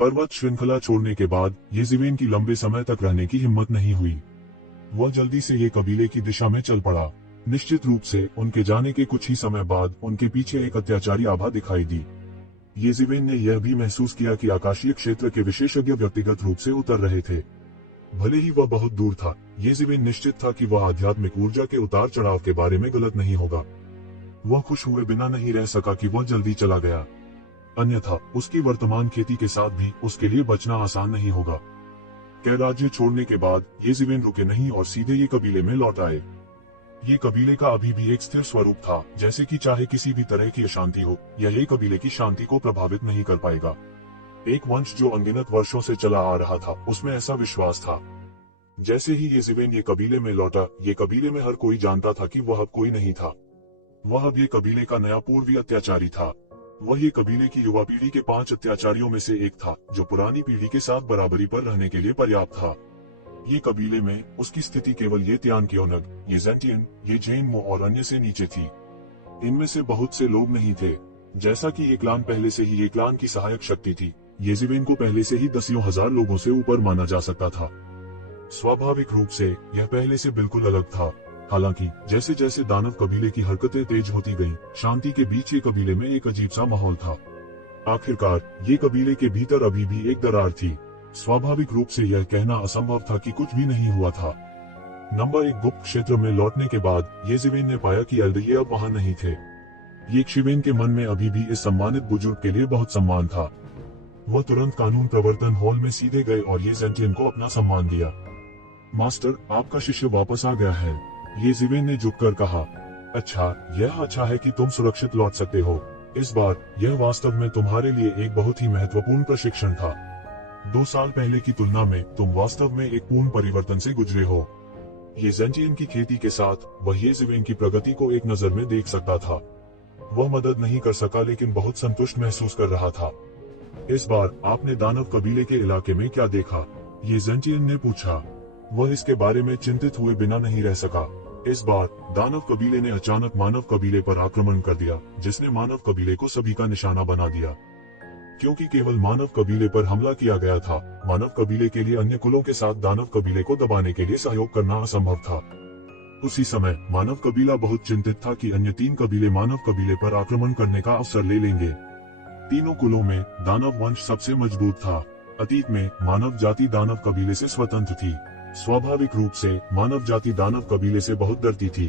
पर्वत श्रृंखला छोड़ने के बाद येज़िवेन की लंबे समय तक रहने की हिम्मत नहीं हुई। वह जल्दी से ये कबीले की दिशा में चल पड़ा। निश्चित रूप से उनके जाने के कुछ ही समय बाद उनके पीछे एक अत्याचारी आभा दिखाई दी। येज़िवेन ने यह भी महसूस किया कि आकाशीय क्षेत्र के विशेषज्ञ व्यक्तिगत रूप से उतर रहे थे। भले ही वह बहुत दूर था, येज़िवेन निश्चित था कि वह आध्यात्मिक ऊर्जा के उतार चढ़ाव के बारे में गलत नहीं होगा। वह खुश हुए बिना नहीं रह सका कि वह जल्दी चला गया, अन्यथा उसकी वर्तमान खेती के साथ भी उसके लिए बचना आसान नहीं होगा। कई राज्य छोड़ने के बाद येज़िवेन रुके नहीं और सीधे ये कबीले में लौट आए। ये कबीले का अभी भी एक स्थिर स्वरूप था, जैसे कि चाहे किसी भी तरह की अशांति हो, यह ये कबीले की शांति को प्रभावित नहीं कर पाएगा। एक वंश जो अनगिनत वर्षों से चला आ रहा था, उसमें ऐसा विश्वास था। जैसे ही येज़िवेन ये कबीले में लौटा, ये कबीले में हर कोई जानता था कि वह अब कोई नहीं था। वह अब ये कबीले का नया पूर्वी अत्याचारी था। वह ये कबीले की युवा पीढ़ी के 5 अत्याचारियों में से एक था, जो पुरानी पीढ़ी के साथ बराबरी पर रहने के लिए पर्याप्त था। ये कबीले में उसकी स्थिति केवल ये त्यान क्योनग, ये ज़ेंटियन, ये जेनमो और अन्य से नीचे थी। इनमें से बहुत से लोग नहीं थे। जैसा कि ये क्लान पहले से ही ये क्लान की सहायक शक्ति थी, येज़िवेन को पहले से ही दसियों हजार लोगों से ऊपर माना जा सकता था। स्वाभाविक रूप से यह पहले से बिल्कुल अलग था। हालांकि जैसे जैसे दानव कबीले की हरकतें तेज होती गईं, शांति के बीच ये कबीले में एक अजीब सा माहौल था। आखिरकार ये कबीले के भीतर अभी भी एक दरार थी। स्वाभाविक रूप से यह कहना असंभव था कि कुछ भी नहीं हुआ था। नंबर 1 गुप्त क्षेत्र में लौटने के बाद येज़िवेन ने पाया कि एल्दये अब वहां नहीं थे। येज़िवेन के मन में अभी भी इस सम्मानित बुजुर्ग के लिए बहुत सम्मान था। वह तुरंत कानून प्रवर्तन हॉल में सीधे गए और येज़ेंटियन को अपना सम्मान दिया। मास्टर, आपका शिष्य वापस आ गया है, येज़िवेन ने झुककर कहा। अच्छा, यह अच्छा है कि तुम सुरक्षित लौट सकते हो। इस बार यह वास्तव में तुम्हारे लिए एक बहुत ही महत्वपूर्ण प्रशिक्षण था। 2 साल पहले की तुलना में तुम वास्तव में एक पूर्ण परिवर्तन से गुजरे हो। येज़ेंटियन की खेती के साथ वह येज़िवेन की प्रगति को एक नजर में देख सकता था। वह मदद नहीं कर सका, लेकिन बहुत संतुष्ट महसूस कर रहा था। इस बार आपने दानव कबीले के इलाके में क्या देखा? येज़ेंटियन ने पूछा। वह इसके बारे में चिंतित हुए बिना नहीं रह सका। इस बार दानव कबीले ने अचानक मानव कबीले पर आक्रमण कर दिया, जिसने मानव कबीले को सभी का निशाना बना दिया। क्योंकि केवल मानव कबीले पर हमला किया गया था, मानव कबीले के लिए अन्य कुलों के साथ दानव कबीले को दबाने के लिए सहयोग करना असंभव था। उसी समय मानव कबीला बहुत चिंतित था कि अन्य 3 कबीले मानव कबीले पर आक्रमण करने का अवसर ले लेंगे। तीनों कुलों में दानव वंश सबसे मजबूत था। अतीत में मानव जाति दानव कबीले से स्वतंत्र थी। स्वाभाविक रूप से मानव जाति दानव कबीले से बहुत डरती थी।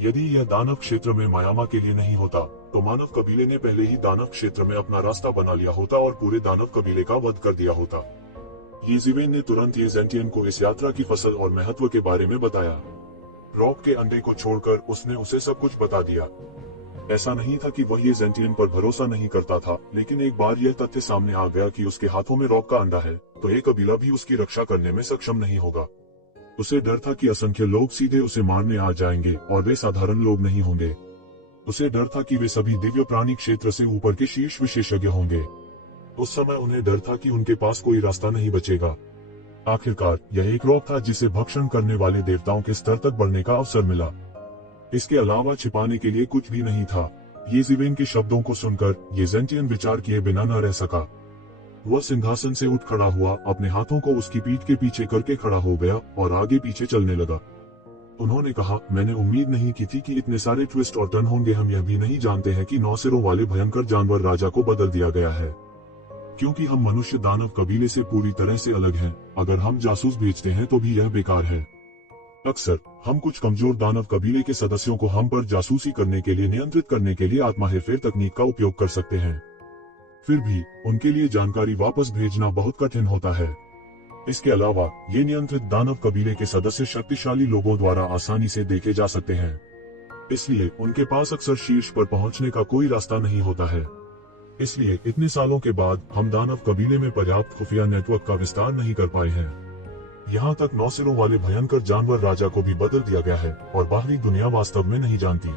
यदि यह दानव क्षेत्र में मायामा के लिए नहीं होता, तो मानव कबीले ने पहले ही दानव क्षेत्र में अपना रास्ता बना लिया होता और पूरे दानव कबीले का वध कर दिया होता। येज़िवेन ने तुरंत येज़ेंटियन को इस यात्रा की फसल और महत्व के बारे में बताया। रॉक के अंडे को छोड़कर उसने उसे सब कुछ बता दिया। ऐसा नहीं था कि वह येज़ेंटियन पर भरोसा नहीं करता था, लेकिन एक बार यह तथ्य सामने आ गया कि उसके हाथों में रॉक का अंडा है, तो एक कबीला भी उसकी रक्षा करने में सक्षम नहीं होगा। उसे डर था कि असंख्य लोग सीधे उसे मारने आ जाएंगे और वे साधारण लोग नहीं होंगे। उसे डर था कि वे सभी दिव्य प्राणी क्षेत्र से ऊपर के शीर्ष विशेषज्ञ होंगे। उस समय उन्हें डर था कि उनके पास कोई रास्ता नहीं बचेगा। आखिरकार यह एक रॉक था जिसे भक्षण करने वाले देवताओं के स्तर तक बढ़ने का अवसर मिला। इसके अलावा छिपाने के लिए कुछ भी नहीं था। येज़िवेन के शब्दों को सुनकर येज़ेंटियन विचार किए बिना न रह सका। वह सिंहासन से उठ खड़ा हुआ, अपने हाथों को उसकी पीठ के पीछे करके खड़ा हो गया और आगे पीछे चलने लगा। उन्होंने कहा, मैंने उम्मीद नहीं की थी कि इतने सारे ट्विस्ट और टर्न होंगे। हम यह भी नहीं जानते हैं कि 9 सिरों वाले भयंकर जानवर राजा को बदल दिया गया है। क्योंकि हम मनुष्य दानव कबीले से पूरी तरह से अलग हैं, अगर हम जासूस भेजते हैं तो भी यह बेकार है। अक्सर हम कुछ कमजोर दानव कबीले के सदस्यों को हम पर जासूसी करने के लिए नियंत्रित करने के लिए आत्मा हेरफेर तकनीक का उपयोग कर सकते हैं। फिर भी उनके लिए जानकारी वापस भेजना बहुत कठिन होता है। इसके अलावा ये नियंत्रित दानव कबीले के सदस्य शक्तिशाली लोगों द्वारा आसानी से देखे जा सकते हैं, इसलिए उनके पास अक्सर शीर्ष पर पहुंचने का कोई रास्ता नहीं होता है। इसलिए इतने सालों के बाद हम दानव कबीले में पर्याप्त खुफिया नेटवर्क का विस्तार नहीं कर पाए हैं। यहाँ तक 9 सिरों वाले भयंकर जानवर राजा को भी बदल दिया गया है और बाहरी दुनिया वास्तव में नहीं जानती।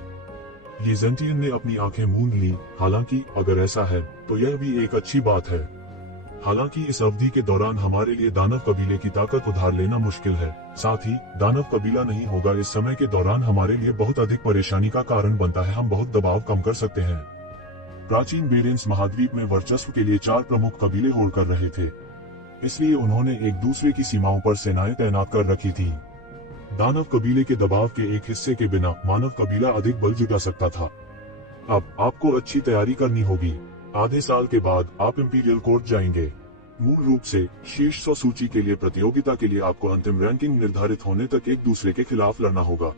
येज़ेंटियन ने अपनी आंखें मूंद ली। हालांकि अगर ऐसा है तो यह भी एक अच्छी बात है। हालांकि इस अवधि के दौरान हमारे लिए दानव कबीले की ताकत उधार लेना मुश्किल है। साथ ही दानव कबीला नहीं होगा इस समय के दौरान हमारे लिए बहुत अधिक परेशानी का कारण बनता है। हम बहुत दबाव कम कर सकते हैं। प्राचीन बेरेंस महाद्वीप में वर्चस्व के लिए 4 प्रमुख कबीले होड़ कर रहे थे, इसलिए उन्होंने एक दूसरे की सीमाओं पर सेनाएं तैनात कर रखी थीं। दानव कबीले के दबाव के एक हिस्से के बिना मानव कबीला अधिक बल जुटा सकता था। अब आपको अच्छी तैयारी करनी होगी। आधे साल के बाद आप इंपीरियल कोर्ट जाएंगे। मूल रूप से शीर्ष 100 सूची के लिए प्रतियोगिता के लिए आपको अंतिम रैंकिंग निर्धारित होने तक एक दूसरे के खिलाफ लड़ना होगा।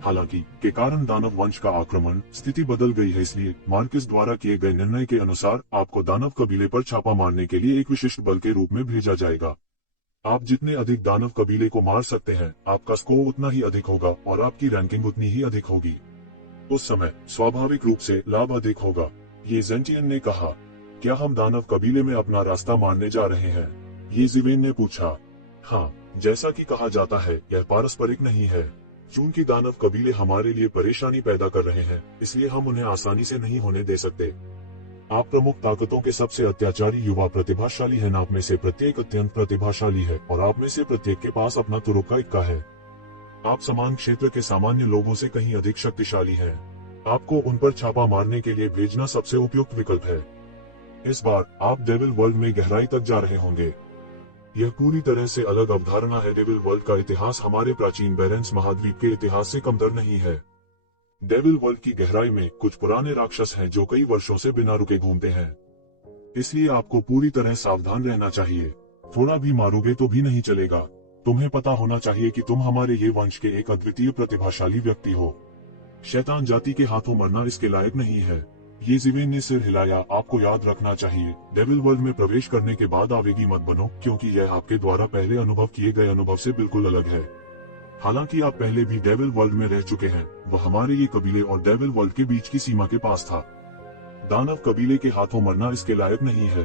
हालांकि के कारण दानव वंश का आक्रमण स्थिति बदल गई है, इसलिए मार्किस द्वारा किए गए निर्णय के अनुसार आपको दानव कबीले पर छापा मारने के लिए एक विशिष्ट बल के रूप में भेजा जाएगा। आप जितने अधिक दानव कबीले को मार सकते हैं, आपका स्कोर उतना ही अधिक होगा और आपकी रैंकिंग उतनी ही अधिक होगी। उस समय स्वाभाविक रूप से लाभ अधिक होगा। ये जेंटियन ने कहा, क्या हम दानव कबीले में अपना रास्ता मारने जा रहे हैं? ये जिवेन ने पूछा। हाँ, जैसा कि कहा जाता है, यह पारस्परिक नहीं है। चूंकि दानव कबीले हमारे लिए परेशानी पैदा कर रहे हैं, इसलिए हम उन्हें आसानी से नहीं होने दे सकते। आप प्रमुख ताकतों के सबसे अत्याचारी युवा प्रतिभाशाली हैं। आप में से प्रत्येक अत्यंत प्रतिभाशाली है और आप में से प्रत्येक के पास अपना तुरुप का इक्का है। आप समान क्षेत्र के सामान्य लोगों से कहीं अधिक शक्तिशाली हैं। आपको उन पर छापा मारने के लिए भेजना सबसे उपयुक्त विकल्प है। इस बार आप डेविल वर्ल्ड में गहराई तक जा रहे होंगे। यह पूरी तरह से अलग अवधारणा है। डेविल वर्ल्ड का इतिहास हमारे प्राचीन बेरेंस महाद्वीप के इतिहास से कमतर नहीं है। डेविल वर्ल्ड की गहराई में कुछ पुराने राक्षस हैं जो कई वर्षों से बिना रुके घूमते हैं, इसलिए आपको पूरी तरह सावधान रहना चाहिए। थोड़ा भी मारोगे तो भी नहीं चलेगा। तुम्हें पता होना चाहिए कि तुम हमारे ये वंश के एक अद्वितीय प्रतिभाशाली व्यक्ति हो। शैतान जाति के हाथों मरना इसके लायक नहीं है। ये जिवेन ने सिर हिलाया। आपको याद रखना चाहिए, डेविल वर्ल्ड में प्रवेश करने के बाद आवेगी मत बनो, क्योंकि यह आपके द्वारा पहले अनुभव किए गए अनुभव से बिल्कुल अलग है। हालांकि आप पहले भी डेविल वर्ल्ड में रह चुके हैं, वह हमारे ये कबीले और डेविल वर्ल्ड के बीच की सीमा के पास था। दानव कबीले के हाथों मरना इसके लायक नहीं है।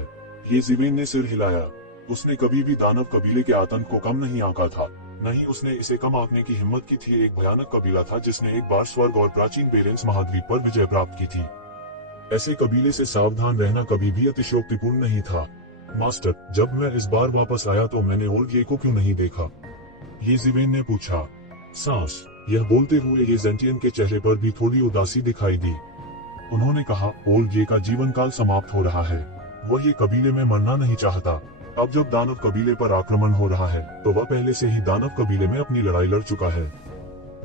ये जिवेन ने सिर हिलाया। उसने कभी भी दानव कबीले के आतंक को कम नहीं आंका था, न ही उसने इसे कम आंकने की हिम्मत की थी। एक भयानक कबीला था जिसने एक बार स्वर्ग और प्राचीन बेरेंस महाद्वीप पर विजय प्राप्त की थी। ऐसे कबीले से सावधान रहना कभी भी अतिशयोक्तिपूर्ण नहीं था। मास्टर, जब मैं इस बार वापस आया तो मैंने ओल्ड को क्यों नहीं देखा? ये जिवेन ने पूछा। सांस। यह बोलते हुए ये जेंटियन के चेहरे पर भी थोड़ी उदासी दिखाई दी। उन्होंने कहा, ओल्ड का जीवन काल समाप्त हो रहा है। वह ये कबीले में मरना नहीं चाहता। अब जब दानव कबीले पर आक्रमण हो रहा है तो वह पहले से ही दानव कबीले में अपनी लड़ाई लड़ चुका है।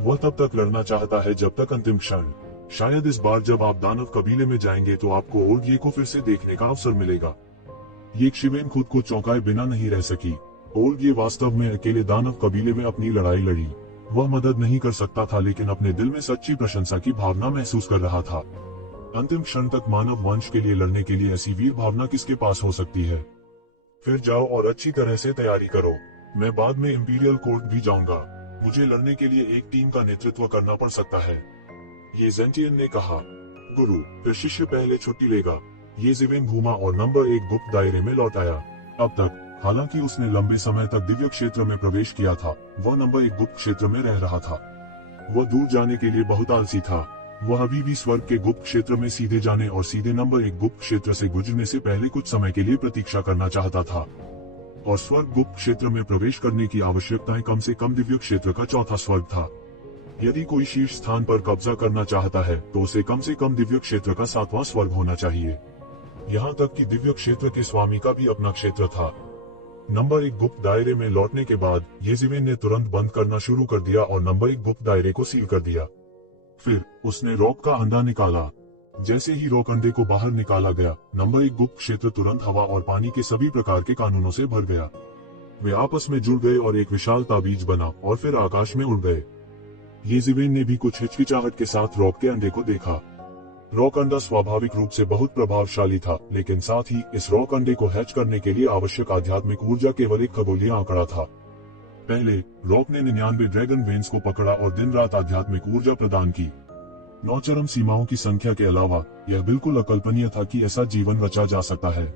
वह तब तक लड़ना चाहता है जब तक अंतिम क्षण। शायद इस बार जब आप दानव कबीले में जाएंगे तो आपको ओल्ड को फिर से देखने का अवसर मिलेगा। ये शिवेन खुद को चौंकाए बिना नहीं रह सकी। ओल्ड वास्तव में अकेले दानव कबीले में अपनी लड़ाई लड़ी। वह मदद नहीं कर सकता था, लेकिन अपने दिल में सच्ची प्रशंसा की भावना महसूस कर रहा था। अंतिम क्षण तक मानव वंश के लिए लड़ने के लिए ऐसी वीर भावना किसके पास हो सकती है? फिर जाओ और अच्छी तरह से तैयारी करो। मैं बाद में इंपीरियल कोर्ट भी जाऊंगा। मुझे लड़ने के लिए एक टीम का नेतृत्व करना पड़ सकता है। ये जेंटियन ने कहा। गुरु, फिर शिष्य पहले छुट्टी लेगा। ये जिवेन घूमा और नंबर 1 गुप्त दायरे में लौट आया। अब तक, हालांकि उसने लंबे समय तक दिव्य क्षेत्र में प्रवेश किया था, वह नंबर 1 गुप्त क्षेत्र में रह रहा था। वह दूर जाने के लिए बहुत आलसी था। वह अभी भी स्वर्ग के गुप्त क्षेत्र में सीधे जाने और सीधे नंबर 1 गुप्त क्षेत्र से गुजरने से पहले कुछ समय के लिए प्रतीक्षा करना चाहता था। और स्वर्ग गुप्त क्षेत्र में प्रवेश करने की आवश्यकताएं कम से कम दिव्य क्षेत्र का चौथा स्वर्ग था। यदि कोई शीर्ष स्थान पर कब्जा करना चाहता है तो उसे कम से कम दिव्य क्षेत्र का 7वां स्वर्ग होना चाहिए। यहाँ तक कि दिव्य क्षेत्र के स्वामी का भी अपना क्षेत्र था। नंबर 1 गुप्त दायरे में लौटने के बाद ये जिवेन ने तुरंत बंद करना शुरू कर दिया और नंबर 1 गुप्त दायरे को सील कर दिया। फिर उसने रॉक का अंडा निकाला। जैसे ही रॉक अंडे को बाहर निकाला गया, नंबर 1 गुप्त क्षेत्र तुरंत हवा और पानी के सभी प्रकार के कानूनों से भर गया। वे आपस में जुड़ गए और एक विशाल ताबीज बना और फिर आकाश में उड़ गए। ये जिवेन ने भी कुछ हिचकिचाहट के साथ रॉक के अंडे को देखा। रॉक अंडा स्वाभाविक रूप से बहुत प्रभावशाली था, लेकिन साथ ही इस रॉक अंडे को हैच करने के लिए आवश्यक आध्यात्मिक ऊर्जा केवल एक खगोलीय आंकड़ा था। पहले रॉक ने 99 ड्रैगन वेन्स को पकड़ा और दिन रात आध्यात्मिक ऊर्जा प्रदान की। 9 चरम सीमाओं की संख्या के अलावा यह बिल्कुल अकल्पनीय था कि ऐसा जीवन रचा जा सकता है।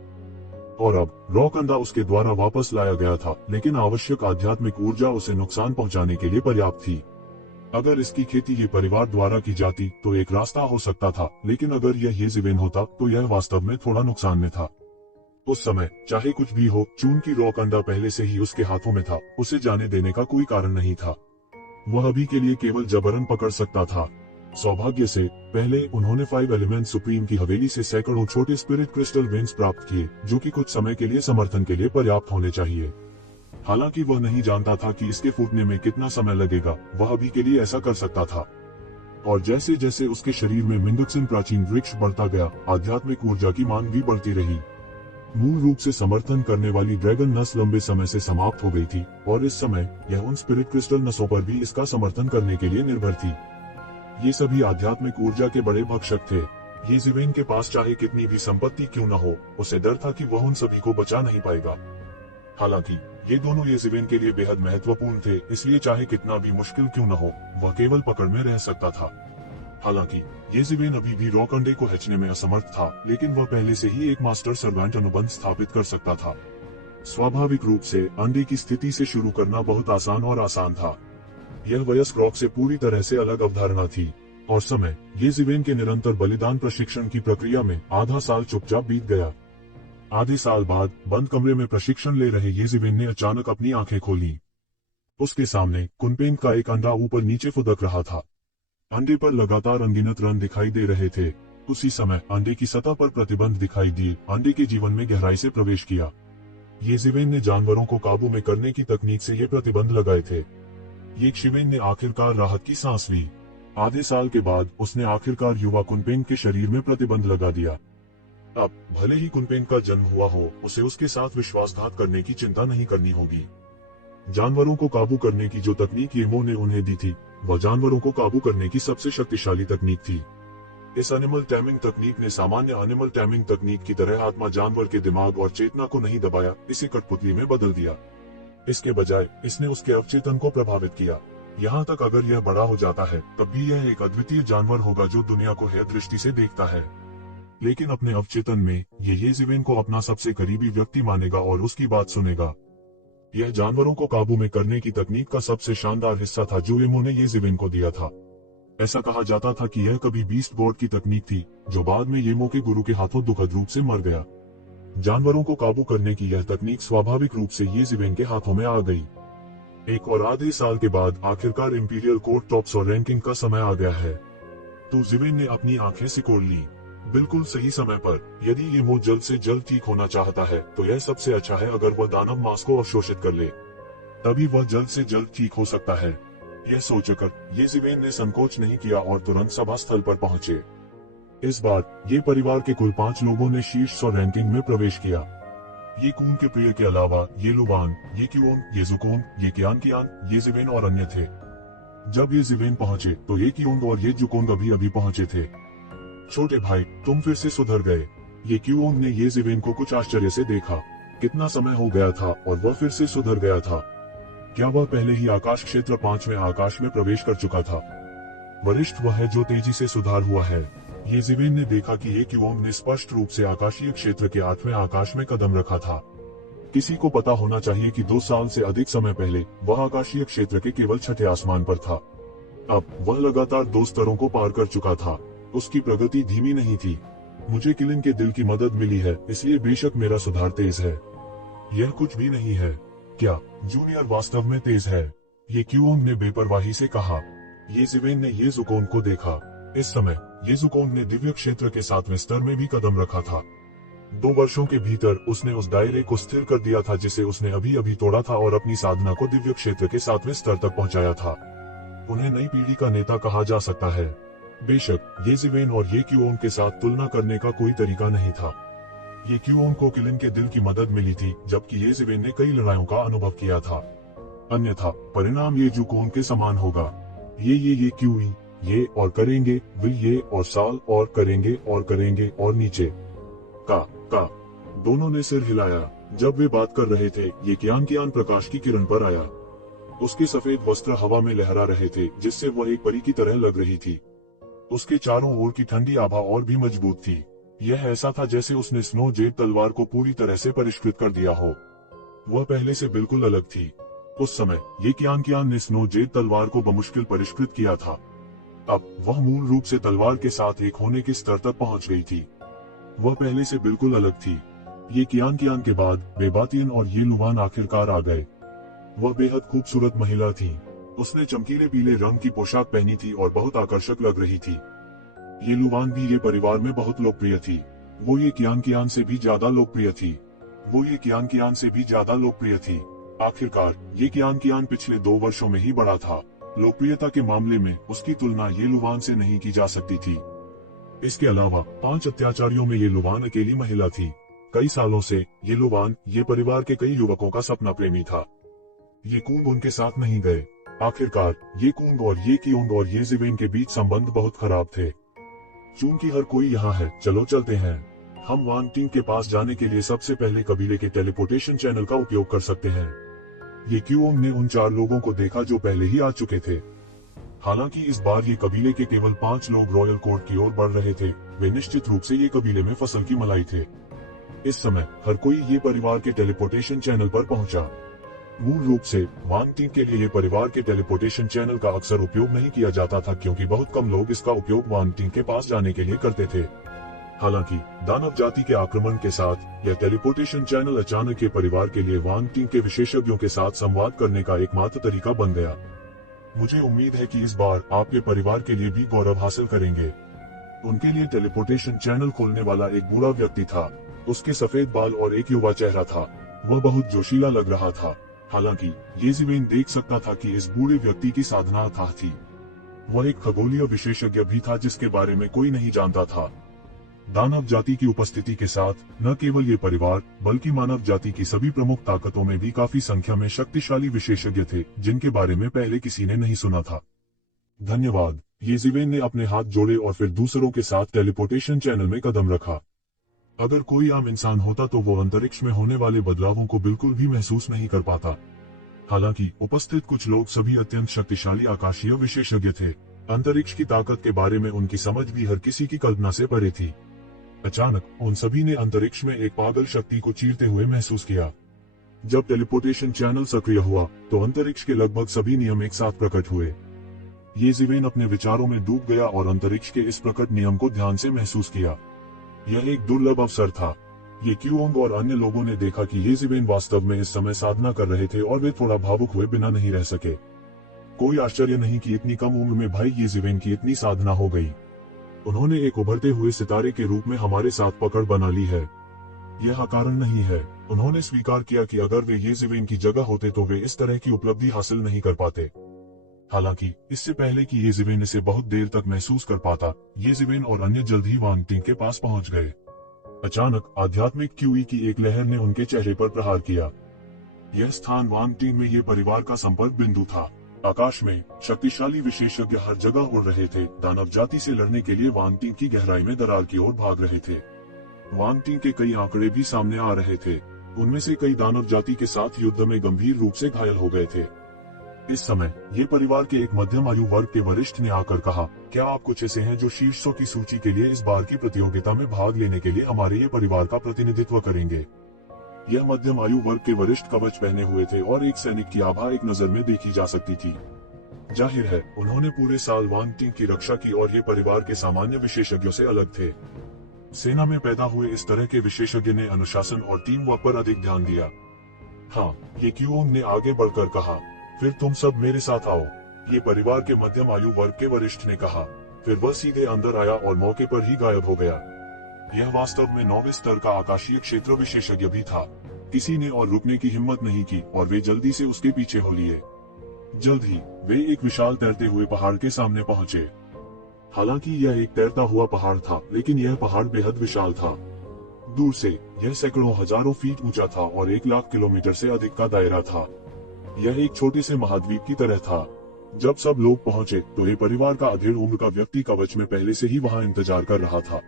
और अब रॉक अंडा उसके द्वारा वापस लाया गया था, लेकिन आवश्यक आध्यात्मिक ऊर्जा उसे नुकसान पहुंचाने के लिए पर्याप्त थी। अगर इसकी खेती ये परिवार द्वारा की जाती तो एक रास्ता हो सकता था, लेकिन अगर यह ये जिवेन होता तो यह वास्तव में थोड़ा नुकसान में था। उस समय चाहे कुछ भी हो, चूंकि रॉक अंडा पहले से ही उसके हाथों में था, उसे जाने देने का कोई कारण नहीं था। वह अभी के लिए केवल जबरन पकड़ सकता था। सौभाग्य से पहले उन्होंने 5 एलिमेंट सुप्रीम की हवेली से सैकड़ों छोटे स्पिरिट क्रिस्टल वेन्स प्राप्त किए, जो कि कुछ समय के लिए समर्थन के लिए पर्याप्त होने चाहिए। हालांकि वह नहीं जानता था कि इसके फूटने में कितना समय लगेगा, वह अभी के लिए ऐसा कर सकता था। और जैसे जैसे उसके शरीर में मिंडुक्सिन प्राचीन वृक्ष बढ़ता गया, आध्यात्मिक ऊर्जा की मांग भी बढ़ती रही। मूल रूप से समर्थन करने वाली ड्रैगन नस लंबे समय से समाप्त हो गई थी, और इस समय यह उन स्पिरिट क्रिस्टल नसों पर भी इसका समर्थन करने के लिए निर्भर थी। ये सभी आध्यात्मिक ऊर्जा के बड़े भक्षक थे। येज़ेवेन के पास चाहे कितनी भी संपत्ति क्यों न हो, उसे डर था कि वह उन सभी को बचा नहीं पाएगा। हालांकि ये दोनों येज़ेवेन के लिए बेहद महत्वपूर्ण थे, इसलिए चाहे कितना भी मुश्किल क्यों न हो, वह केवल पकड़ में रह सकता था। हालांकि येज़ेवेन अभी भी रॉक अंडे को हैचने में असमर्थ था, लेकिन वह पहले से ही एक मास्टर सर्वेंट अनुबंध स्थापित कर सकता था। स्वाभाविक रूप से अंडे की स्थिति से शुरू करना बहुत आसान था। यह वयस्क रॉक से पूरी तरह से अलग अवधारणा थी, और समय येज़ेवेन के निरंतर बलिदान प्रशिक्षण की प्रक्रिया में आधा साल चुपचाप बीत गया। आधे साल बाद बंद कमरे में प्रशिक्षण ले रहे येज़ेवेन ने अचानक अपनी आंखें खोली। उसके सामने कुनपेन का एक अंडा ऊपर नीचे फुदक रहा था। अंडे पर लगातार अनगिनत रन दिखाई दे रहे थे। उसी समय अंडे की सतह पर प्रतिबंध दिखाई दिए, अंडे के जीवन में गहराई से प्रवेश किया। येज़ेवेन ने जानवरों को काबू में करने की तकनीक से ये प्रतिबंध लगाए थे। येज़ेवेन ने आखिरकार राहत की सांस ली। आधे साल के बाद उसने आखिरकार युवा कुनपेन के शरीर में प्रतिबंध लगा दिया। अब भले ही कुनपेन का जन्म हुआ हो, उसे उसके साथ विश्वासघात करने की चिंता नहीं करनी होगी। जानवरों को काबू करने की जो तकनीक येमो ने उन्हें दी थी, वह जानवरों को काबू करने की सबसे शक्तिशाली तकनीक थी। इस एनिमल टैमिंग तकनीक ने सामान्य एनिमल टैमिंग तकनीक की तरह आत्मा जानवर के दिमाग और चेतना को नहीं दबाया, इसे कठपुतली में बदल दिया। इसके बजाय इसने उसके अवचेतन को प्रभावित किया। यहाँ तक अगर यह बड़ा हो जाता है, तब भी यह एक अद्वितीय जानवर होगा जो दुनिया को हेय दृष्टि से देखता है। लेकिन अपने अवचेतन में ये येज़ेवेन को अपना सबसे करीबी व्यक्ति मानेगा और उसकी बात सुनेगा। यह जानवरों को काबू में करने की तकनीक का सबसे शानदार हिस्सा था जो येमो ने येज़ेवेन को दिया था। ऐसा कहा जाता था कि यह कभी बीस्ट गॉड की तकनीक थी, जो बाद में येमो के गुरु के हाथों दुखद रूप से मर गया। जानवरों को काबू करने की यह तकनीक स्वाभाविक रूप से येज़ेवेन के हाथों में आ गई। एक और आधे साल के बाद आखिरकार इंपीरियल कोर्ट टॉप्स और रैंकिंग का समय आ गया है। तो येज़ेवेन ने अपनी आंखें सिकोड़ ली, बिल्कुल सही समय पर। यदि येमो जल्द से जल्द ठीक होना चाहता है, तो यह सबसे अच्छा है अगर वह दानव मांस को अवशोषित कर ले, तभी वह जल्द से जल्द ठीक हो सकता है। यह सोचकर येज़ेवेन ने संकोच नहीं किया और तुरंत सभा स्थल पर पहुंचे। इस बार ये परिवार के कुल 5 लोगों ने शीर्ष 100 रैंकिंग में प्रवेश किया। ये कून के प्रिय के अलावा ये लुबान, ये क्यूओन, ये जुकोन, ये कियान, येज़ेवेन और अन्य थे। जब येज़ेवेन पहुंचे तो ये क्यूओन और ये जुकोन अभी पहुंचे थे। छोटे भाई, तुम फिर से सुधर गए। ये क्यूओन ने येज़ेवेन को कुछ आश्चर्य से देखा। कितना समय हो गया था और वह फिर से सुधर गया था। क्या वह पहले ही आकाश क्षेत्र 5वें आकाश में प्रवेश कर चुका था? वरिष्ठ वह है जो तेजी से सुधार हुआ है। येज़ेवेन ने देखा कि ये क्यूओन ने स्पष्ट रूप से आकाशीय क्षेत्र के 8वें आकाश में कदम रखा था। किसी को पता होना चाहिए कि 2 साल से अधिक समय पहले वह आकाशीय क्षेत्र के केवल 6ठे आसमान पर था। अब वह लगातार 2 स्तरों को पार कर चुका था। उसकी प्रगति धीमी नहीं थी। मुझे किलिन के दिल की मदद मिली है, इसलिए बेशक मेरा सुधार तेज है। यह कुछ भी नहीं है। क्या जूनियर वास्तव में तेज है? ये क्यूओन ने बेपरवाही से कहा। येज़ेवेन ने ये जुकोन को देखा। इस समय ये जुकोन ने दिव्य क्षेत्र के 7वें स्तर में भी कदम रखा था। 2 वर्षों के भीतर उसने उस दायरे को स्थिर कर दिया था जिसे उसने अभी अभी तोड़ा था और अपनी साधना को दिव्य क्षेत्र के 7वें स्तर तक पहुंचाया था। उन्हें नई पीढ़ी का नेता कहा जा सकता है। बेशक येज़ेवेन और ये क्यूओन के साथ तुलना करने का कोई तरीका नहीं था। ये क्यूओन को किलिन के दिल की मदद मिली थी, जबकि येज़ेवेन ने कई लड़ाइयों का अनुभव किया था। अन्यथा परिणाम ये जुकोन के समान होगा। ये क्यूई, ये और करेंगे, विल ये और साल और करेंगे और नीचे का दोनों ने सिर हिलाया। जब वे बात कर रहे थे, ये कियान प्रकाश की किरण पर आया। उसके सफेद वस्त्र हवा में लहरा रहे थे, जिससे वह एक परी की तरह लग रही थी। उसके चारों ओर की ठंडी आभा और भी मजबूत थी। यह ऐसा था जैसे उसने स्नो जेड तलवार को पूरी तरह से परिष्कृत कर दिया हो। वह पहले से बिल्कुल अलग थी। उस समय ये कियान ने स्नो जेड तलवार को बमुश्किल परिष्कृत किया था। अब वह मूल रूप से तलवार के साथ एक होने के स्तर तक पहुंच गई थी। वह पहले से बिल्कुल अलग थी। ये कियान के बाद बेबातियन और ये लुबान आखिरकार आ गए। वह बेहद खूबसूरत महिला थी। उसने चमकीले पीले रंग की पोशाक पहनी थी और बहुत आकर्षक लग रही थी। ये लुवान भी ये परिवार में बहुत लोकप्रिय थी। वो ये कियान कियान से भी ज्यादा लोकप्रिय थी। वो ये कियान कियान से भी ज्यादा लोकप्रिय थी। आखिरकार ये कियान कियान पिछले 2 वर्षों में ही बढ़ा था। लोकप्रियता के मामले में उसकी तुलना ये लुवान से नहीं की जा सकती थी। इसके अलावा 5 अत्याचारियों में ये लुवान अकेली महिला थी। कई सालों से ये लुवान ये परिवार के कई युवकों का सपना प्रेमी था। ये कुंग उनके साथ नहीं गए। आखिरकार ये कुंग और ये कियोंग और ये जिवेन के बीच संबंध बहुत खराब थे। चूंकि हर कोई यहाँ है, चलो चलते हैं। हम वांग टिंग के पास जाने के लिए सबसे पहले कबीले के टेलीपोर्टेशन चैनल का उपयोग कर सकते हैं। ये कियोंग ने उन 4 लोगों को देखा जो पहले ही आ चुके थे। हालांकि इस बार ये कबीले के केवल 5 लोग रॉयल कोर्ट की ओर बढ़ रहे थे। वे निश्चित रूप से ये कबीले में फसल की मलाई थे। इस समय हर कोई ये परिवार के टेलीपोर्टेशन चैनल पर पहुंचा। मूल रूप से वांग टिंग के लिए ये परिवार के टेलीपोर्टेशन चैनल का अक्सर उपयोग नहीं किया जाता था, क्योंकि बहुत कम लोग इसका उपयोग वांग टिंग के पास जाने के लिए करते थे। हालांकि दानव जाति के आक्रमण के साथ यह टेलीपोर्टेशन चैनल अचानक के परिवार के लिए वांग टिंग के विशेषज्ञों के साथ संवाद करने का एकमात्र तरीका बन गया। मुझे उम्मीद है कि इस बार आपके परिवार के लिए भी गौरव हासिल करेंगे। उनके लिए टेलीपोर्टेशन चैनल खोलने वाला एक बूढ़ा व्यक्ति था। उसके सफेद बाल और एक युवा चेहरा था। वह बहुत जोशीला लग रहा था। हालांकि ये जिवेन देख सकता था कि इस बूढ़े व्यक्ति की साधना अथाह थी। वह एक खगोलीय विशेषज्ञ भी था जिसके बारे में कोई नहीं जानता था। दानव जाति की उपस्थिति के साथ न केवल ये परिवार बल्कि मानव जाति की सभी प्रमुख ताकतों में भी काफी संख्या में शक्तिशाली विशेषज्ञ थे, जिनके बारे में पहले किसी ने नहीं सुना था। धन्यवाद। ये जिवेन ने अपने हाथ जोड़े और फिर दूसरों के साथ टेलीपोर्टेशन चैनल में कदम रखा। अगर कोई आम इंसान होता तो वो अंतरिक्ष में होने वाले बदलावों को बिल्कुल भी महसूस नहीं कर पाता। हालांकि उपस्थित कुछ लोग सभी अत्यंत शक्तिशाली आकाशीय विशेषज्ञ थे। अंतरिक्ष की ताकत के बारे में उनकी समझ भी हर किसी की कल्पना से परे थी। अचानक उन सभी ने अंतरिक्ष में एक पागल शक्ति को चीरते हुए महसूस किया। जब टेलीपोर्टेशन चैनल सक्रिय हुआ तो अंतरिक्ष के लगभग सभी नियम एक साथ प्रकट हुए। ये जिवेन अपने विचारों में डूब गया और अंतरिक्ष के इस प्रकट नियम को ध्यान से महसूस किया। यह एक दुर्लभ अवसर था। ये कियोंग और अन्य लोगों ने देखा कि ये जिवेन वास्तव में इस समय साधना कर रहे थे और वे थोड़ा भावुक हुए बिना नहीं रह सके। कोई आश्चर्य नहीं कि इतनी कम उम्र में भाई ये जिवेन की इतनी साधना हो गई। उन्होंने एक उभरते हुए सितारे के रूप में हमारे साथ पकड़ बना ली है। यह अकारण नहीं है। उन्होंने स्वीकार किया कि अगर वे ये जिवेन की जगह होते तो वे इस तरह की उपलब्धि हासिल नहीं कर पाते। हालांकि इससे पहले कि ये जिवेन इसे बहुत देर तक महसूस कर पाता, ये जिवेन और अन्य जल्द ही वांग टिंग के पास पहुंच गए। अचानक आध्यात्मिक क्यूई की एक लहर ने उनके चेहरे पर प्रहार किया। यह स्थान वांग टिंग में ये परिवार का संपर्क बिंदु था। आकाश में शक्तिशाली विशेषज्ञ हर जगह उड़ रहे थे। दानव जाति से लड़ने के लिए वांग टिंग की गहराई में दरार की ओर भाग रहे थे। वांग टिंग के कई आंकड़े भी सामने आ रहे थे। उनमें से कई दानव जाति के साथ युद्ध में गंभीर रूप से घायल हो गए थे। इस समय ये परिवार के एक मध्यम आयु वर्ग के वरिष्ठ ने आकर कहा, क्या आप कुछ ऐसे हैं जो शीर्षों की सूची के लिए इस बार की प्रतियोगिता में भाग लेने के लिए हमारे ये परिवार का प्रतिनिधित्व करेंगे? यह मध्यम आयु वर्ग के वरिष्ठ कवच पहने हुए थे और एक सैनिक की आभा एक नजर में देखी जा सकती थी। जाहिर है उन्होंने पूरे साल वांग टिंग की रक्षा की और ये परिवार के सामान्य विशेषज्ञों से अलग थे। सेना में पैदा हुए इस तरह के विशेषज्ञ ने अनुशासन और टीम वर्क पर अधिक ध्यान दिया। हाँ, ये कियोंग ने आगे बढ़कर कहा, फिर तुम सब मेरे साथ आओ। ये परिवार के मध्यम आयु वर्ग के वरिष्ठ ने कहा। फिर वह सीधे अंदर आया और मौके पर ही गायब हो गया। यह वास्तव में 9वें स्तर का आकाशीय क्षेत्र विशेषज्ञ भी था। किसी ने और रुकने की हिम्मत नहीं की और वे जल्दी से उसके पीछे हो लिए। जल्द ही वे एक विशाल तैरते हुए पहाड़ के सामने पहुंचे। हालांकि यह एक तैरता हुआ पहाड़ था, लेकिन यह पहाड़ बेहद विशाल था। दूर से यह सैकड़ों हजारों फीट ऊंचा था और 1 लाख किलोमीटर से अधिक का दायरा था। यह एक छोटे से महाद्वीप की तरह था। जब सब लोग पहुंचे तो ये परिवार का अधेड़ उम्र का व्यक्ति कवच में पहले से ही वहां इंतजार कर रहा था।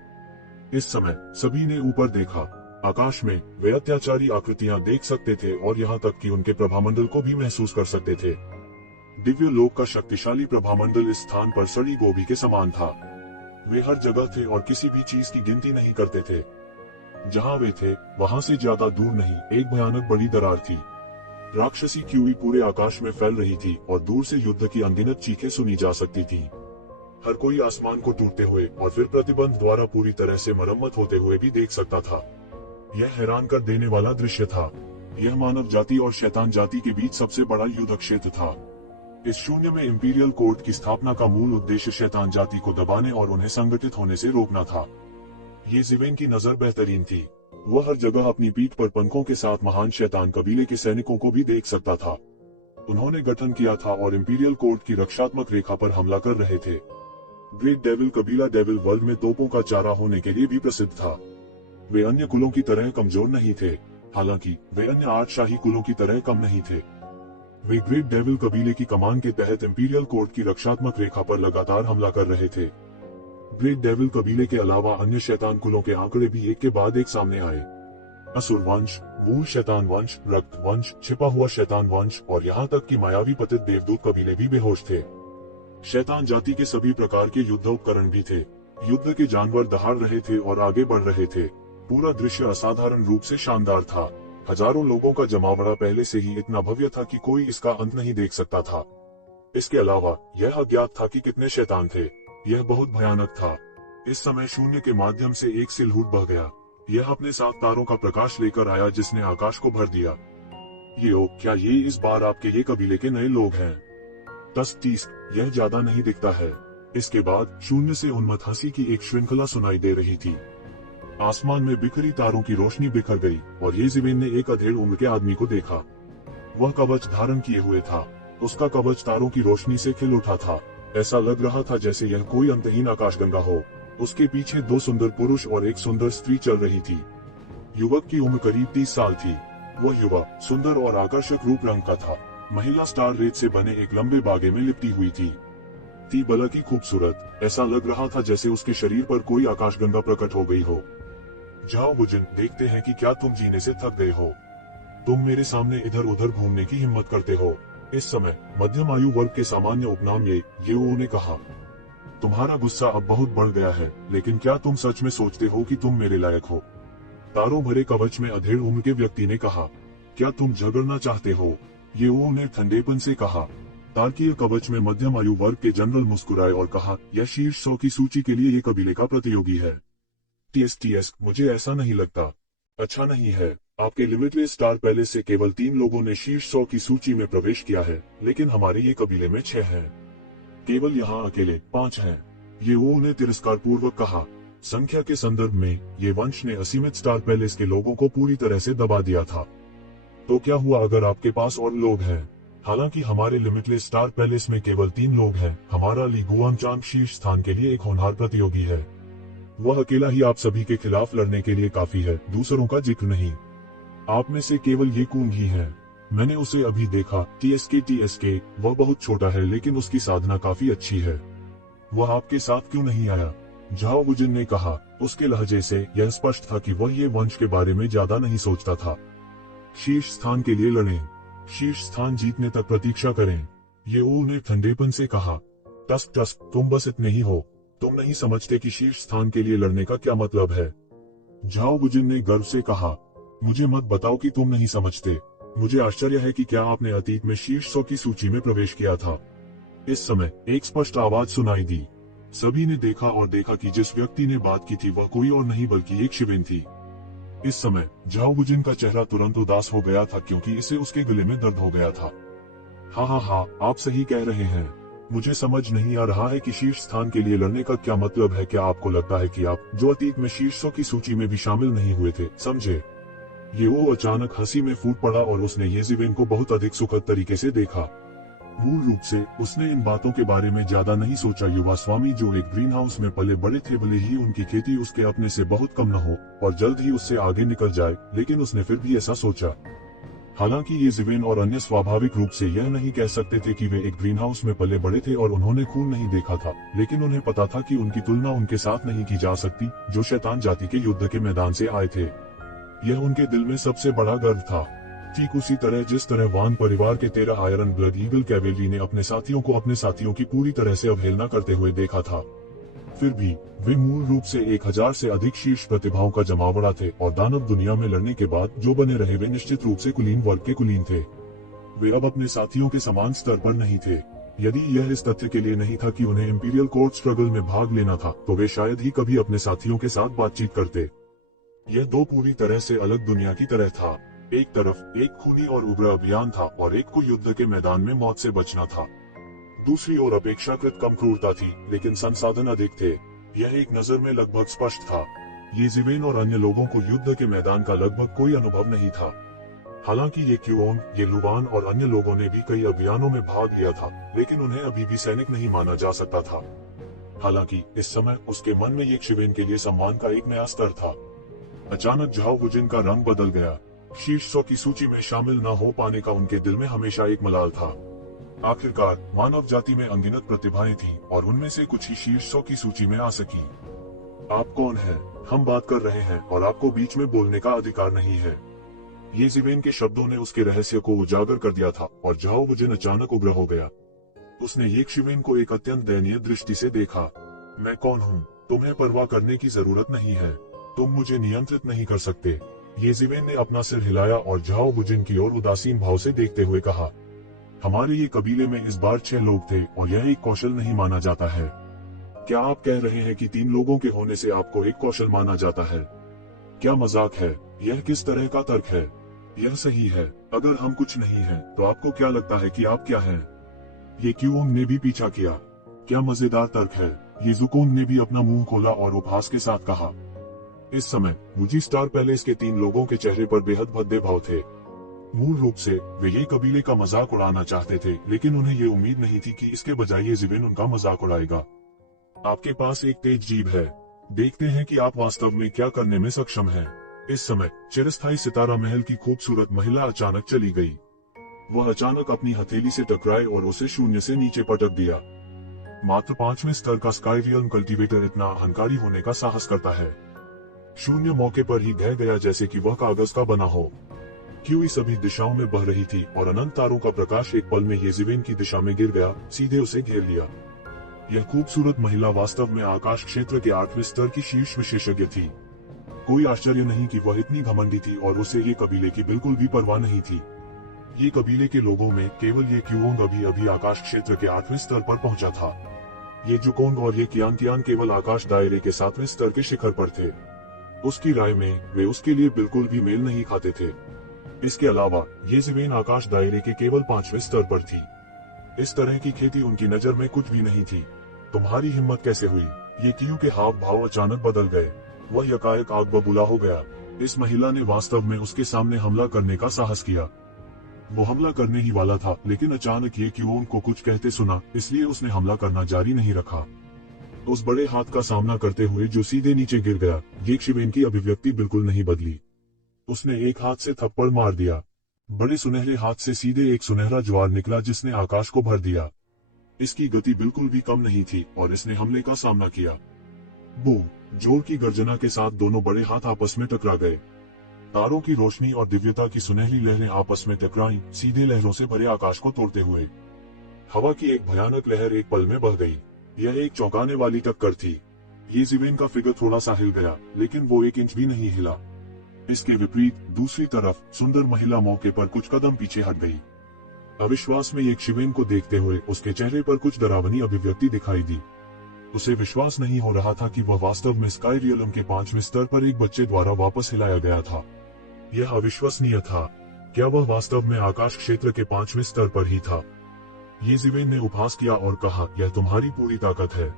इस समय सभी ने ऊपर देखा। आकाश में वे अत्याचारी आकृतियां देख सकते थे और यहाँ तक कि उनके प्रभामंडल को भी महसूस कर सकते थे। दिव्य लोक का शक्तिशाली प्रभामंडल इस स्थान पर सड़ी गोभी के समान था। वे हर जगह थे और किसी भी चीज की गिनती नहीं करते थे। जहाँ वे थे वहाँ से ज्यादा दूर नहीं एक भयानक बड़ी दरार थी। राक्षसी क्यूई पूरे आकाश में फैल रही थी और दूर से युद्ध की अनगिनत चीखें सुनी जा सकती थीं। हर कोई आसमान को टूटते हुए और फिर प्रतिबंध द्वारा पूरी तरह से मरम्मत होते हुए भी देख सकता था। यह हैरान कर देने वाला दृश्य था। यह मानव जाति और शैतान जाति के बीच सबसे बड़ा युद्ध क्षेत्र था। इस शून्य में इंपीरियल कोर्ट की स्थापना का मूल उद्देश्य शैतान जाति को दबाने और उन्हें संगठित होने से रोकना था। ये ज़िवेन की नजर बेहतरीन थी। वह हर जगह अपनी पीठ पर पंखों के साथ महान शैतान कबीले के सैनिकों को भी देख सकता था। उन्होंने गठन किया था और इंपीरियल कोर्ट की रक्षात्मक रेखा पर हमला कर रहे थे। ग्रेट डेविल कबीला डेविल वर्ल्ड में तोपों का चारा होने के लिए भी प्रसिद्ध था। वे अन्य कुलों की तरह कमजोर नहीं थे, हालांकि वे अन्य 8 शाही कुलों की तरह कम नहीं थे। वे ग्रेट डेविल कबीले की कमान के तहत इंपीरियल कोर्ट की रक्षात्मक रेखा पर लगातार हमला कर रहे थे। ग्रेट डेविल कबीले के अलावा अन्य शैतान कुलों के आंकड़े भी एक के बाद एक सामने आए। असुर वंश, मूल शैतान वंश, रक्त वंश, छिपा हुआ शैतान वंश और यहाँ तक कि मायावी पतित देवदूत कबीले भी बेहोश थे। शैतान जाति के सभी प्रकार के युद्ध उपकरण भी थे। युद्ध के जानवर दहाड़ रहे थे और आगे बढ़ रहे थे। पूरा दृश्य असाधारण रूप से शानदार था। हजारों लोगों का जमावड़ा पहले से ही इतना भव्य था कि कोई इसका अंत नहीं देख सकता था। इसके अलावा यह अज्ञात था कि कितने शैतान थे। यह बहुत भयानक था। इस समय शून्य के माध्यम से एक सिलहूट बह गया। यह अपने साथ तारों का प्रकाश लेकर आया जिसने आकाश को भर दिया। क्या ये इस बार आपके ही कबीले के नए लोग हैं? 10-30, यह ज्यादा नहीं दिखता है। इसके बाद शून्य से उन्मत्त हंसी की एक श्रृंखला सुनाई दे रही थी। आसमान में बिखरी तारों की रोशनी बिखर गई और ये ज़िवेन ने एक अधेड़ उम्र के आदमी को देखा। वह कवच धारण किए हुए था। उसका कवच तारों की रोशनी से खिल उठा था। ऐसा लग रहा था जैसे यह कोई अंतहीन आकाशगंगा हो। उसके पीछे 2 सुंदर पुरुष और एक सुंदर स्त्री चल रही थी। युवक की उम्र करीब 30 साल थी। वह युवक सुंदर और आकर्षक रूप रंग का था। महिला स्टार रेत से बने एक लंबे बागे में लिपटी हुई थी बला की खूबसूरत। ऐसा लग रहा था जैसे उसके शरीर पर कोई आकाशगंगा प्रकट हो गई हो। जाओ वुजन, देखते हैं कि क्या तुम जीने से थक गए हो। तुम मेरे सामने इधर उधर घूमने की हिम्मत करते हो। इस समय मध्यम आयु वर्ग के सामान्य उपनाम ये ने कहा, तुम्हारा गुस्सा अब बहुत बढ़ गया है, लेकिन क्या तुम सच में सोचते हो कि तुम मेरे लायक हो? तारों भरे कवच में अधेड़ उम्र के व्यक्ति ने कहा, क्या तुम झगड़ना चाहते हो? ये ने ठंडेपन से कहा। तारकीय कवच में मध्यम आयु वर्ग के जनरल मुस्कुराए और कहा, यह शीर्ष 100 की सूची के लिए ये कबीले का प्रतियोगी है। टीएस, मुझे ऐसा नहीं लगता। अच्छा नहीं है। आपके लिमिटलेस स्टार पैलेस से केवल 3 लोगों ने शीर्ष 100 की सूची में प्रवेश किया है, लेकिन हमारे ये कबीले में 6 हैं। केवल यहाँ अकेले 5 हैं। ये ने तिरस्कार पूर्वक कहा। संख्या के संदर्भ में ये वंश ने असीमित स्टार पैलेस के लोगों को पूरी तरह से दबा दिया था। तो क्या हुआ अगर आपके पास और लोग हैं? हालांकि हमारे लिमिटलेस स्टार पैलेस में केवल 3 लोग हैं। हमारा ली गुआंगचांग शीर्ष स्थान के लिए एक होनहार प्रतियोगी है। वह अकेला ही आप सभी के खिलाफ लड़ने के लिए काफी है, दूसरों का जिक्र नहीं। आप में से केवल ये कूंग ही है। मैंने उसे अभी देखा। टीएसके, वह बहुत छोटा है लेकिन उसकी साधना काफी अच्छी है। वह आपके साथ क्यों नहीं आया? झाओ वुजिन ने कहा। उसके लहजे से यह स्पष्ट था कि वह ये वंश के बारे में ज्यादा नहीं सोचता था। शीर्ष स्थान के लिए लड़ें। शीर्ष स्थान जीतने तक प्रतीक्षा करें। ये ने ठंडेपन से कहा। टस्क, तुम बस इतने ही हो। तुम नहीं समझते कि शीर्ष स्थान के लिए लड़ने का क्या मतलब है। झाओ वुजिन ने गर्व से कहा। मुझे मत बताओ कि तुम नहीं समझते। मुझे आश्चर्य है कि क्या आपने अतीत में शीर्ष 100 की सूची में प्रवेश किया था। इस समय एक स्पष्ट आवाज सुनाई दी। सभी ने देखा कि जिस व्यक्ति ने बात की थी वह कोई और नहीं बल्कि एक शिवेन थी। इस समय झाओ वुजिन का चेहरा तुरंत उदास हो गया था क्योंकि इसे उसके गले में दर्द हो गया था। हाँ, आप सही कह रहे हैं। मुझे समझ नहीं आ रहा है कि शीर्ष स्थान के लिए लड़ने का क्या मतलब है। क्या आपको लगता है कि आप, जो अतीत में शीर्ष 100 की सूची में भी शामिल नहीं हुए थे, समझे? ये अचानक हंसी में फूट पड़ा और उसने ये ज़िवेन को बहुत अधिक सुखद तरीके से देखा। मूल रूप से उसने इन बातों के बारे में ज्यादा नहीं सोचा। युवा स्वामी जो एक ग्रीन हाउस में पले बड़े थे, भले ही उनकी खेती उसके अपने से बहुत कम न हो और जल्द ही उससे आगे निकल जाए, लेकिन उसने फिर भी ऐसा सोचा। हालांकि ये ज़िवेन और अन्य स्वाभाविक रूप से यह नहीं कह सकते थे कि वे एक ग्रीन हाउस में पले बड़े थे और उन्होंने खून नहीं देखा था, लेकिन उन्हें पता था कि उनकी तुलना उनके साथ नहीं की जा सकती जो शैतान जाति के युद्ध के मैदान से आए थे। यह उनके दिल में सबसे बड़ा गर्व था। ठीक उसी तरह जिस तरह वान परिवार के 13 आयरन ब्लड ईगल कैवेलरी ने अपने साथियों को अपने साथियों की पूरी तरह से अवहेलना करते हुए देखा था। फिर भी वे मूल रूप से 1000 से अधिक शीर्ष प्रतिभाओं का जमावड़ा थे और दानव दुनिया में लड़ने के बाद जो बने रहे वे निश्चित रूप से कुलीन वर्ग के कुलीन थे। वे अब अपने साथियों के समान स्तर पर नहीं थे। यदि यह इस तथ्य के लिए नहीं था कि उन्हें इंपीरियल कोर्ट स्ट्रगल में भाग लेना था, तो वे शायद ही कभी अपने साथियों के साथ बातचीत करते। यह 2 पूरी तरह से अलग दुनिया की तरह था। एक तरफ एक खूनी और उग्र अभियान था और एक को युद्ध के मैदान में मौत से बचना था। दूसरी ओर अपेक्षाकृत कम क्रूरता थी, लेकिन संसाधन अधिक थे। यह एक नजर में लगभग स्पष्ट था। ये जिवेन और अन्य लोगों को युद्ध के मैदान का लगभग कोई अनुभव नहीं था। हालांकि ये क्यूओन, ये लुवान और अन्य लोगों ने भी कई अभियानों में भाग लिया था, लेकिन उन्हें अभी भी सैनिक नहीं माना जा सकता था। हालांकि इस समय उसके मन में ये शिवेन के लिए सम्मान का एक नया स्तर था। अचानक झाओ वुजिन का रंग बदल गया। शीर्ष 100 की सूची में शामिल न हो पाने का उनके दिल में हमेशा एक मलाल था। आखिरकार मानव जाति में अनगिनत प्रतिभाएं थीं और उनमें से कुछ ही शीर्ष 100 की सूची में आ सकी। आप कौन हैं? हम बात कर रहे हैं और आपको बीच में बोलने का अधिकार नहीं है। ये जिवेन के शब्दों ने उसके रहस्य को उजागर कर दिया था और झाओ वुजिन अचानक उग्र हो गया। उसने ये शिवेन को एक अत्यंत दयनीय दृष्टि से देखा। मैं कौन हूँ? तुम्हें परवाह करने की जरूरत नहीं है। तुम मुझे नियंत्रित नहीं कर सकते। ये जिवेन ने अपना सिर हिलाया और झाओ वुजिन की ओर उदासीन भाव से देखते हुए कहा, हमारे ये कबीले में इस बार 6 लोग थे और यह एक कौशल नहीं माना जाता है। क्या आप कह रहे हैं कि 3 लोगों के होने से आपको एक कौशल माना जाता है? क्या मजाक है? यह किस तरह का तर्क है? यह सही है। अगर हम कुछ नहीं हैं, तो आपको क्या लगता है कि आप क्या हैं? ये क्यूओंग ने भी पीछा किया। क्या मजेदार तर्क है। ये जुकोंग ने भी अपना मुंह खोला और उपहास के साथ कहा। इस समय वुजी स्टार पैलेस के 3 लोगों के चेहरे पर बेहद भद्दे भाव थे। मूल रूप से वे ये कबीले का मजाक उड़ाना चाहते थे, लेकिन उन्हें ये उम्मीद नहीं थी कि इसके बजाय ये जिवेन उनका मजाक उड़ाएगा। आपके पास एक तेज जीभ है। देखते हैं कि आप वास्तव में क्या करने में सक्षम हैं। इस समय चिरस्थायी सितारा महल की खूबसूरत महिला अचानक चली गई। वह अचानक अपनी हथेली से टकराए और उसे शून्य से नीचे पटक दिया। मात्र 5वें स्तर का स्काई रियल्म कल्टीवेटर इतना अहंकारी होने का साहस करता है। शून्य मौके पर ही ढह गया जैसे कि वह कागज का बना हो। क्यूई सभी दिशाओं में बह रही थी और अनंत तारों का प्रकाश एक पल में ये जिवेन की दिशा में गिर गया, सीधे उसे घेर लिया। यह खूबसूरत महिला वास्तव में आकाश क्षेत्र के 8वें स्तर की शीर्ष विशेषज्ञ थी। कोई आश्चर्य नहीं कि वह इतनी घमंडी थी और उसे ये कबीले की बिल्कुल भी परवाह नहीं थी। ये कबीले के लोगों में केवल ये क्यूओंग अभी अभी आकाश क्षेत्र के 8वें स्तर पर पहुंचा था। ये जुकोंग और ये कियान केवल आकाश दायरे के 7वें स्तर के शिखर पर थे। उसकी राय में वे उसके लिए बिल्कुल भी मेल नहीं खाते थे। इसके अलावा ये जिवेन आकाश दायरे के केवल 5वें स्तर पर थी। इस तरह की खेती उनकी नजर में कुछ भी नहीं थी। तुम्हारी हिम्मत कैसे हुई? ये क्यू के हाव भाव अचानक बदल गए। वह यकायक आग बबूला हो गया। इस महिला ने वास्तव में उसके सामने हमला करने का साहस किया। वो हमला करने ही वाला था, लेकिन अचानक ये क्यूओंग को कुछ कहते सुना, इसलिए उसने हमला करना जारी नहीं रखा। उस बड़े हाथ का सामना करते हुए जो सीधे नीचे गिर गया, ये शिवेन की अभिव्यक्ति बिल्कुल नहीं बदली। उसने एक हाथ से थप्पड़ मार दिया। बड़े सुनहरे हाथ से सीधे एक सुनहरा ज्वार निकला जिसने आकाश को भर दिया। इसकी गति बिल्कुल भी कम नहीं थी और इसने हमले का सामना किया। बूम! जोर की गर्जना के साथ दोनों बड़े हाथ आपस में टकरा गए। तारों की रोशनी और दिव्यता की सुनहरी लहरें आपस में टकराईं, सीधे लहरों से भरे आकाश को तोड़ते हुए। हवा की एक भयानक लहर एक पल में बह गई। यह एक चौंकाने वाली टक्कर थी। ये जिवेन का फिगर थोड़ा सा हिल गया, लेकिन वो 1 इंच भी नहीं हिला। इसके विपरीत दूसरी तरफ सुंदर महिला मौके पर कुछ कदम पीछे हट गई। अविश्वास में एक शिवेन को देखते हुए उसके चेहरे पर कुछ डरावनी अभिव्यक्ति दिखाई दी। उसे विश्वास नहीं हो रहा था कि वह वास्तव में स्काई रियलम के 5वें स्तर पर एक बच्चे द्वारा वापस हिलाया गया था। यह अविश्वसनीय था। क्या वह वास्तव में आकाश क्षेत्र के 5वें स्तर पर ही था? ये जिवेन ने उपहास किया और कहा, यह तुम्हारी पूरी ताकत है।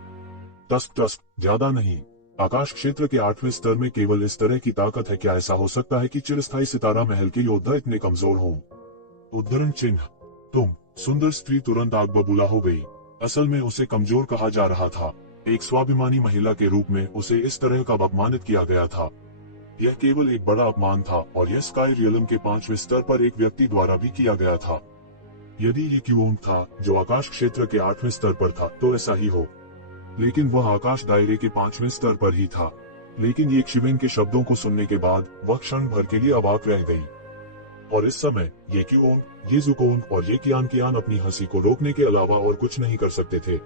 टस्क, ज्यादा नहीं। आकाश क्षेत्र के 8वें स्तर में केवल इस तरह की ताकत है। क्या ऐसा हो सकता है कि चिरस्थायी सितारा महल के योद्धा इतने कमजोर हों? उद्धरण चिन्ह। तुम। सुंदर स्त्री तुरंत आग बबूला हो गई। असल में उसे कमजोर कहा जा रहा था। एक स्वाभिमानी महिला के रूप में उसे इस तरह का अपमानित किया गया था। यह केवल एक बड़ा अपमान था और यह स्काई रियलम के 5वें स्तर पर एक व्यक्ति द्वारा भी किया गया था। यदि ये क्यूओंग था जो आकाश क्षेत्र के 8वें स्तर पर था, तो ऐसा ही हो। लेकिन वह आकाश दायरे के 5वें स्तर पर ही था। लेकिन ये शिवेन के शब्दों को सुनने के बाद वह क्षण भर के लिए अवाक रह गई। और इस समय ये क्यूओंग, ये जुकोंग और ये कियान अपनी हंसी को रोकने के अलावा और कुछ नहीं कर सकते थे।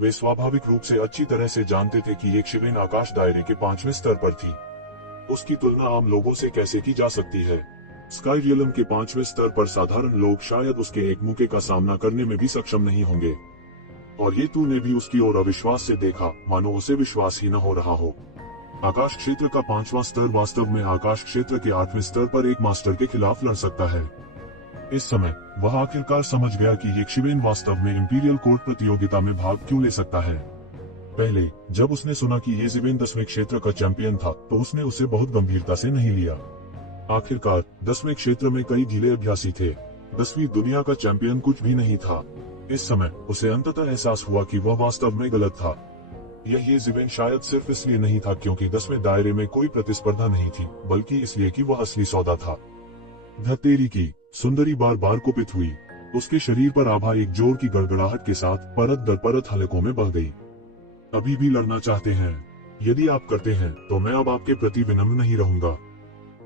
वे स्वाभाविक रूप से अच्छी तरह से जानते थे कि ये शिवेन आकाश दायरे के 5वें स्तर पर थी। उसकी तुलना आम लोगों से कैसे की जा सकती है? स्काई रियलम के 5वें स्तर पर साधारण लोग शायद उसके एक मुक्के का सामना करने में भी सक्षम नहीं होंगे। और ये तूने भी उसकी ओर अविश्वास से देखा, मानो उसे विश्वास ही न हो रहा हो। आकाश क्षेत्र का 5वां स्तर वास्तव में आकाश क्षेत्र के 8वें स्तर पर एक मास्टर के खिलाफ लड़ सकता है। इस समय वह आखिरकार समझ गया कि येशिवेन वास्तव में इंपीरियल कोर्ट प्रतियोगिता में भाग क्यों ले सकता है। पहले जब उसने सुना कि येशिवेन 10वें क्षेत्र का चैंपियन था तो उसने उसे बहुत गंभीरता से नहीं लिया। आखिरकार 10वें क्षेत्र में कई ढीले अभ्यासी थे, 10वीं दुनिया का चैंपियन कुछ भी नहीं था। इस समय उसे अंततः एहसास हुआ कि वह वास्तव में गलत था। यह येशिवेन शायद सिर्फ इसलिए नहीं था क्योंकि 10वें दायरे में कोई प्रतिस्पर्धा नहीं थी, बल्कि इसलिए कि वह असली सौदा था। धतेरी की सुंदरी बार बार कुपित हुई। उसके शरीर पर आभा एक जोर की गड़गड़ाहट के साथ परत दर परत हलकों में बह गई। अभी भी लड़ना चाहते हैं? यदि आप करते हैं तो मैं अब आपके प्रति विनम्र नहीं रहूंगा।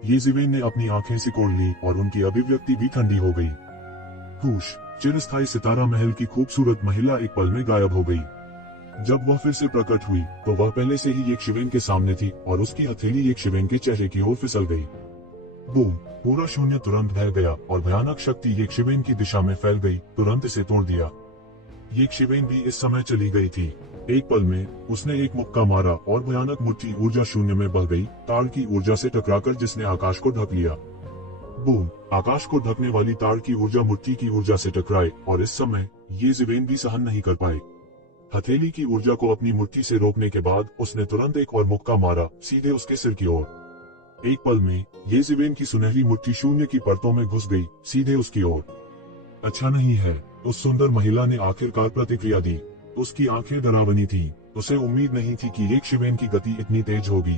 येशिवेन ने अपनी आंखें सिकोड़ ली और उनकी अभिव्यक्ति भी ठंडी हो गई। हुश, चिरस्थायी सितारा महल की खूबसूरत महिला एक पल में गायब हो गई। जब वह फिर से प्रकट हुई तो वह पहले से ही येशिवेन के सामने थी और उसकी हथेली येशिवेन के चेहरे की ओर फिसल गई। बूम! पूरा शून्य तुरंत ढह गया और भयानक शक्ति येशिवेन की दिशा में फैल गई, तुरंत इसे तोड़ दिया। येशिवेन भी इस समय चली गई थी। एक पल में उसने एक मुक्का मारा और भयानक मुट्ठी ऊर्जा शून्य में बह गई, तार की ऊर्जा से टकराकर जिसने आकाश को ढक लिया। बूम! आकाश को ढकने वाली तार की ऊर्जा मुट्ठी की ऊर्जा से टकराए और इस समय येशिवेन भी सहन नहीं कर पाए। हथेली की ऊर्जा को अपनी मुट्ठी से रोकने के बाद उसने तुरंत एक और मुक्का मारा, सीधे उसके सिर की ओर। एक पल में येशिवेन की सुनहरी मुट्ठी शून्य की परतों में घुस गई, सीधे उसकी ओर। अच्छा नहीं है, उस सुंदर महिला ने आखिरकार प्रतिक्रिया दी। उसकी आंखें डरावनी थीं। उसे उम्मीद नहीं थी कि येशिवेन की गति इतनी तेज होगी।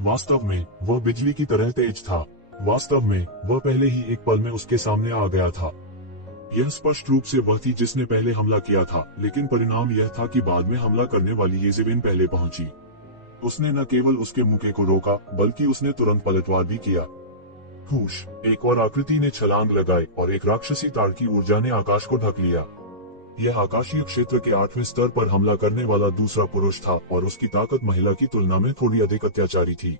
वास्तव में वह बिजली की तरह तेज था। वास्तव में वह पहले ही एक पल में उसके सामने आ गया था। यह स्पष्ट रूप से वह थी जिसने पहले हमला किया था, लेकिन परिणाम यह था कि बाद में हमला करने वाली येशिवेन पहले पहुंची। उसने न केवल उसके मुक्के को रोका, बल्कि उसने तुरंत पलटवार भी किया। हुश! एक और आकृति ने छलांग लगाई और एक राक्षसी तार की ऊर्जा ने आकाश को ढक लिया। यह आकाशीय क्षेत्र के 8वें स्तर पर हमला करने वाला दूसरा पुरुष था और उसकी ताकत महिला की तुलना में थोड़ी अधिक अत्याचारी थी।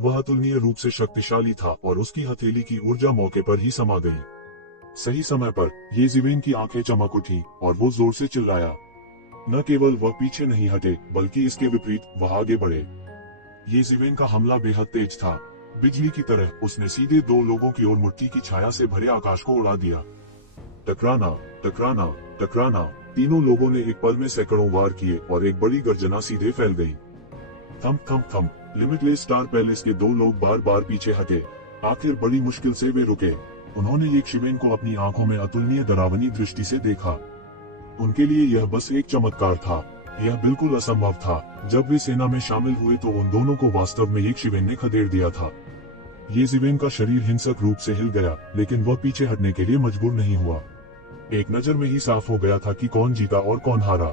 वह अतुलनीय रूप से शक्तिशाली था और उसकी हथेली की ऊर्जा मौके पर ही समा गई। सही समय पर येशिवेन की आंखें चमक उठी और वो जोर से चिल्लाया। न केवल वह पीछे नहीं हटे, बल्कि इसके विपरीत वह आगे बढ़े। येशिवेन का हमला बेहद तेज था। बिजली की तरह उसने सीधे दो लोगों की ओर मुट्ठी की छाया से भरे आकाश को उड़ा दिया। टकराना, टकराना, टकराना! तीनों लोगों ने एक पल में सैकड़ों वार किए और एक बड़ी गर्जना सीधे फैल गई। Thump thump thump! Limitless star palace के दो लोग बार बार पीछे हटे। आखिर बड़ी मुश्किल से वे रुके। उन्होंने येशिवेन को अपनी आंखों में अतुलनीय डरावनी दृष्टि से देखा। उनके लिए यह बस एक चमत्कार था। यह बिल्कुल असंभव था। जब वे सेना में शामिल हुए तो उन दोनों को वास्तव में येशिवेन ने खदेड़ दिया था। येशिवेन का शरीर हिंसक रूप से हिल गया, लेकिन वह पीछे हटने के लिए मजबूर नहीं हुआ। एक नजर में ही साफ हो गया था कि कौन जीता और कौन हारा।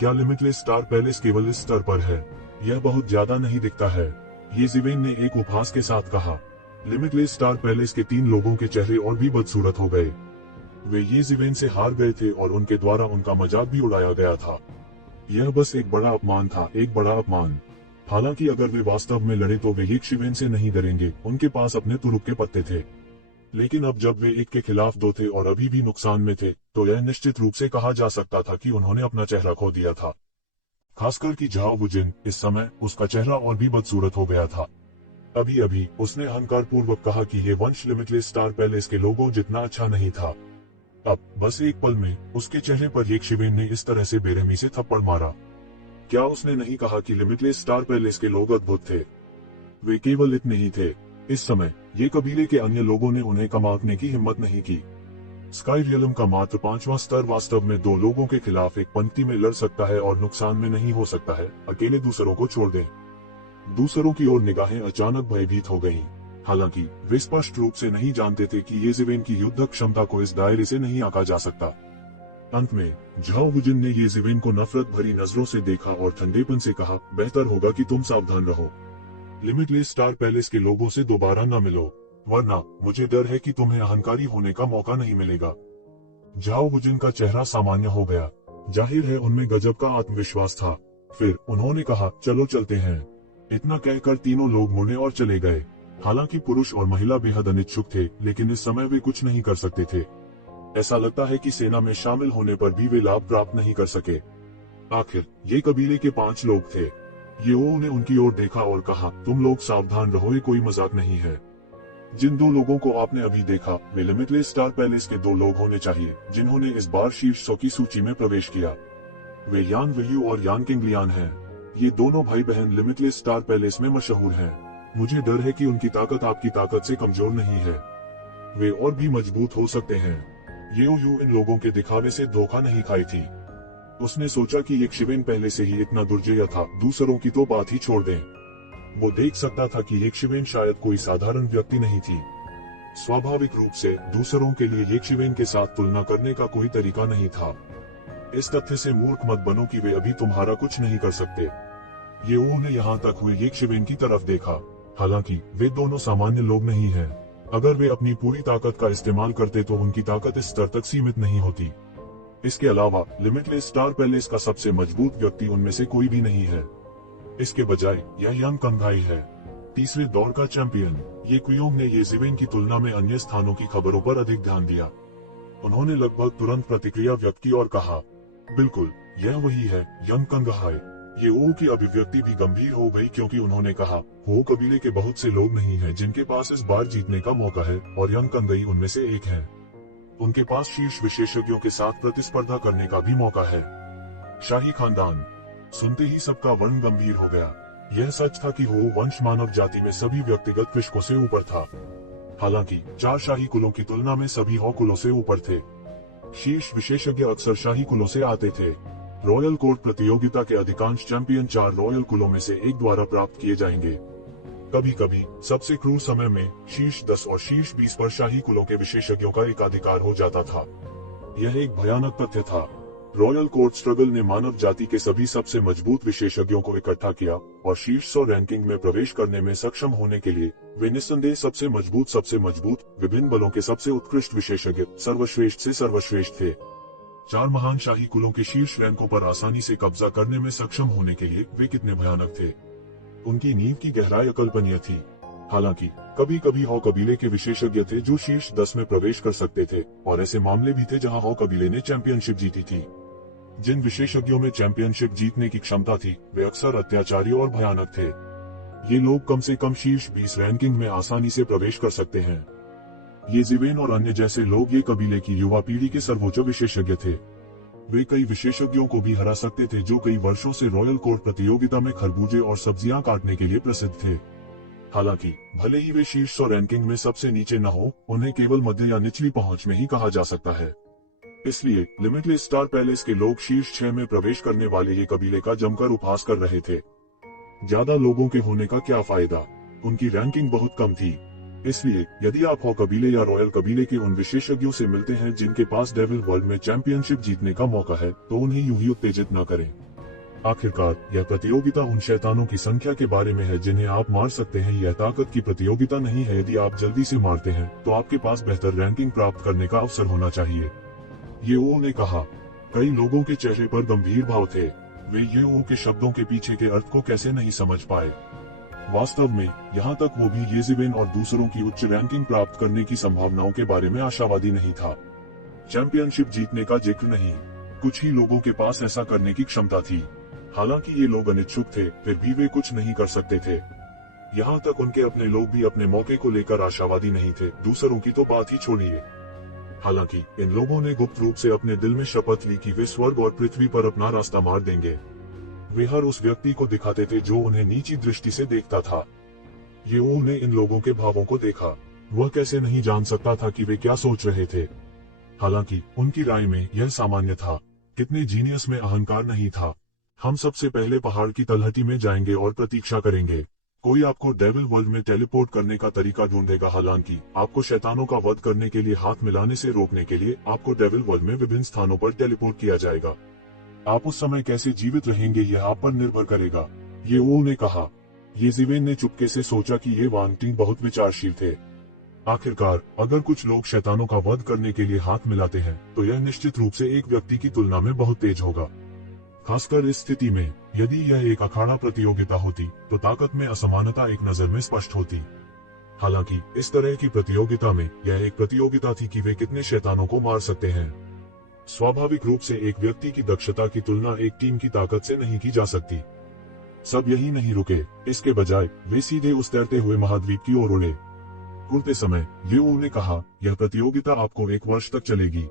क्या लिमिटलेस स्टार पैलेस केवल इस स्तर पर है? यह बहुत ज्यादा नहीं दिखता है, येशिवेन ने एक उपहास के साथ कहा। लिमिटलेस स्टार पैलेस के 3 लोगों के चेहरे और भी बदसूरत हो गए। वे येशिवेन से हार गए थे और उनके द्वारा उनका मजाक भी उड़ाया गया था। यह बस एक बड़ा अपमान था, एक बड़ा अपमान। हालांकि अगर वे वास्तव में लड़े तो वे येशिवेन से नहीं डरेंगे, उनके पास अपने तुरुप के पत्ते थे। लेकिन अब जब वे एक के खिलाफ 2 थे और अभी भी नुकसान में थे, तो यह निश्चित रूप से कहा जा सकता था कि उन्होंने अपना चेहरा खो दिया था। खासकर कि झाओ वुजिन, इस समय उसका चेहरा और भी बदसूरत हो गया था। अभी अभी उसने अहंकार पूर्वक कहा कि ये वंश लिमिटलेस स्टार पैलेस के लोगों जितना अच्छा नहीं था। अब बस एक पल में उसके चेहरे पर येशिवेन ने इस तरह से बेरहमी से थप्पड़ मारा। क्या उसने नहीं कहा कि लिमिटलेस स्टार पैलेस के लोग अद्भुत थे? वे केवल इतने ही थे। इस समय ये कबीले के अन्य लोगों ने उन्हें कम आंकने की हिम्मत नहीं की। स्काई रियलम का मात्र 5वां स्तर वास्तव में 2 लोगों के खिलाफ एक पंक्ति में लड़ सकता है और नुकसान में नहीं हो सकता है। अकेले दूसरों को छोड़ दें। दूसरों की ओर निगाहें अचानक भयभीत हो गईं। हालांकि वे स्पष्ट रूप से नहीं जानते थे कि येशिवेन की युद्ध क्षमता को इस दायरे से नहीं आंका जा सकता। अंत में झाओ वुजिन ने येशिवेन को नफरत भरी नजरों से देखा और ठंडेपन से कहा, बेहतर होगा कि तुम सावधान रहो। लिमिटलेस स्टार पैलेस के लोगों से दोबारा न मिलो, वरना मुझे डर है कि तुम्हें अहंकारी होने का मौका नहीं मिलेगा। झाओ वुजिन का चेहरा सामान्य हो गया। जाहिर है उनमें गजब का आत्मविश्वास था। फिर उन्होंने कहा, चलो चलते हैं। इतना कहकर तीनों लोग मुड़े और चले गए। हालांकि पुरुष और महिला बेहद अनिच्छुक थे, लेकिन इस समय वे कुछ नहीं कर सकते थे। ऐसा लगता है कि सेना में शामिल होने पर भी वे लाभ प्राप्त नहीं कर सके। आखिर ये कबीले के 5 लोग थे। येओ ने उनकी ओर देखा और कहा, तुम लोग सावधान रहो, ये कोई मजाक नहीं है। जिन दो लोगों को आपने अभी देखा वे लिमिटलेस स्टार पैलेस के दो लोग होने चाहिए जिन्होंने इस बार शीर्ष 100 की सूची में प्रवेश किया। वे यान वयू और यान किंगलियान हैं। ये दोनों भाई बहन लिमिटलेस स्टार पैलेस में मशहूर हैं। मुझे डर है कि उनकी ताकत आपकी ताकत से कमजोर नहीं है। वे और भी मजबूत हो सकते हैं। ये यू इन लोगों के दिखावे से धोखा नहीं खाई थी। उसने सोचा कि एक शिवेन पहले से ही इतना दुर्जय था, दूसरों की तो बात ही छोड़ दें। वो देख सकता था कि एक शिवेन शायद कोई साधारण व्यक्ति नहीं थी। स्वाभाविक रूप से दूसरों के लिए एक शिवेन के साथ तुलना करने का कोई तरीका नहीं था। इस तथ्य से मूर्ख मत बनो कि वे अभी तुम्हारा कुछ नहीं कर सकते। ये उन्हें यहाँ तक हुए एक शिवेन की तरफ देखा। हालांकि वे दोनों सामान्य लोग नहीं हैं। अगर वे अपनी पूरी ताकत का इस्तेमाल करते तो उनकी ताकत इस स्तर तक सीमित नहीं होती। इसके अलावा लिमिटलेस स्टार पैलेस का सबसे मजबूत व्यक्ति उनमें से कोई भी नहीं है। इसके बजाय यह यांग कंगाई है, तीसरे दौर का चैंपियन। ये कुयोंग ने ये जिवेन की तुलना में अन्य स्थानों की खबरों पर अधिक ध्यान दिया। उन्होंने लगभग तुरंत प्रतिक्रिया व्यक्त की और कहा, बिल्कुल यह वही है, यंग कंगाई। ये ओ की अभिव्यक्ति भी गंभीर हो गई क्योंकि उन्होंने कहा, हो कबीले के बहुत से लोग नहीं हैं जिनके पास इस बार जीतने का मौका है और यंग कंगाई उनमें से एक है। उनके पास शीर्ष विशेषज्ञों के साथ प्रतिस्पर्धा करने का भी मौका है। शाही खानदान। सुनते ही सबका वर्ण गंभीर हो गया। यह सच था कि हो वंश मानव जाति में सभी व्यक्तिगत विषयों से ऊपर था। हालांकि 4 शाही कुलों की तुलना में सभी हो कुलों से ऊपर थे। शीर्ष विशेषज्ञ अक्सर शाही कुलों से आते थे। रॉयल कोर्ट प्रतियोगिता के अधिकांश चैंपियन 4 रॉयल कुलों में से एक द्वारा प्राप्त किए जाएंगे। कभी कभी सबसे क्रूर समय में शीर्ष 10 और शीर्ष 20 पर शाही कुलों के विशेषज्ञों का एकाधिकार हो जाता था। यह एक भयानक तथ्य था। रॉयल कोर्ट स्ट्रगल ने मानव जाति के सभी सबसे मजबूत विशेषज्ञों को इकट्ठा किया और शीर्ष 100 रैंकिंग में प्रवेश करने में सक्षम होने के लिए वे निस्संदेह सबसे मजबूत विभिन्न बलों के सबसे उत्कृष्ट विशेषज्ञ सर्वश्रेष्ठ से सर्वश्रेष्ठ थे। 4 महान शाही कुलों के शीर्ष रैंकों पर आसानी से कब्जा करने में सक्षम होने के लिए वे कितने भयानक थे। उनकी नींव की गहराई अकल्पनीय थी। हालांकि कभी कभी हो कबीले के विशेषज्ञ थे जो शीर्ष 10 में प्रवेश कर सकते थे और ऐसे मामले भी थे जहां हो कबीले ने चैंपियनशिप जीती थी। जिन विशेषज्ञों में चैंपियनशिप जीतने की क्षमता थी वे अक्सर अत्याचारी और भयानक थे। ये लोग कम से कम शीर्ष 20 रैंकिंग में आसानी से प्रवेश कर सकते हैं। ये जिवेन और अन्य जैसे लोग ये कबीले की युवा पीढ़ी के सर्वोच्च विशेषज्ञ थे। वे कई विशेषज्ञों को भी हरा सकते थे जो कई वर्षों से रॉयल कोर्ट प्रतियोगिता में खरबूजे और सब्जियां काटने के लिए प्रसिद्ध थे। हालांकि भले ही वे शीर्ष 100 रैंकिंग में सबसे नीचे न हो, उन्हें केवल मध्य या निचली पहुंच में ही कहा जा सकता है। इसलिए लिमिटलेस स्टार पैलेस के लोग शीर्ष 6 में प्रवेश करने वाले ये कबीले का जमकर उपहास कर रहे थे। ज्यादा लोगों के होने का क्या फायदा, उनकी रैंकिंग बहुत कम थी। इसलिए यदि आप हो कबीले या रॉयल कबीले के उन विशेषज्ञों से मिलते हैं जिनके पास डेविल वर्ल्ड में चैंपियनशिप जीतने का मौका है तो उन्हें यूं ही उत्तेजित न करें। आखिरकार यह प्रतियोगिता उन शैतानों की संख्या के बारे में है जिन्हें आप मार सकते हैं। यह ताकत की प्रतियोगिता नहीं है। यदि आप जल्दी से मारते हैं तो आपके पास बेहतर रैंकिंग प्राप्त करने का अवसर होना चाहिए। ये ओ ने कहा। कई लोगों के चेहरे पर गंभीर भाव थे। वे ये ओ के शब्दों के पीछे के अर्थ को कैसे नहीं समझ पाए। वास्तव में यहाँ तक वो भी येजिवेन और दूसरों की उच्च रैंकिंग प्राप्त करने की संभावनाओं के बारे में आशावादी नहीं था। चैंपियनशिप जीतने का जिक्र नहीं। कुछ ही लोगों के पास ऐसा करने की क्षमता थी। हालांकि ये लोग अनिच्छुक थे, फिर भी वे कुछ नहीं कर सकते थे। यहाँ तक उनके अपने लोग भी अपने मौके को लेकर आशावादी नहीं थे, दूसरों की तो बात ही छोड़िए। हालांकि इन लोगों ने गुप्त रूप से अपने दिल में शपथ ली कि वे स्वर्ग और पृथ्वी पर अपना रास्ता मार देंगे। वे हर उस व्यक्ति को दिखाते थे जो उन्हें नीची दृष्टि से देखता था। ये उन्हें इन लोगों के भावों को देखा। वह कैसे नहीं जान सकता था कि वे क्या सोच रहे थे। हालांकि उनकी राय में यह सामान्य था। कितने जीनियस में अहंकार नहीं था। हम सबसे पहले पहाड़ की तलहटी में जाएंगे और प्रतीक्षा करेंगे। कोई आपको डेविल वर्ल्ड में टेलीपोर्ट करने का तरीका ढूंढेगा। हालांकि आपको शैतानों का वध करने के लिए हाथ मिलाने से रोकने के लिए आपको डेविल वर्ल्ड में विभिन्न स्थानों पर टेलीपोर्ट किया जाएगा। आप उस समय कैसे जीवित रहेंगे यह आप पर निर्भर करेगा, ये वो ने कहा। येजिवेन ने चुपके से सोचा कि ये वांगटिंग बहुत विचारशील थे। आखिरकार अगर कुछ लोग शैतानों का वध करने के लिए हाथ मिलाते हैं तो यह निश्चित रूप से एक व्यक्ति की तुलना में बहुत तेज होगा। खासकर इस स्थिति में यदि यह एक अखाड़ा प्रतियोगिता होती तो ताकत में असमानता एक नजर में स्पष्ट होती। हालांकि इस तरह की प्रतियोगिता में यह एक प्रतियोगिता थी कि वे कितने शैतानों को मार सकते हैं। स्वाभाविक रूप से एक व्यक्ति की दक्षता की तुलना एक टीम की ताकत से नहीं की जा सकती। सब यही नहीं रुके, इसके बजाय वे सीधे उस तैरते हुए महाद्वीप की ओर उड़े। उड़ते समय लियो ने कहा, यह प्रतियोगिता आपको 1 वर्ष तक चलेगी।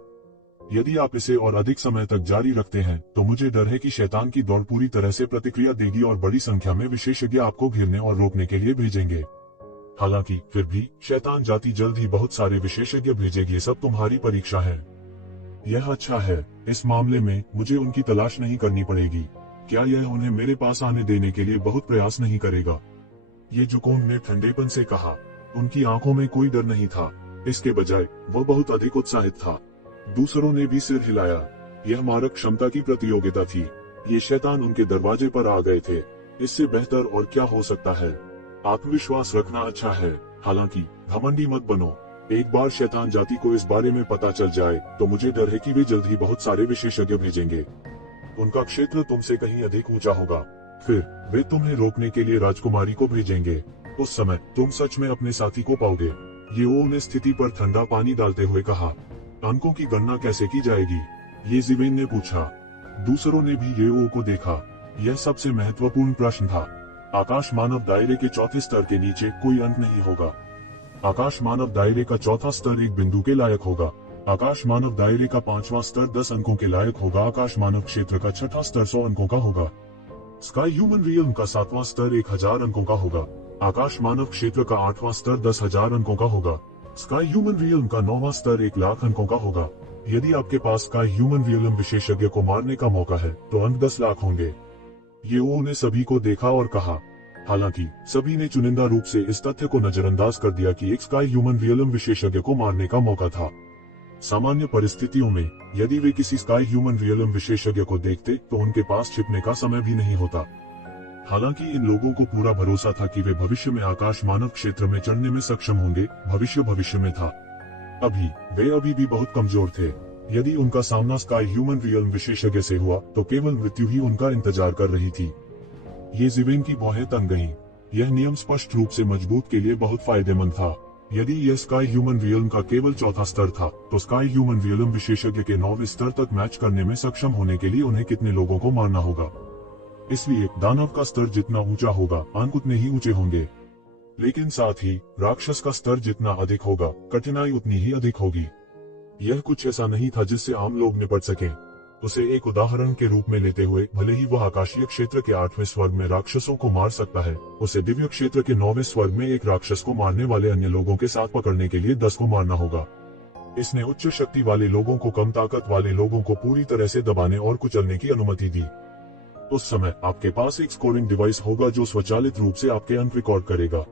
यदि आप इसे और अधिक समय तक जारी रखते हैं तो मुझे डर है कि शैतान की दौड़ पूरी तरह से प्रतिक्रिया देगी और बड़ी संख्या में विशेषज्ञ आपको घेरने और रोकने के लिए भेजेंगे। हालांकि फिर भी शैतान जाति जल्द ही बहुत सारे विशेषज्ञ भेजेगी। ये सब तुम्हारी परीक्षा है। यह अच्छा है। इस मामले में मुझे उनकी तलाश नहीं करनी पड़ेगी। क्या यह उन्हें मेरे पास आने देने के लिए बहुत प्रयास नहीं करेगा? ये जुकोन ने ठंडेपन से कहा। उनकी आंखों में कोई डर नहीं था, इसके बजाय वह बहुत अधिक उत्साहित था। दूसरों ने भी सिर हिलाया। यह मारक क्षमता की प्रतियोगिता थी। ये शैतान उनके दरवाजे पर आ गए थे। इससे बेहतर और क्या हो सकता है? आत्मविश्वास रखना अच्छा है, हालांकि घमंडी मत बनो। एक बार शैतान जाति को इस बारे में पता चल जाए तो मुझे डर है कि वे जल्द ही बहुत सारे विशेषज्ञ भेजेंगे। उनका क्षेत्र तुमसे कहीं अधिक ऊंचा होगा। फिर वे तुम्हें रोकने के लिए राजकुमारी को भेजेंगे। उस समय तुम सच में अपने साथी को पाओगे। येओ ने स्थिति पर ठंडा पानी डालते हुए कहा। अंकों की गणना कैसे की जाएगी? ये जिवेन ने पूछा। दूसरों ने भी येओ को देखा। यह सबसे महत्वपूर्ण प्रश्न था। आकाश मानव दायरे के चौथे स्तर के नीचे कोई अंक नहीं होगा। आकाश मानव दायरे का चौथा स्तर 1 बिंदु के लायक होगा। आकाश मानव दायरे का 5वां स्तर 10 अंकों के लायक होगा। आकाश मानव क्षेत्र का 6ठा स्तर 100 अंकों का होगा। स्काई ह्यूमन रियल्म का 7वां स्तर 1000 अंकों का होगा। आकाश मानव क्षेत्र का 8वां स्तर 10,000 अंकों का होगा। स्काई ह्यूमन रियल्म का 9वां स्तर 1 लाख अंकों का होगा। यदि आपके पास स्काई ह्यूमन रियल्म विशेषज्ञ को मारने का मौका है तो अंक 10 लाख होंगे। येओ ने सभी को देखा और कहा। हालांकि सभी ने चुनिंदा रूप से इस तथ्य को नजरअंदाज कर दिया कि एक स्काई ह्यूमन रियल्म विशेषज्ञ को मारने का मौका था। सामान्य परिस्थितियों में यदि वे किसी स्काई ह्यूमन रियल्म विशेषज्ञ को देखते तो उनके पास छिपने का समय भी नहीं होता। हालांकि इन लोगों को पूरा भरोसा था कि वे भविष्य में आकाश मानव क्षेत्र में चढ़ने में सक्षम होंगे। भविष्य में था। वे अभी भी बहुत कमजोर थे। यदि उनका सामना स्काई ह्यूमन रियल्म विशेषज्ञ से हुआ तो केवल मृत्यु ही उनका इंतजार कर रही थी। ये जिवेन की भौहें तन गईं। यह नियम स्पष्ट रूप से मजबूत के लिए बहुत फायदेमंद था। यदि यह स्काई ह्यूमन रियल्म का केवल चौथा स्तर था तो स्काई ह्यूमन रियल्म विशेषज्ञ के 9वें स्तर तक मैच करने में सक्षम होने के लिए उन्हें कितने लोगों को मारना होगा? इसलिए दानव का स्तर जितना ऊंचा होगा अंक उतने ही ऊंचे होंगे, लेकिन साथ ही राक्षस का स्तर जितना अधिक होगा कठिनाई उतनी ही अधिक होगी। यह कुछ ऐसा नहीं था जिससे आम लोग निपट सकें। उसे एक उदाहरण के रूप में लेते हुए, भले ही वह आकाशीय क्षेत्र के 8वें स्वर्ग में राक्षसों को मार सकता है, उसे दिव्य क्षेत्र के 9वें स्वर्ग में एक राक्षस को मारने वाले अन्य लोगों के साथ पकड़ने के लिए 10 को मारना होगा। इसने उच्च शक्ति वाले लोगों को कम ताकत वाले लोगों को पूरी तरह से दबाने और कुचलने की अनुमति दी। उस समय आपके पास एक स्कोरिंग डिवाइस होगा जो स्वचालित रूप से आपके अंक रिकॉर्ड करेगा।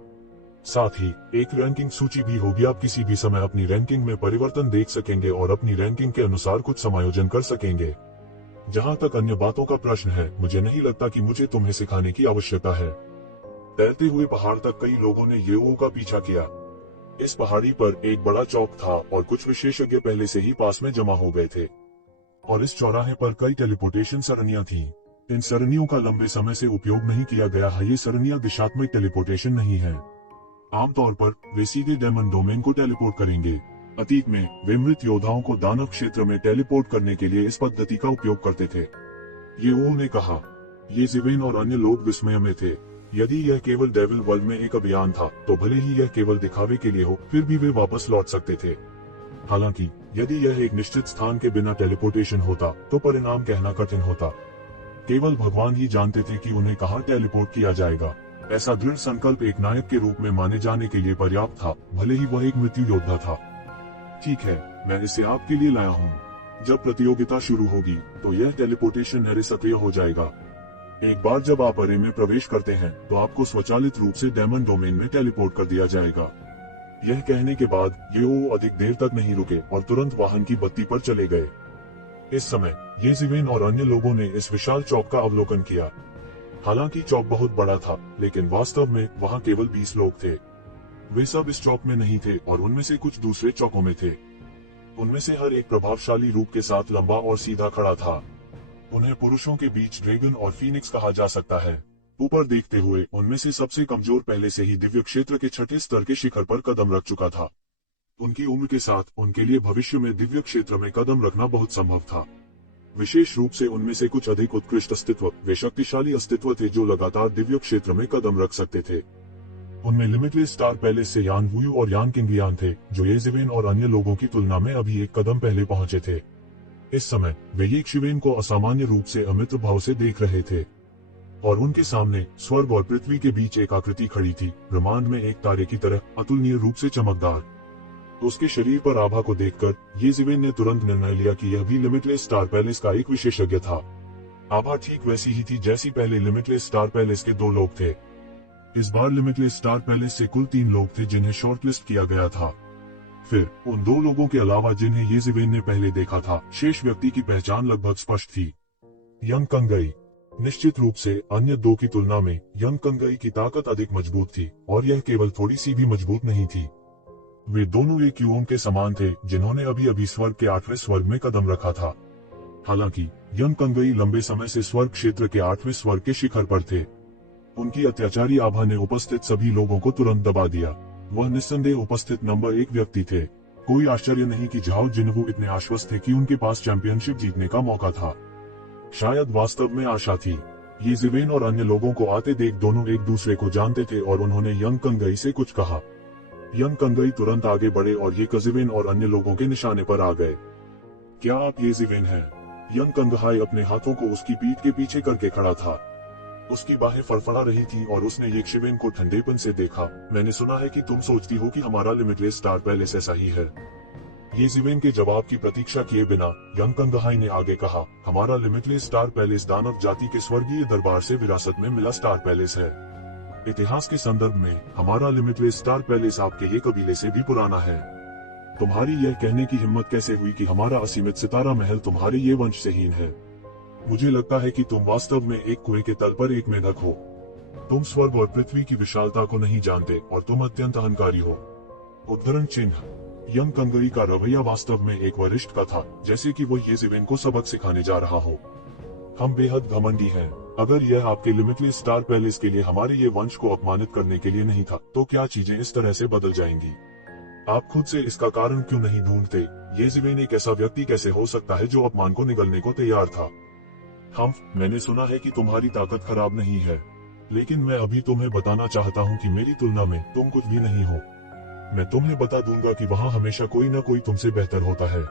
साथ ही एक रैंकिंग सूची भी होगी। आप किसी भी समय अपनी रैंकिंग में परिवर्तन देख सकेंगे और अपनी रैंकिंग के अनुसार कुछ समायोजन कर सकेंगे। जहां तक अन्य बातों का प्रश्न है, मुझे नहीं लगता कि मुझे तुम्हें सिखाने की आवश्यकता है। तैरते हुए पहाड़ तक कई लोगों ने येओ का पीछा किया। इस पहाड़ी पर एक बड़ा चौक था और कुछ विशेषज्ञ पहले से ही पास में जमा हो गए थे, और इस चौराहे पर कई टेलीपोर्टेशन सरणियां थीं। इन सरणियों का लंबे समय से उपयोग नहीं किया गया है। ये सरणियां दिशात्मक टेलीपोर्टेशन नहीं है। आमतौर पर वे सीधे डेमन डोमेन को टेलीपोर्ट करेंगे। अतीत में वे मृत योद्धाओं को दानव क्षेत्र में टेलीपोर्ट करने के लिए इस पद्धति का उपयोग करते थे। येओ ने कहा। ये जिवेन और अन्य लोग विस्मय में थे। यदि यह केवल डेविल वर्ल्ड में एक अभियान था तो भले ही यह केवल दिखावे के लिए हो, फिर भी वे वापस लौट सकते थे। हालांकि यदि यह एक निश्चित स्थान के बिना टेलीपोर्टेशन होता तो परिणाम कहना कठिन होता। केवल भगवान ही जानते थे कि उन्हें कहां टेलीपोर्ट किया जाएगा। ऐसा दृढ़ संकल्प एक नायक के रूप में माने जाने के लिए पर्याप्त था, भले ही वह एक मृत्यु योद्धा था। ठीक है, मैं इसे आपके लिए लाया हूँ। जब प्रतियोगिता शुरू होगी तो यह टेलीपोर्टेशन एरे सक्रिय हो जाएगा। एक बार जब आप एरे में प्रवेश करते हैं तो आपको स्वचालित रूप से डेमन डोमेन में टेलीपोर्ट कर दिया जाएगा। यह कहने के बाद येओ अधिक देर तक नहीं रुके और तुरंत वाहन की बत्ती पर चले गए। इस समय ये जिवेन और अन्य लोगों ने इस विशाल चौक का अवलोकन किया। हालांकि चौक बहुत बड़ा था, लेकिन वास्तव में वहां केवल 20 लोग थे। वे सब इस चौक में नहीं थे और उनमें से कुछ दूसरे चौकों में थे। उनमें से हर एक प्रभावशाली रूप के साथ लंबा और सीधा खड़ा था। उन्हें पुरुषों के बीच ड्रैगन और फीनिक्स कहा जा सकता है। ऊपर देखते हुए उनमें से सबसे कमजोर पहले से ही दिव्य क्षेत्र के 6ठे स्तर के शिखर पर कदम रख चुका था। उनकी उम्र के साथ उनके लिए भविष्य में दिव्य क्षेत्र में कदम रखना बहुत संभव था। विशेष रूप से उनमें से कुछ अधिक उत्कृष्ट अस्तित्व, वे शक्तिशाली अस्तित्व थे जो लगातार दिव्य क्षेत्र में कदम रख सकते थे। उनमें लिमिटलेस स्टार पैलेस से यान वुयू और यान किंगलियान थे, जो येजिवेन और अन्य लोगों की तुलना में अभी एक कदम पहले पहुंचे थे। इस समय वे येशिवेन को असामान्य रूप से अमित्र भाव से देख रहे थे, और उनके सामने स्वर्ग और पृथ्वी के बीच एक आकृति खड़ी थी, ब्रह्मांड में एक तारे की तरह अतुलनीय रूप से चमकदार। उसके शरीर पर आभा को देखकर येजिवेन ने तुरंत निर्णय लिया कि यह भी लिमिटलेस स्टार पैलेस का एक विशेषज्ञ था। आभा ठीक वैसी ही थी जैसी पहले लिमिटलेस स्टार पैलेस के 2 लोग थे। इस बार लिमिटलेस स्टार पैलेस से कुल 3 लोग थे जिन्हें शॉर्टलिस्ट किया गया था। फिर उन 2 लोगों के अलावा जिन्हें येजिवेन ने पहले देखा था, शेष व्यक्ति की पहचान लगभग स्पष्ट थी। यंग कंगई। निश्चित रूप से अन्य 2 की तुलना में यंग कंगई की ताकत अधिक मजबूत थी, और यह केवल थोड़ी सी भी मजबूत नहीं थी। वे दोनों एक युवों के समान थे जिन्होंने अभी अभी स्वर्ग के 8वें स्वर्ग में कदम रखा था। हालांकि यंग कंगई लंबे समय से स्वर्ग क्षेत्र के 8वें स्वर्ग के शिखर पर थे। उनकी अत्याचारी आभा ने उपस्थित सभी लोगों को तुरंत दबा दिया। वह निस्संदेह उपस्थित नंबर 1 व्यक्ति थे। कोई आश्चर्य नहीं कि झाओ जिन्हू इतने आश्वस्त थे कि उनके पास चैंपियनशिप जीतने का मौका था। शायद वास्तव में आशा थी। येजिवेन और अन्य लोगों को आते देख दोनों एक दूसरे को जानते थे और उन्होंने यंग कंगई से कुछ कहा। यंग कंगई तुरंत आगे बढ़े और येजिवेन और अन्य लोगों के निशाने पर आ गए। क्या आप येजिवेन हैं? यंग कंगहाई अपने हाथों को उसकी पीठ के पीछे करके खड़ा था। उसकी बाहें फड़फड़ा रही थी और उसने येशिवेन को ठंडेपन से देखा। मैंने सुना है कि तुम सोचती हो कि हमारा लिमिटलेस स्टार पैलेस ऐसा ही है। येजिवेन के जवाब की प्रतीक्षा किए बिना यंग कंगहाई ने आगे कहा, हमारा लिमिटलेस स्टार पैलेस दानव जाति के स्वर्गीय दरबार से विरासत में मिला स्टार पैलेस है। इतिहास के संदर्भ में हमारा लिमिटलेस स्टार पैलेस आपके ही कबीले से भी पुराना है। तुम्हारी यह कहने की हिम्मत कैसे हुई कि हमारा असीमित सितारा महल तुम्हारे ये वंश से हीन है? मुझे लगता है कि तुम वास्तव में एक कुएं के तल पर एक मेढक हो। तुम स्वर्ग और पृथ्वी की विशालता को नहीं जानते और तुम अत्यंत अहंकारी हो। उद्धरण चिन्ह। यंग कंगई का रवैया वास्तव में एक वरिष्ठ का था, जैसे कि वो येजिवेन को सबक सिखाने जा रहा हो। हम बेहद घमंडी हैं। अगर यह आपके लिमिटलेस स्टार पैलेस के लिए हमारे ये वंश को अपमानित करने के लिए नहीं था, तो क्या चीजें इस तरह से बदल जाएंगी? आप खुद से इसका कारण क्यों नहीं ढूंढते? येजिवेन एक ऐसा व्यक्ति कैसे हो सकता है जो अपमान को निगलने को तैयार था? मैंने सुना है कि तुम्हारी ताकत खराब नहीं है, लेकिन मैं अभी तुम्हें बताना चाहता हूँ कि मेरी तुलना में तुम कुछ भी नहीं हो। मैं तुम्हें बता दूंगा कि वहाँ हमेशा कोई न कोई तुमसे बेहतर होता है।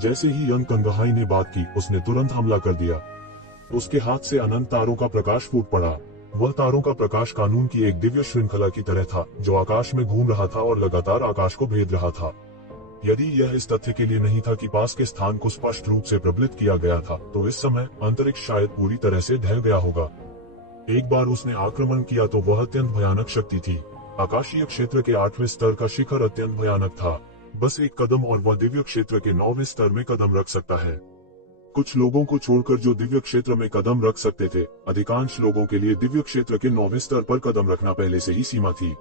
जैसे ही यंग कंगहाई ने बात की, उसने तुरंत हमला कर दिया। उसके हाथ से अनंत तारों का प्रकाश फूट पड़ा। वह तारों का प्रकाश कानून की एक दिव्य श्रृंखला की तरह था, जो आकाश में घूम रहा था और लगातार आकाश को भेद रहा था। यदि यह इस तथ्य के लिए नहीं था कि पास के स्थान को स्पष्ट रूप से प्रबलित किया गया था, तो इस समय अंतरिक्ष शायद पूरी तरह से ढह गया होगा। एक बार उसने आक्रमण किया तो वह अत्यंत भयानक शक्ति थी। आकाशीय क्षेत्र के 8वें स्तर का शिखर अत्यंत भयानक था। बस एक कदम और वह दिव्य क्षेत्र के 9वें स्तर में कदम रख सकता है। कुछ लोगों को छोड़कर जो दिव्य क्षेत्र में कदम रख सकते थे, अधिकांश लोगों के लिए दिव्य क्षेत्र के 9वें स्तर पर कदम रखना पहले से ही सीमा थी।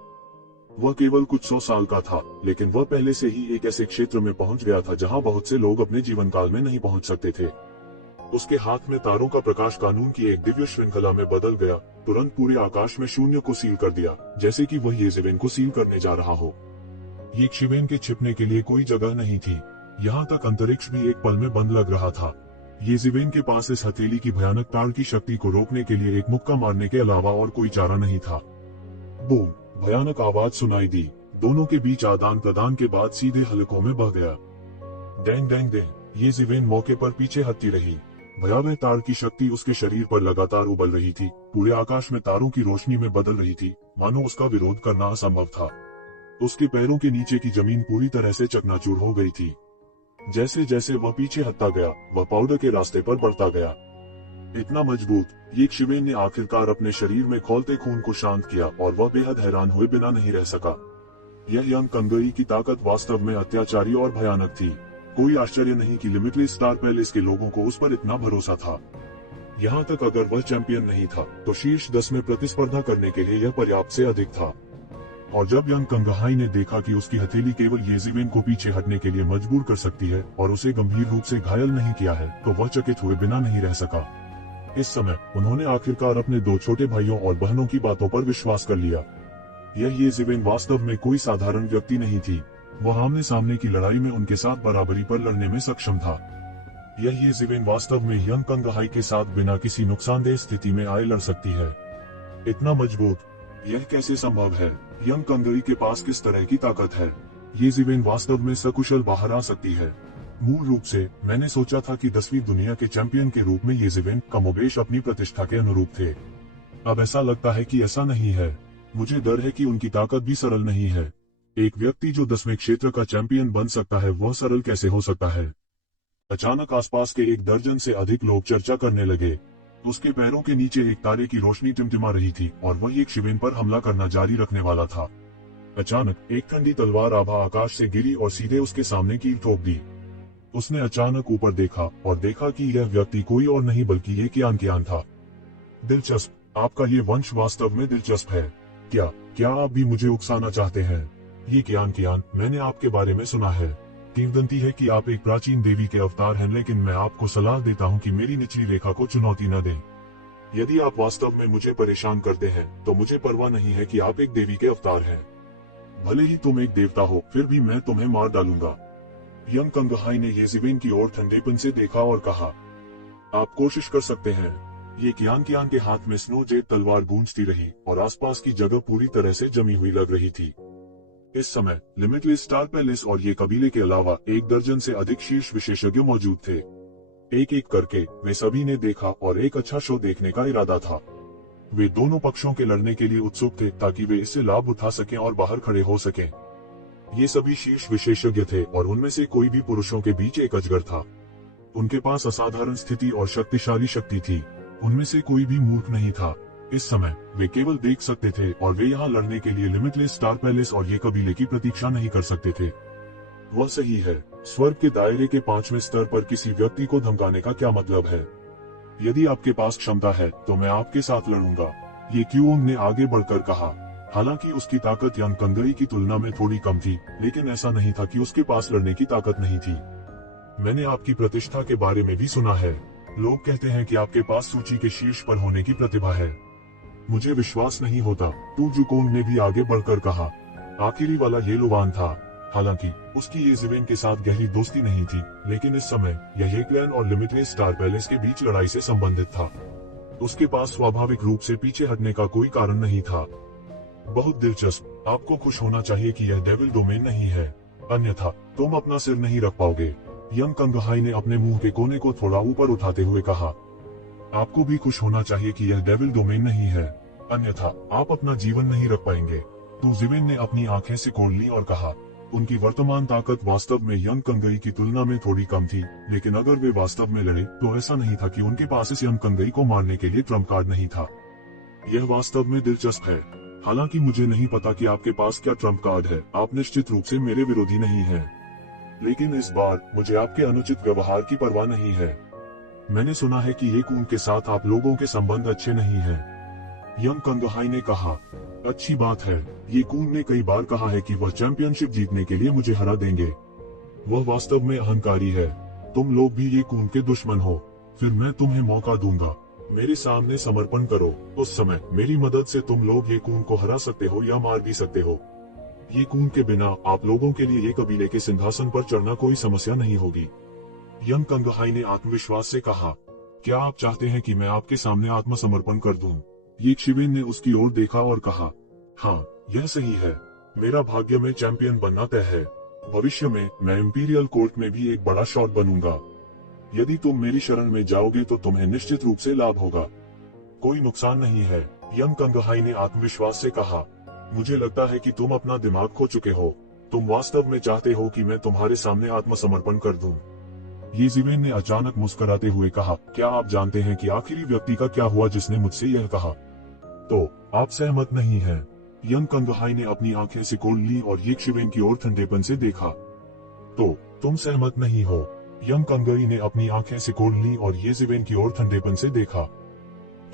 वह केवल कुछ 100 साल का था, लेकिन वह पहले से ही एक ऐसे क्षेत्र में पहुंच गया था जहां बहुत से लोग अपने जीवन काल में नहीं पहुंच सकते थे। उसके हाथ में तारों का प्रकाश कानून की एक दिव्य श्रृंखला में बदल गया, तुरंत पूरे आकाश में शून्य को सील कर दिया, जैसे कि वह येजिवेन को सील करने जा रहा हो। येशिवेन के छिपने के लिए कोई जगह नहीं थी। यहाँ तक अंतरिक्ष भी एक पल में बंद लग रहा था। येजिवेन के पास इस हथेली की भयानक तार की शक्ति को रोकने के लिए एक मुक्का मारने के अलावा और कोई चारा नहीं था। बूम! भयानक आवाज सुनाई दी। दोनों के बीच आदान प्रदान के बाद सीधे हलकों में बह गया। Dang dang dang! येजिवेन मौके पर पीछे हटती रही। भयावह तार की शक्ति उसके शरीर पर लगातार उबल रही थी। पूरे आकाश में तारों की रोशनी में बदल रही थी, मानो उसका विरोध करना असंभव था। उसके पैरों के नीचे की जमीन पूरी तरह से चकनाचूर हो गई थी। जैसे जैसे वह पीछे हटता गया, वह पाउडर के रास्ते पर बढ़ता गया। इतना मजबूत! येशिवेन ने आखिरकार अपने शरीर में खौलते खून को शांत किया और वह बेहद हैरान हुए बिना नहीं रह सका। यह यंग कंगई की ताकत वास्तव में अत्याचारी और भयानक थी। कोई आश्चर्य नहीं कि लिमिटलेस स्टार पैलेस के लोगों को उस पर इतना भरोसा था। यहाँ तक अगर वह चैंपियन नहीं था, तो शीर्ष 10 में प्रतिस्पर्धा करने के लिए यह पर्याप्त से अधिक था। और जब यंग कंगहाई ने देखा कि उसकी हथेली केवल येजिवेन को पीछे हटने के लिए मजबूर कर सकती है और उसे गंभीर रूप से घायल नहीं किया है, तो वह चकित हुए बिना नहीं रह सका। इस समय उन्होंने आखिरकार अपने 2 छोटे भाइयों और बहनों की बातों पर विश्वास कर लिया। यह येजिवेन वास्तव में कोई साधारण व्यक्ति नहीं थी। वह आमने सामने की लड़ाई में उनके साथ बराबरी पर लड़ने में सक्षम था। यह येजिवेन वास्तव में यंग कंगहाई के साथ बिना किसी नुकसानदेह स्थिति में आए लड़ सकती है। इतना मजबूत! यह कैसे संभव है? यंग कंगई के पास किस तरह की ताकत है? ये ज़िवेन वास्तव में सकुशल बाहर आ सकती है। मूल रूप से मैंने सोचा था कि 10वीं दुनिया के चैंपियन के रूप में ये ज़िवेन कमोबेश अपनी प्रतिष्ठा के अनुरूप थे। अब ऐसा लगता है कि ऐसा नहीं है। मुझे डर है कि उनकी ताकत भी सरल नहीं है। एक व्यक्ति जो 10वें क्षेत्र का चैंपियन बन सकता है, वह सरल कैसे हो सकता है? अचानक आसपास के 1 दर्जन से अधिक लोग चर्चा करने लगे। उसके पैरों के नीचे एक तारे की रोशनी टिमटिमा रही थी और वह एक शिवेन पर हमला करना जारी रखने वाला था। अचानक एक ठंडी तलवार आभा आकाश से गिरी और सीधे उसके सामने कील ठोक दी। उसने अचानक ऊपर देखा और देखा कि यह व्यक्ति कोई और नहीं बल्कि ये कियान था। दिलचस्प, आपका ये वंश वास्तव में दिलचस्प है। क्या आप भी मुझे उकसाना चाहते हैं? ये कियान, मैंने आपके बारे में सुना है। किंवदंती है कि आप एक प्राचीन देवी के अवतार हैं, लेकिन मैं आपको सलाह देता हूं कि मेरी निचली रेखा को चुनौती न दें। यदि आप वास्तव में मुझे परेशान करते हैं तो मुझे परवाह नहीं है कि आप एक देवी के अवतार हैं। भले ही तुम एक देवता हो, फिर भी मैं तुम्हें मार डालूंगा। यंग कंगहाई ने ये ज़िवेन की ओर ठंडेपन से देखा और कहा, आप कोशिश कर सकते हैं। ये कियान के हाथ में स्नो जेट तलवार गूंजती रही और आसपास की जगह पूरी तरह से जमी हुई लग रही थी। इस समय लिमिटलेस स्टार पैलेस और ये कबीले के अलावा 1 दर्जन से अधिक शीर्ष विशेषज्ञ मौजूद थे। एक एक करके वे सभी ने देखा और एक अच्छा शो देखने का इरादा था। वे दोनों पक्षों के लड़ने के लिए उत्सुक थे ताकि वे इससे लाभ उठा सकें और बाहर खड़े हो सकें। ये सभी शीर्ष विशेषज्ञ थे और उनमें से कोई भी पुरुषों के बीच एक अजगर था। उनके पास असाधारण स्थिति और शक्तिशाली शक्ति थी। उनमें से कोई भी मूर्ख नहीं था। इस समय वे केवल देख सकते थे और वे यहाँ लड़ने के लिए लिमिटलेस स्टार पैलेस और ये कबीले की प्रतीक्षा नहीं कर सकते थे। वह सही है। स्वर्ग के दायरे के 5वें स्तर पर किसी व्यक्ति को धमकाने का क्या मतलब है? यदि आपके पास क्षमता है तो मैं आपके साथ लड़ूंगा, ये क्यूओंग ने आगे बढ़कर कहा। हालांकि उसकी ताकत यंग कंगई की तुलना में थोड़ी कम थी, लेकिन ऐसा नहीं था कि उसके पास लड़ने की ताकत नहीं थी। मैंने आपकी प्रतिष्ठा के बारे में भी सुना है। लोग कहते हैं कि आपके पास सूची के शीर्ष पर होने की प्रतिभा है। मुझे विश्वास नहीं होता, टू जुकोंग ने भी आगे बढ़कर कहा। आखिरी वाला ये लुवान था। हालांकि उसकी ये ज़िवेन के साथ गहरी दोस्ती नहीं थी, लेकिन इस समय यह हेक्लैन और लिमिटलेस स्टार पैलेस के बीच लड़ाई से संबंधित था। उसके पास स्वाभाविक रूप से पीछे हटने का कोई कारण नहीं था। बहुत दिलचस्प। आपको खुश होना चाहिए कि यह डेविल डोमेन नहीं है, अन्यथा तुम अपना सिर नहीं रख पाओगे। यंग कंगहाई ने अपने मुंह के कोने को थोड़ा ऊपर उठाते हुए कहा। आपको भी खुश होना चाहिए कि यह डेविल डोमेन नहीं है, अन्यथा आप अपना जीवन नहीं रख पाएंगे। तो ज़िवेन ने अपनी आंखें सिकोड़ ली और कहा। उनकी वर्तमान ताकत वास्तव में यंग कंगई की तुलना में थोड़ी कम थी, लेकिन अगर वे वास्तव में लड़े तो ऐसा नहीं था कि उनके पास इस यंग कंगई को मारने के लिए ट्रम्प कार्ड नहीं था। यह वास्तव में दिलचस्प है। हालांकि मुझे नहीं पता कि आपके पास क्या ट्रम्प कार्ड है। आप निश्चित रूप से मेरे विरोधी नहीं हैं, लेकिन इस बार मुझे आपके अनुचित व्यवहार की परवाह नहीं है। मैंने सुना है कि ये कून के साथ आप लोगों के संबंध अच्छे नहीं हैं। यंग कंगहाई ने कहा। अच्छी बात है। ये कून ने कई बार कहा है कि वह चैंपियनशिप जीतने के लिए मुझे हरा देंगे। वह वास्तव में अहंकारी है। तुम लोग भी ये कून के दुश्मन हो। फिर मैं तुम्हें मौका दूंगा। मेरे सामने समर्पण करो। उस समय मेरी मदद से तुम लोग ये कून को हरा सकते हो या मार भी सकते हो। ये कून के बिना आप लोगों के लिए ये कबीले के सिंहासन पर चढ़ना कोई समस्या नहीं होगी। यंग कंगहाई ने आत्मविश्वास से कहा। क्या आप चाहते हैं कि मैं आपके सामने आत्मसमर्पण कर दूं? ये शिवेन ने उसकी ओर देखा और कहा, हाँ, यह सही है। मेरा भाग्य में चैंपियन बनना तय है। भविष्य में मैं इंपीरियल कोर्ट में भी एक बड़ा शॉट बनूंगा। यदि तुम मेरी शरण में जाओगे तो तुम्हें निश्चित रूप से लाभ होगा। कोई नुकसान नहीं है। यंग कंगहाई ने आत्मविश्वास से कहा। मुझे लगता है कि तुम अपना दिमाग खो चुके हो। तुम वास्तव में चाहते हो कि मैं तुम्हारे सामने आत्मसमर्पण कर दूं? ये ज़िवेन ने अचानक मुस्कुराते हुए कहा। क्या आप जानते हैं कि आखिरी व्यक्ति का क्या हुआ जिसने मुझसे यह कहा? तो आप सहमत नहीं हैं? यंग कंगहाई ने अपनी आंखें सिकोड़ ली और ये शिवेन की ओर ठंडेपन से देखा। तो तुम सहमत नहीं हो? यंग कंगई ने अपनी आंखें सिकोड़ ली और ये ज़िवेन की ओर ठंडेपन से देखा।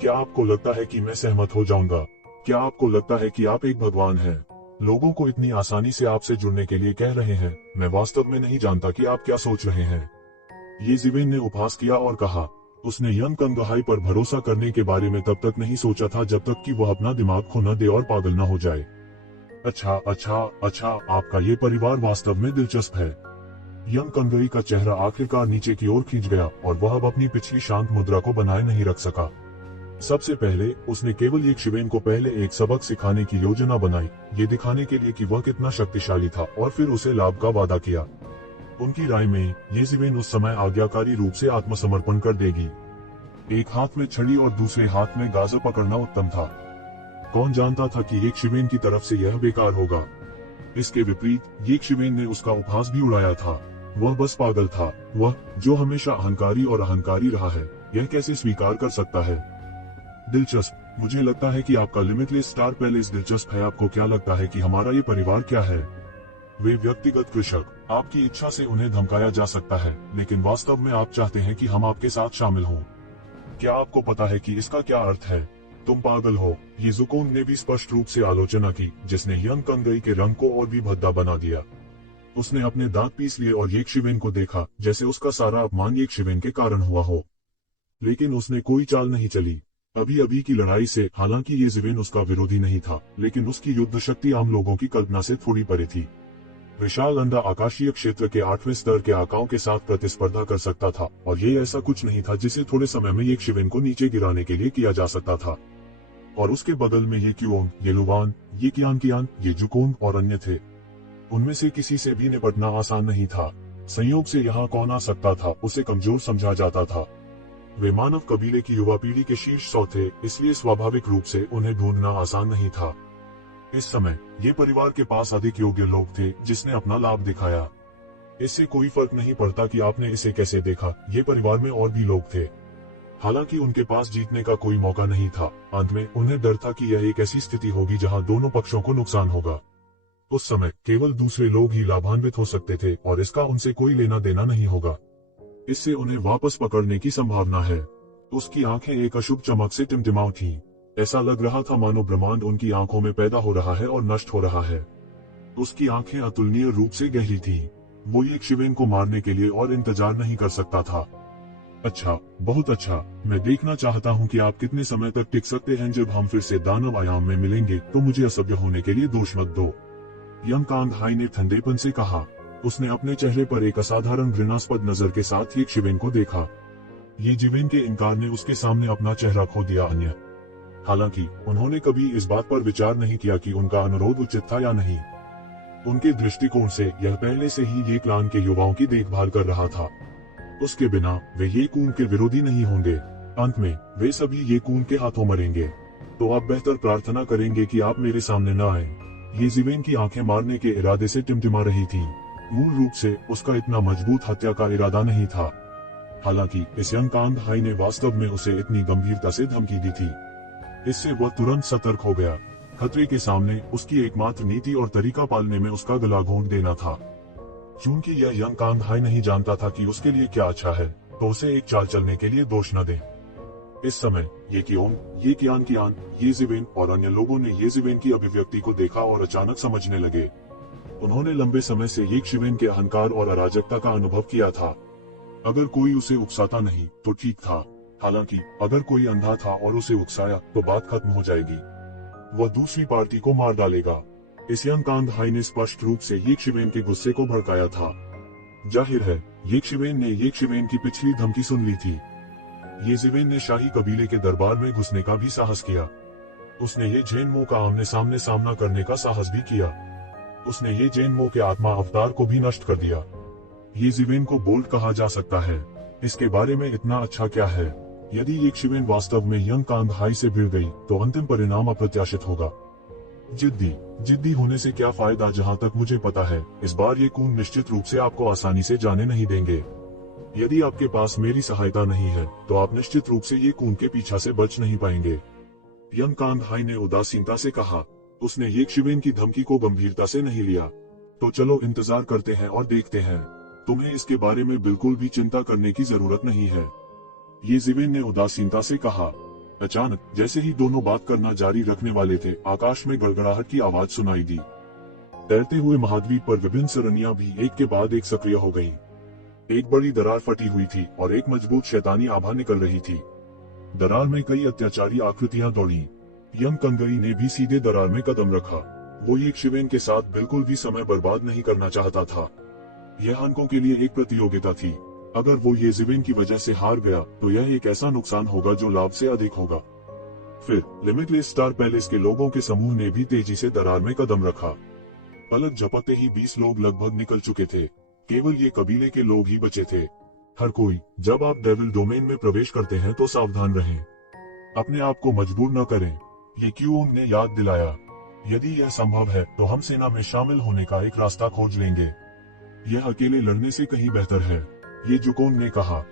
क्या आपको लगता है कि मैं सहमत हो जाऊंगा? क्या आपको लगता है कि आप एक भगवान हैं? लोगों को इतनी आसानी से आपसे जुड़ने के लिए कह रहे हैं। मैं वास्तव में नहीं जानता कि आप क्या सोच रहे हैं। ये ज़िवेन ने उपहास किया और कहा। उसने यंग कंगहाई पर भरोसा करने के बारे में तब तक नहीं सोचा था जब तक कि वह अपना दिमाग खो न दे और पागल न हो जाए। अच्छा, आपका ये परिवार वास्तव में दिलचस्प है। यंग कंगई का चेहरा आखिरकार नीचे की ओर खींच गया और वह अब अपनी पिछली शांत मुद्रा को बनाए नहीं रख सका। सबसे पहले उसने केवल यक्षवेन को पहले एक सबक सिखाने की योजना बनाई, ये दिखाने के लिए कि वह कितना शक्तिशाली था, और फिर उसे लाभ का वादा किया। उनकी राय में यज़वेन उस समय आज्ञाकारी रूप से आत्मसमर्पण कर देगी। एक हाथ में छड़ी और दूसरे हाथ में गाजर पकड़ना उत्तम था। कौन जानता था कि यक्षवेन की तरफ से यह बेकार होगा। इसके विपरीत यक्षवेन ने उसका उपहास भी उड़ाया था। वह बस पागल था। वह जो हमेशा अहंकारी और अहंकारी रहा है, यह कैसे स्वीकार कर सकता है। दिलचस्प। मुझे लगता है कि आपका लिमिटलेस स्टार पैलेस दिलचस्प है। आपको क्या लगता है कि हमारा ये परिवार क्या है? वे व्यक्तिगत कृषक। आपकी इच्छा से उन्हें धमकाया जा सकता है, लेकिन वास्तव में आप चाहते हैं कि हम आपके साथ शामिल हों। क्या आपको पता है कि इसका क्या अर्थ है? तुम पागल हो। ये ज़ुकोंग ने भी स्पष्ट रूप से आलोचना की, जिसने यंग कंगई के रंग को और भी भद्दा बना दिया। उसने अपने दांत पीस लिए और यक्षवेन को देखा जैसे उसका सारा अपमान यक्षवेन के कारण हुआ हो। लेकिन उसने कोई चाल नहीं चली। अभी अभी की लड़ाई से हालांकि यज़वेन उसका विरोधी नहीं था, लेकिन उसकी युद्ध शक्ति आम लोगों की कल्पना से थोड़ी परे थी। विशाल अंडा आकाशीय क्षेत्र के 8वें स्तर के आकाओं के साथ प्रतिस्पर्धा कर सकता था, और ये ऐसा कुछ नहीं था जिसे थोड़े समय में यक्षवेन को नीचे गिराने के लिए किया जा सकता था। और उसके बगल में ये क्यूओंग, ये लुवान, ये कियान, ये जुकोंग और अन्य थे। उनमें से किसी से भी निपटना आसान नहीं था। संयोग से यहाँ कौन आ सकता था, उसे कमजोर समझा जाता था। वे मानव कबीले की युवा पीढ़ी के शीर्ष 100 थे, इसलिए स्वाभाविक रूप से उन्हें ढूंढना आसान नहीं था। इस समय ये परिवार के पास अधिक योग्य लोग थे, जिसने अपना लाभ दिखाया। इससे कोई फर्क नहीं पड़ता कि आपने इसे कैसे देखा, ये परिवार में और भी लोग थे। हालांकि उनके पास जीतने का कोई मौका नहीं था। अंत में उन्हें डर था कि यह एक ऐसी स्थिति होगी जहां दोनों पक्षों को नुकसान होगा। उस समय केवल दूसरे लोग ही लाभान्वित हो सकते थे, और इसका उनसे कोई लेना देना नहीं होगा। इससे उन्हें वापस पकड़ने की संभावना है। उसकी आंखें एक अशुभ चमक से टिमटिमाऊ थीं। ऐसा लग रहा था मानो ब्रह्मांड उनकी आंखों में पैदा हो रहा है और नष्ट हो रहा है। उसकी आंखें अतुलनीय रूप से गहरी थीं। वो यक्षवेन को मारने के लिए और इंतजार नहीं कर सकता था। अच्छा, बहुत अच्छा। मैं देखना चाहता हूँ कि आप कितने समय तक टिक सकते हैं। जब हम फिर से दानव आयाम में मिलेंगे तो मुझे असभ्य होने के लिए दोष मत दो। यंग कांग हाई ने ठंडेपन से कहा। उसने अपने चेहरे पर एक असाधारण घृणास्पद नजर के साथ यक्षवेन को देखा। यज़वेन के इनकार ने उसके सामने अपना चेहरा खो दिया। अन्य हालांकि उन्होंने कभी इस बात पर विचार नहीं किया कि उनका अनुरोध उचित था या नहीं। उनके दृष्टिकोण से यह पहले से ही ये क्लान के युवाओं की देखभाल कर रहा था। उसके बिना वे ये कून के विरोधी नहीं होंगे। अंत में वे सभी ये कून के हाथों मरेंगे। तो आप बेहतर प्रार्थना करेंगे कि आप मेरे सामने न आए। यज़वेन की आंखें मारने के इरादे से टिमटिमा रही थी। मूल रूप से उसका इतना मजबूत हत्या का इरादा नहीं था। हालांकि इस यंग कांग हाई ने वास्तव में उसे इतनी गंभीरता से धमकी दी थी। इससे वह तुरंत सतर्क हो गया। खतरे के सामने उसकी एकमात्र नीति और तरीका पालने में उसका गला घोंट देना था। चूंकि यह यंग कांग हाई नहीं जानता था कि उसके लिए क्या अच्छा है, तो उसे एक चाल चलने के लिए दोष न दे। इस समय ये क्योंग, ये कियान, यज़वेन और अन्य लोगों ने यज़वेन की अभिव्यक्ति को देखा और अचानक समझने लगे। उन्होंने लंबे समय से यक्षवेन के अहंकार और अराजकता का अनुभव किया था। अगर कोई उसे उकसाता नहीं तो ठीक था, हालांकि अगर कोई अंधा था और उसे उकसाया तो बात खत्म हो जाएगी। वह दूसरी पार्टी को मार डालेगा। इस यंग कांग हाई ने स्पष्ट रूप से यक्षवेन के गुस्से को भड़काया था। जाहिर है यक्षवेन ने यक्षवेन की पिछली धमकी सुन ली थी। यज़वेन ने शाही कबीले के दरबार में घुसने का भी साहस किया। उसने ये जेनमो का आमने सामने सामना करने का साहस भी किया। उसने ये जेनमो के आत्मा अवतार को भी नष्ट कर दिया। यज़वेन को बोल्ड कहा जा सकता है। इसके बारे में इतना अच्छा क्या है? यदि यक्षवेन वास्तव में यंग कांग हाई से भिड़ गई तो अंतिम परिणाम अप्रत्याशित होगा। जिद्दी होने से क्या फायदा? जहां तक मुझे पता है, इस बार ये कून निश्चित रूप से आपको आसानी से जाने नहीं देंगे। यदि आपके पास मेरी सहायता नहीं है तो आप निश्चित रूप से ये कून के पीछा से बच नहीं पाएंगे। यंग कांग हाई ने उदासीनता से कहा। उसने यक्षवेन की धमकी को गंभीरता से नहीं लिया। तो चलो इंतजार करते हैं और देखते हैं। तुम्हें इसके बारे में बिल्कुल भी चिंता करने की जरूरत नहीं है, यज़वेन ने उदासीनता से कहा। अचानक जैसे ही दोनों बात करना जारी रखने वाले थे, आकाश में गड़गड़ाहट की आवाज सुनाई दी। तैरते हुए महाद्वीप पर विभिन्न सरनियां भी एक के बाद एक सक्रिय हो गईं। एक बड़ी दरार फटी हुई थी और एक मजबूत शैतानी आभा निकल रही थी। दरार में कई अत्याचारी आकृतियां दौड़ी। यंग कंगई ने भी सीधे दरार में कदम रखा। वो यक्षवेन के साथ बिल्कुल भी समय बर्बाद नहीं करना चाहता था। यह अंकों के लिए एक प्रतियोगिता थी। अगर वो यज़वेन की वजह से हार गया तो यह एक ऐसा नुकसान होगा जो लाभ से अधिक होगा। फिर लिमिटलेस स्टार पैलेस के लोगों के समूह ने भी तेजी से दरार में कदम रखा। पलक झपकते ही 20 लोग लगभग निकल चुके थे। केवल ये कबीले के लोग ही बचे थे। हर कोई, जब आप डेविल डोमेन में प्रवेश करते हैं तो सावधान रहें, अपने आप को मजबूर न करें। ये क्यूओंग ने याद दिलाया। यदि यह संभव है तो हम सेना में शामिल होने का एक रास्ता खोज लेंगे। यह अकेले लड़ने से कहीं बेहतर है, ये जुकोंग ने कहा।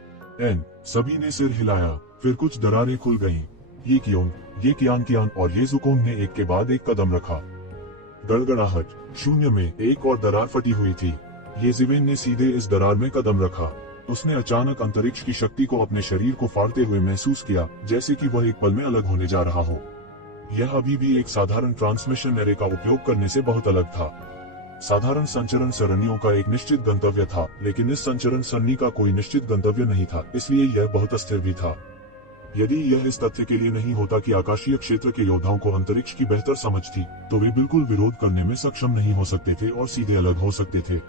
सभी ने सिर हिलाया। फिर कुछ दरारें खुल गईं। ये क्योंग, ये कियान और ये जुकोंग ने एक के बाद एक कदम रखा। गड़गड़ाहट, शून्य में एक और दरार फटी हुई थी। ये जिवेन ने सीधे इस दरार में कदम रखा। उसने अचानक अंतरिक्ष की शक्ति को अपने शरीर को फाड़ते हुए महसूस किया, जैसे कि वह एक पल में अलग होने जा रहा हो। यह अभी भी एक साधारण ट्रांसमिशन एरे का उपयोग करने से बहुत अलग था। साधारण संचरण सरणियों का एक निश्चित गंतव्य था, लेकिन इस संचरण सरणी का कोई निश्चित गंतव्य नहीं था, इसलिए यह बहुत अस्थिर भी था। यदि यह इस तथ्य के लिए नहीं होता कि आकाशीय क्षेत्र के योद्धाओं को अंतरिक्ष की बेहतर समझ थी, तो वे बिल्कुल विरोध करने में सक्षम नहीं हो सकते थे और सीधे अलग हो सकते थे।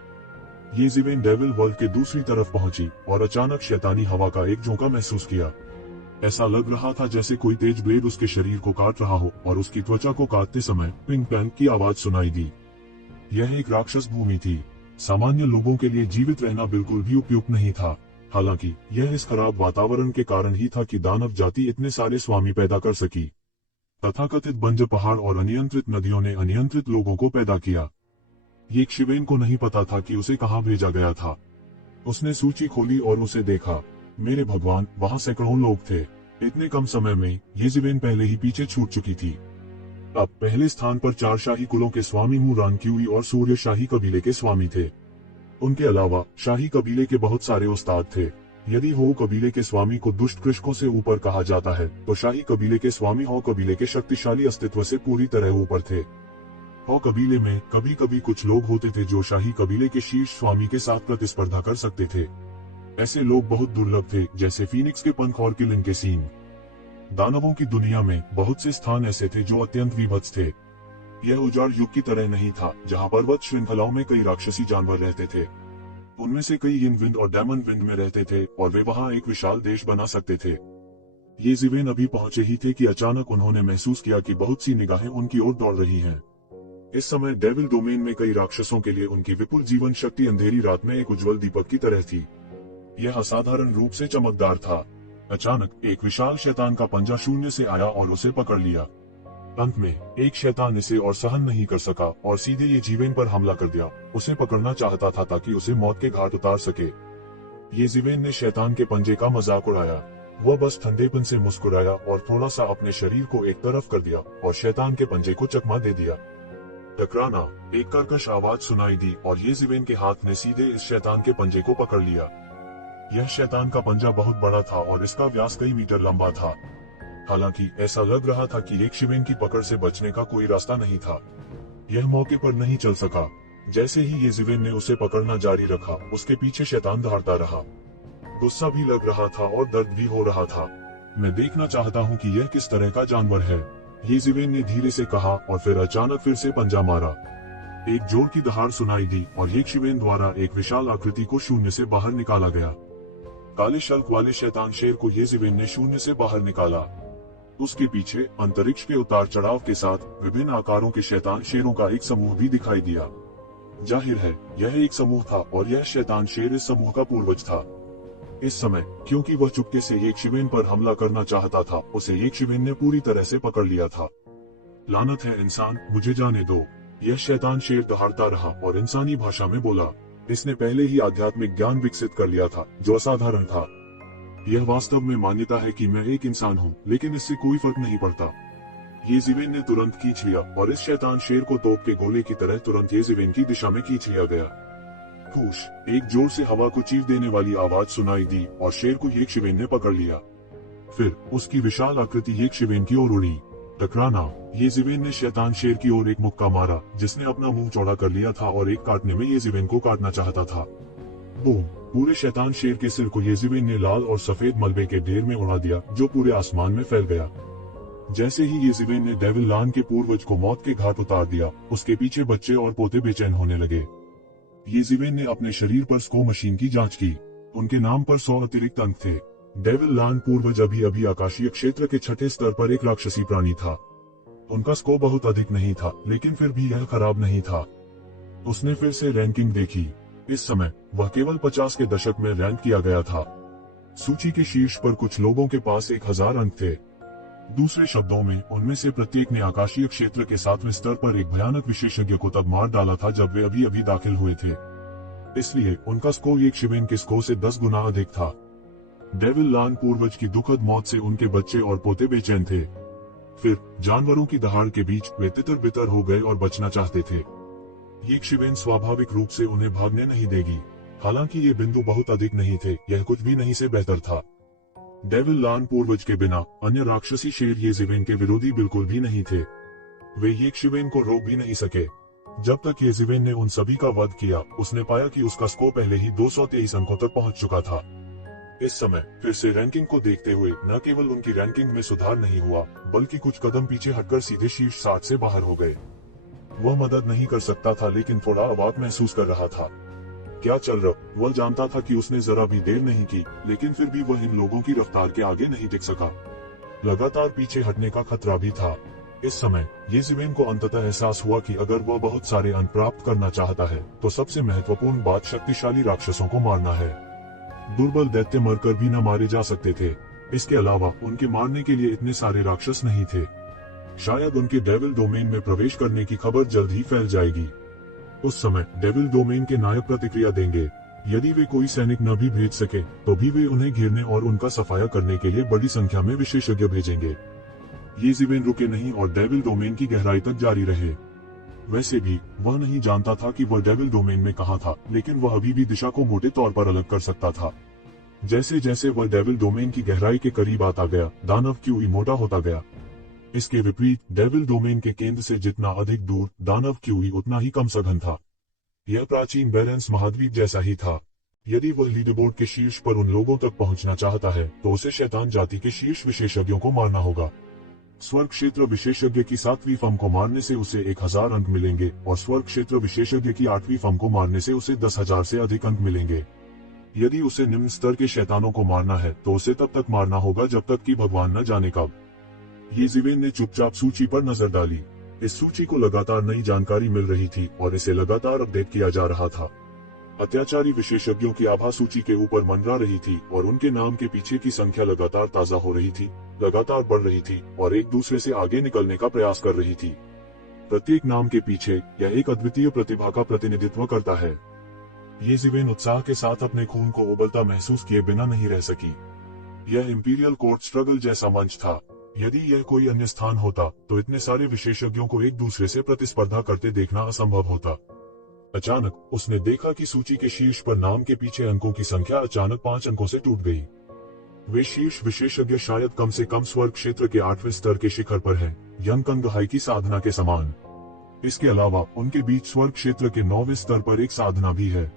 ये जिवेन डेविल वर्ल्ड के दूसरी तरफ पहुंची और अचानक शैतानी हवा का एक झोंका महसूस किया। ऐसा लग रहा था जैसे कोई तेज ब्लेड उसके शरीर को काट रहा हो और उसकी त्वचा को काटते समय पिंग पैंग की आवाज सुनाई दी। यह एक राक्षस भूमि थी। सामान्य लोगों के लिए जीवित रहना बिल्कुल भी उपयुक्त नहीं था। हालांकि यह इस खराब वातावरण के कारण ही था कि दानव जाति इतने सारे स्वामी पैदा कर सकी। तथाकथित बंजर पहाड़ और अनियंत्रित नदियों ने अनियंत्रित लोगों को पैदा किया। ये शिवेन को नहीं पता था कि उसे कहां भेजा गया था। उसने सूची खोली और उसे देखा। मेरे भगवान, वहां सैकड़ों लोग थे। इतने कम समय में ये जिवेन पहले ही पीछे छूट चुकी थी। अब पहले स्थान पर 4 शाही कुलों के स्वामी मुरान क्यूई और सूर्य शाही कबीले के स्वामी थे। उनके अलावा शाही कबीले के बहुत सारे उस्ताद थे। यदि हो कबीले के स्वामी को दुष्ट कृषकों से ऊपर कहा जाता है, तो शाही कबीले के स्वामी हो कबीले के शक्तिशाली अस्तित्व से पूरी तरह ऊपर थे। हो कबीले में कभी कभी कुछ लोग होते थे जो शाही कबीले के शीर्ष स्वामी के साथ प्रतिस्पर्धा कर सकते थे। ऐसे लोग बहुत दुर्लभ थे, जैसे फीनिक्स के पंख और किलिन के सींग। दानवों की दुनिया में बहुत से स्थान ऐसे थे जो अत्यंत विभत्स थे। यह उजाड़ युग की तरह नहीं था, जहां पर्वत श्रृंखलाओं में कई राक्षसी जानवर रहते थे। उनमें से कई इन विंड और डायमंड विंड में रहते थे और वे वहां एक विशाल देश बना सकते थे। ये जिवेन अभी पहुंचे ही थे कि अचानक उन्होंने महसूस किया कि बहुत सी निगाहें उनकी ओर दौड़ रही हैं। इस समय डेविल डोमेन में कई राक्षसों के लिए उनकी विपुल जीवन शक्ति अंधेरी रात में एक उज्जवल दीपक की तरह थी। यह असाधारण रूप से चमकदार था। अचानक एक विशाल शैतान का पंजा शून्य से आया और उसे पकड़ लिया। अंत में एक शैतान इसे और सहन नहीं कर सका और सीधे ये जिवेन पर हमला कर दिया। उसे पकड़ना चाहता था ताकि उसे मौत के घाट उतार सके। ये जिवेन ने शैतान के पंजे का मजाक उड़ाया। वह बस ठंडेपन से मुस्कुराया और थोड़ा सा अपने शरीर को एक तरफ कर दिया और शैतान के पंजे को चकमा दे दिया। टकराना, एक कर्कश आवाज सुनाई दी और ये जिवेन के हाथ ने सीधे इस शैतान के पंजे को पकड़ लिया। यह शैतान का पंजा बहुत बड़ा था और इसका व्यास कई मीटर लंबा था। हालांकि ऐसा लग रहा था कि एक शिवेन की पकड़ से बचने का कोई रास्ता नहीं था। यह मौके पर नहीं चल सका। जैसे ही ये जिवेन ने उसे पकड़ना जारी रखा, उसके पीछे शैतान दहाड़ता रहा। गुस्सा भी लग रहा था और दर्द भी हो रहा था। मैं देखना चाहता हूँ कि यह किस तरह का जानवर है, ये जिवेन ने धीरे से कहा और फिर अचानक फिर से पंजा मारा। एक जोर की दहाड़ सुनाई दी और एक शिवेन द्वारा एक विशाल आकृति को शून्य से बाहर निकाला गया। काले शल्क वाले शैतान शेर को ये जिवेन ने शून्य से बाहर निकाला। उसके पीछे अंतरिक्ष के उतार चढ़ाव के साथ विभिन्न आकारों के शैतान शेरों का एक समूह भी दिखाई दिया। जाहिर है यह एक समूह था और यह शैतान शेर इस समूह का पूर्वज था। इस समय क्योंकि वह चुपके से एक शिवेन पर हमला करना चाहता था, उसे एक शिवेन ने पूरी तरह से पकड़ लिया था। लानत है इंसान, मुझे जाने दो, यह शैतान शेर दहाड़ता रहा और इंसानी भाषा में बोला। इसने पहले ही आध्यात्मिक ज्ञान विकसित कर लिया था जो असाधारण था। यह वास्तव में मान्यता है कि मैं एक इंसान हूँ, लेकिन इससे कोई फर्क नहीं पड़ता। ये जिवेन ने तुरंत खींच लिया और इस शैतान शेर को तोप के गोले की तरह तुरंत ये जिवेन की दिशा में खींच लिया गया। फूश, एक जोर से हवा को चीर देने वाली आवाज सुनाई दी और शेर को एक शिवेन ने पकड़ लिया। फिर उसकी विशाल आकृति एक शिवेन की ओर उड़ी। टकराना, ये जिवेन ने शैतान शेर की ओर एक मुक्का मारा, जिसने अपना मुंह चौड़ा कर लिया था और एक काटने में ये जिवेन को काटना चाहता था। बूम, पूरे शैतान शेर के सिर को ये जिवेन ने लाल और सफेद मलबे के ढेर में उड़ा दिया, जो पूरे आसमान में फैल गया। जैसे ही ये जिवेन ने डेविल लान के पूर्वज को मौत के घाट उतार दिया, उसके पीछे बच्चे और पोते बेचैन होने लगे। ये जिवेन ने अपने शरीर पर स्को मशीन की जांच की। उनके नाम पर 100 अतिरिक्त अंक थे। डेविल लान पूर्वज अभी अभी आकाशीय क्षेत्र के छठे स्तर पर एक राक्षसी प्राणी था। उनका स्कोर बहुत अधिक नहीं था, लेकिन फिर भी यह खराब नहीं था। उसने फिर से रैंकिंग देखी। इस समय वह केवल 50 के दशक में रैंक किया गया था। सूची के शीर्ष पर कुछ लोगों के पास 1000 अंक थे। दूसरे शब्दों में, उनमें से प्रत्येक ने आकाशीय क्षेत्र के 7वें स्तर पर एक भयानक विशेषज्ञ को तब मार डाला था जब वे अभी अभी दाखिल हुए थे। इसलिए उनका स्कोर एक शिवेन के स्कोर से 10 गुना अधिक था। डेविल लान पूर्वज की दुखद मौत से उनके बच्चे और पोते बेचैन थे। फिर जानवरों की दहाड़ के बीच वे तितर बितर हो गए और बचना चाहते थे। ये शिवेन स्वाभाविक रूप से उन्हें भागने नहीं देगी। हालांकि ये बिंदु बहुत अधिक नहीं थे, यह कुछ भी नहीं से बेहतर था। डेविल लान पूर्वज के बिना अन्य राक्षसी शेर ये जिवेन के विरोधी बिल्कुल भी नहीं थे। वे ये शिवेन को रोक भी नहीं सके। जब तक ये जिवेन ने उन सभी का वध किया, उसने पाया कि उसका स्कोर पहले ही 223 अंकों तक पहुंच चुका था। इस समय फिर से रैंकिंग को देखते हुए न केवल उनकी रैंकिंग में सुधार नहीं हुआ, बल्कि कुछ कदम पीछे हटकर सीधे शीर्ष 60 से बाहर हो गए। वह मदद नहीं कर सकता था, लेकिन थोड़ा अवाक महसूस कर रहा था। क्या चल रहा? वह जानता था कि उसने जरा भी देर नहीं की, लेकिन फिर भी वह इन लोगों की रफ्तार के आगे नहीं टिक सका। लगातार पीछे हटने का खतरा भी था। इस समय ये जिवेन को अंततः एहसास हुआ कि अगर वह बहुत सारे अंक प्राप्त करना चाहता है, तो सबसे महत्वपूर्ण बात शक्तिशाली राक्षसों को मारना है। दुर्बल दैत्य मरकर भी न मारे जा सकते थे। इसके अलावा उनके मारने के लिए इतने सारे राक्षस नहीं थे। शायद उनके डेविल डोमेन में प्रवेश करने की खबर जल्द ही फैल जाएगी। उस समय डेविल डोमेन के नायक प्रतिक्रिया देंगे। यदि वे कोई सैनिक न भी भेज सके, तो भी वे उन्हें घेरने और उनका सफाया करने के लिए बड़ी संख्या में विशेषज्ञ भेजेंगे। ये जिवेन रुके नहीं और डेविल डोमेन की गहराई तक जारी रहे। वैसे भी वह नहीं जानता था कि वह डेविल डोमेन में कहाँ था, लेकिन वह अभी भी दिशा को मोटे तौर पर अलग कर सकता था। जैसे जैसे वह डेविल डोमेन की गहराई के करीब आता गया, दानव क्यूई मोटा होता गया। इसके विपरीत डेविल डोमेन के केंद्र से जितना अधिक दूर, दानव क्यूई उतना ही कम सघन था। यह प्राचीन बैलेंस महाद्वीप जैसा ही था। यदि वह लीडरबोर्ड के शीर्ष पर उन लोगों तक पहुंचना चाहता है, तो उसे शैतान जाति के शीर्ष विशेषज्ञों को मारना होगा। स्वर्ग क्षेत्र विशेषज्ञ की 7वीं फर्म को मारने से उसे 1000 अंक मिलेंगे, और स्वर्ग क्षेत्र विशेषज्ञ की 8वीं फर्म को मारने से उसे 10,000 से अधिक अंक मिलेंगे। यदि उसे निम्न स्तर के शैतानों को मारना है, तो उसे तब तक मारना होगा जब तक कि भगवान न जाने कब। ये जिवेन ने चुपचाप सूची पर नजर डाली। इस सूची को लगातार नई जानकारी मिल रही थी और इसे लगातार अपडेट किया जा रहा था। अत्याचारी विशेषज्ञों की आभा सूची के ऊपर मंडरा रही थी और उनके नाम के पीछे की संख्या लगातार ताजा हो रही थी, लगातार बढ़ रही थी और एक दूसरे से आगे निकलने का प्रयास कर रही थी। प्रत्येक नाम के पीछे यह एक अद्वितीय प्रतिभा का प्रतिनिधित्व करता है। ये जिवेन उत्साह के साथ अपने खून को उबलता महसूस किए बिना नहीं रह सकी। यह इंपीरियल कोर्ट स्ट्रगल जैसा मंच था। यदि यह कोई अन्य स्थान होता, तो इतने सारे विशेषज्ञों को एक दूसरे से प्रतिस्पर्धा करते देखना असंभव होता। अचानक उसने देखा कि सूची के शीर्ष पर नाम के पीछे अंकों की संख्या अचानक 5 अंकों से टूट गई। वे शीर्ष विशेषज्ञ शायद कम से कम स्वर्ग क्षेत्र के 8वें स्तर के शिखर पर हैं, यंग हाई की साधना के समान। इसके अलावा उनके बीच स्वर्ग क्षेत्र के 9वें स्तर पर एक साधना भी है।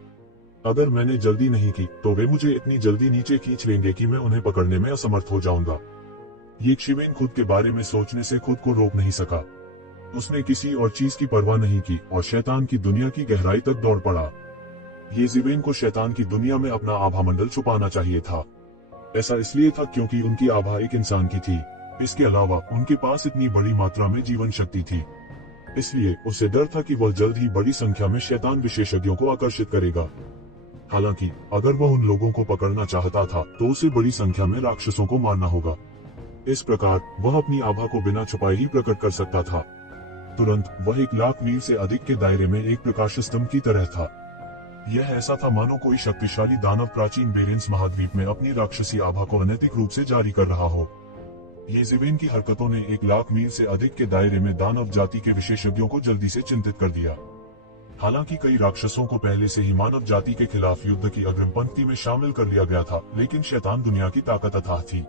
अगर मैंने जल्दी नहीं की, तो वे मुझे इतनी जल्दी नीचे खींच लेंगे कि मैं उन्हें पकड़ने में असमर्थ हो जाऊंगा। ये शिवेन खुद के बारे में सोचने से खुद को रोक नहीं सका। उसने किसी और चीज की परवाह नहीं की और शैतान की दुनिया की गहराई तक दौड़ पड़ा। ये जिवेन को शैतान की दुनिया में अपना आभा मंडल छुपाना चाहिए था। ऐसा इसलिए था क्योंकि उनकी आभा एक इंसान की थी। इसके अलावा उनके पास इतनी बड़ी मात्रा में जीवन शक्ति थी। इसलिए उसे डर था कि वह जल्द ही बड़ी संख्या में शैतान विशेषज्ञों को आकर्षित करेगा। हालांकि अगर वह उन लोगों को पकड़ना चाहता था, तो उसे बड़ी संख्या में राक्षसों को मारना होगा। इस प्रकार वह अपनी आभा को बिना छुपाए ही प्रकट कर सकता था। तुरंत वह 1,00,000 मील से अधिक के दायरे में एक प्रकाश स्तंभ की तरह था। यह ऐसा था मानो कोई शक्तिशाली दानव प्राचीन बेरेंस महाद्वीप में अपनी राक्षसी आभा को अनैतिक रूप से जारी कर रहा हो। ये जिवेन की हरकतों ने 1,00,000 मील से अधिक के दायरे में दानव जाति के विशेषज्ञों को जल्दी से चिंतित कर दिया। हालांकि कई राक्षसों को पहले से ही मानव जाति के खिलाफ युद्ध की अग्रिम पंक्ति में शामिल कर लिया गया था, लेकिन शैतान दुनिया की ताकत अथाह थी।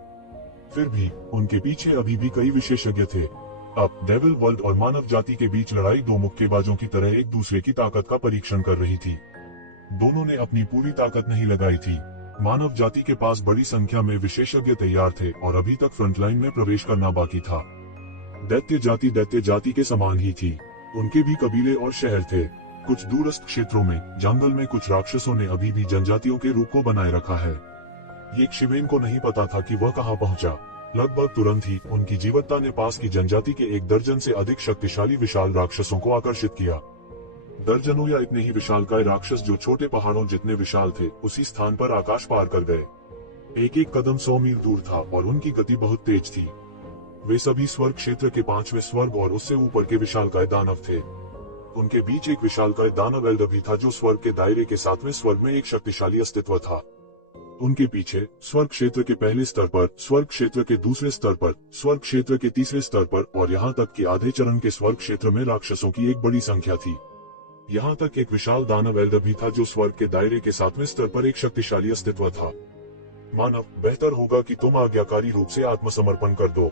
फिर भी उनके पीछे अभी भी कई विशेषज्ञ थे। अब डेविल वर्ल्ड और मानव जाति के बीच लड़ाई दो मुक्केबाजों की तरह एक दूसरे की ताकत का परीक्षण कर रही थी। दोनों ने अपनी पूरी ताकत नहीं लगाई थी। मानव जाति के पास बड़ी संख्या में विशेषज्ञ तैयार थे और अभी तक फ्रंटलाइन में प्रवेश करना बाकी था। दैत्य जाति के समान ही थी। उनके भी कबीले और शहर थे। कुछ दूरस्थ क्षेत्रों में, जंगल में कुछ राक्षसों ने अभी भी जनजातियों के रूप को बनाए रखा है। ये शिवेन को नहीं पता था कि वह कहां पहुंचा। लगभग तुरंत ही उनकी जीवटता ने पास की जनजाति के 1 दर्जन से अधिक शक्तिशाली विशाल राक्षसों को आकर्षित किया। दर्जनों या इतने ही विशालकाय राक्षस जो छोटे पहाड़ों जितने विशाल थे, उसी स्थान पर आकाश पार कर गए। एक एक कदम 100 मील दूर था और उनकी गति बहुत तेज थी। वे सभी स्वर्ग क्षेत्र के 5वें स्वर्ग और उससे ऊपर के विशालकाय दानव थे। उनके बीच एक विशालकाय दानव एल्डर भी था जो स्वर्ग के दायरे के 7वें स्वर्ग में एक शक्तिशाली अस्तित्व था। उनके पीछे स्वर्ग क्षेत्र के पहले स्तर पर, स्वर्ग क्षेत्र के दूसरे स्तर पर, स्वर्ग क्षेत्र के तीसरे स्तर पर और यहाँ तक कि आधे चरण के स्वर्ग क्षेत्र में राक्षसों की एक बड़ी संख्या थी। यहाँ तक एक विशाल दानव एल्डर भी था जो स्वर्ग के दायरे के 7वें स्तर पर एक शक्तिशाली अस्तित्व था। मानव, बेहतर होगा कि तुम आज्ञाकारी रूप से आत्मसमर्पण कर दो।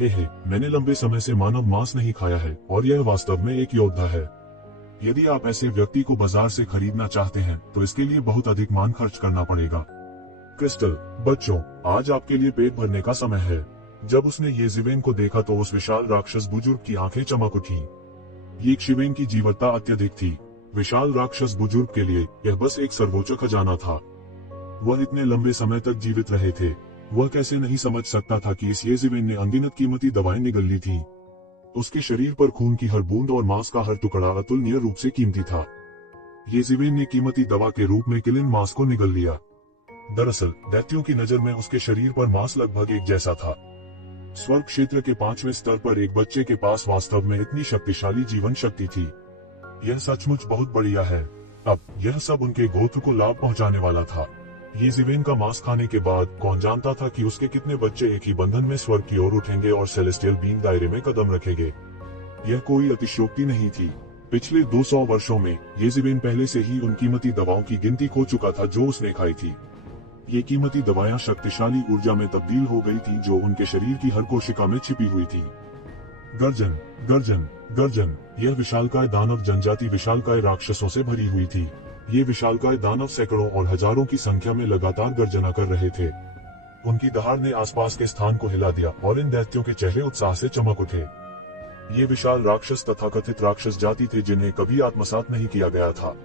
हे, मैंने लंबे समय से मानव मांस नहीं खाया है और यह वास्तव में एक योद्धा है। यदि आप ऐसे व्यक्ति को बाजार से खरीदना चाहते हैं तो इसके लिए बहुत अधिक मान खर्च करना पड़ेगा। क्रिस्टल, बच्चों, आज आपके लिए पेट भरने का समय है। जब उसने येजिवेन को देखा तो उस विशाल राक्षस बुजुर्ग की आंखें चमक उठी। येजिवेन की जीवटता अत्यधिक थी। विशाल राक्षस बुजुर्ग के लिए यह बस एक सर्वोच्च खजाना था। वह इतने लंबे समय तक जीवित रहे थे। वह कैसे नहीं समझ सकता था कि इस येजिवेन ने अनगिनत कीमती दवाएं निगल ली थी। उसके शरीर पर खून की हर बूंद और मांस का हर टुकड़ा अतुलनीय रूप से कीमती था। येजिवेन ने कीमती दवा के रूप में किलिन मांस को निगल लिया। दरअसल दैत्यों की नजर में उसके शरीर पर मांस लगभग एक जैसा था। स्वर्ग क्षेत्र के 5वें स्तर पर एक बच्चे के पास वास्तव में इतनी शक्तिशाली जीवन शक्ति थी। यह सचमुच बहुत बढ़िया है। अब यह सब उनके गोत्र को लाभ पहुंचाने वाला था। येजिवेन का मांस खाने के बाद कौन जानता था कि उसके कितने बच्चे एक ही बंधन में स्वर्ग की ओर उठेंगे और सेलेस्टियल बीइंग दायरे में कदम रखेंगे। यह कोई अतिशयोक्ति नहीं थी। पिछले 200 वर्षों में येजिवेन पहले से ही उन कीमती दवाओं की गिनती खो चुका था जो उसने खाई थी। ये कीमती दवाएं शक्तिशाली ऊर्जा में तब्दील हो गई थी जो उनके शरीर की हर कोशिका में छिपी हुई थी। गर्जन, गर्जन, गर्जन। यह विशालकाय दानव जनजाति विशालकाय राक्षसों से भरी हुई थी। ये विशालकाय दानव सैकड़ों और हजारों की संख्या में लगातार गर्जना कर रहे थे। उनकी दहाड़ ने आसपास के स्थान को हिला दिया और इन दैत्यों के चेहरे उत्साह से चमक उठे। ये विशाल राक्षस तथाकथित राक्षस जाति थे जिन्हें कभी आत्मसात नहीं किया गया था।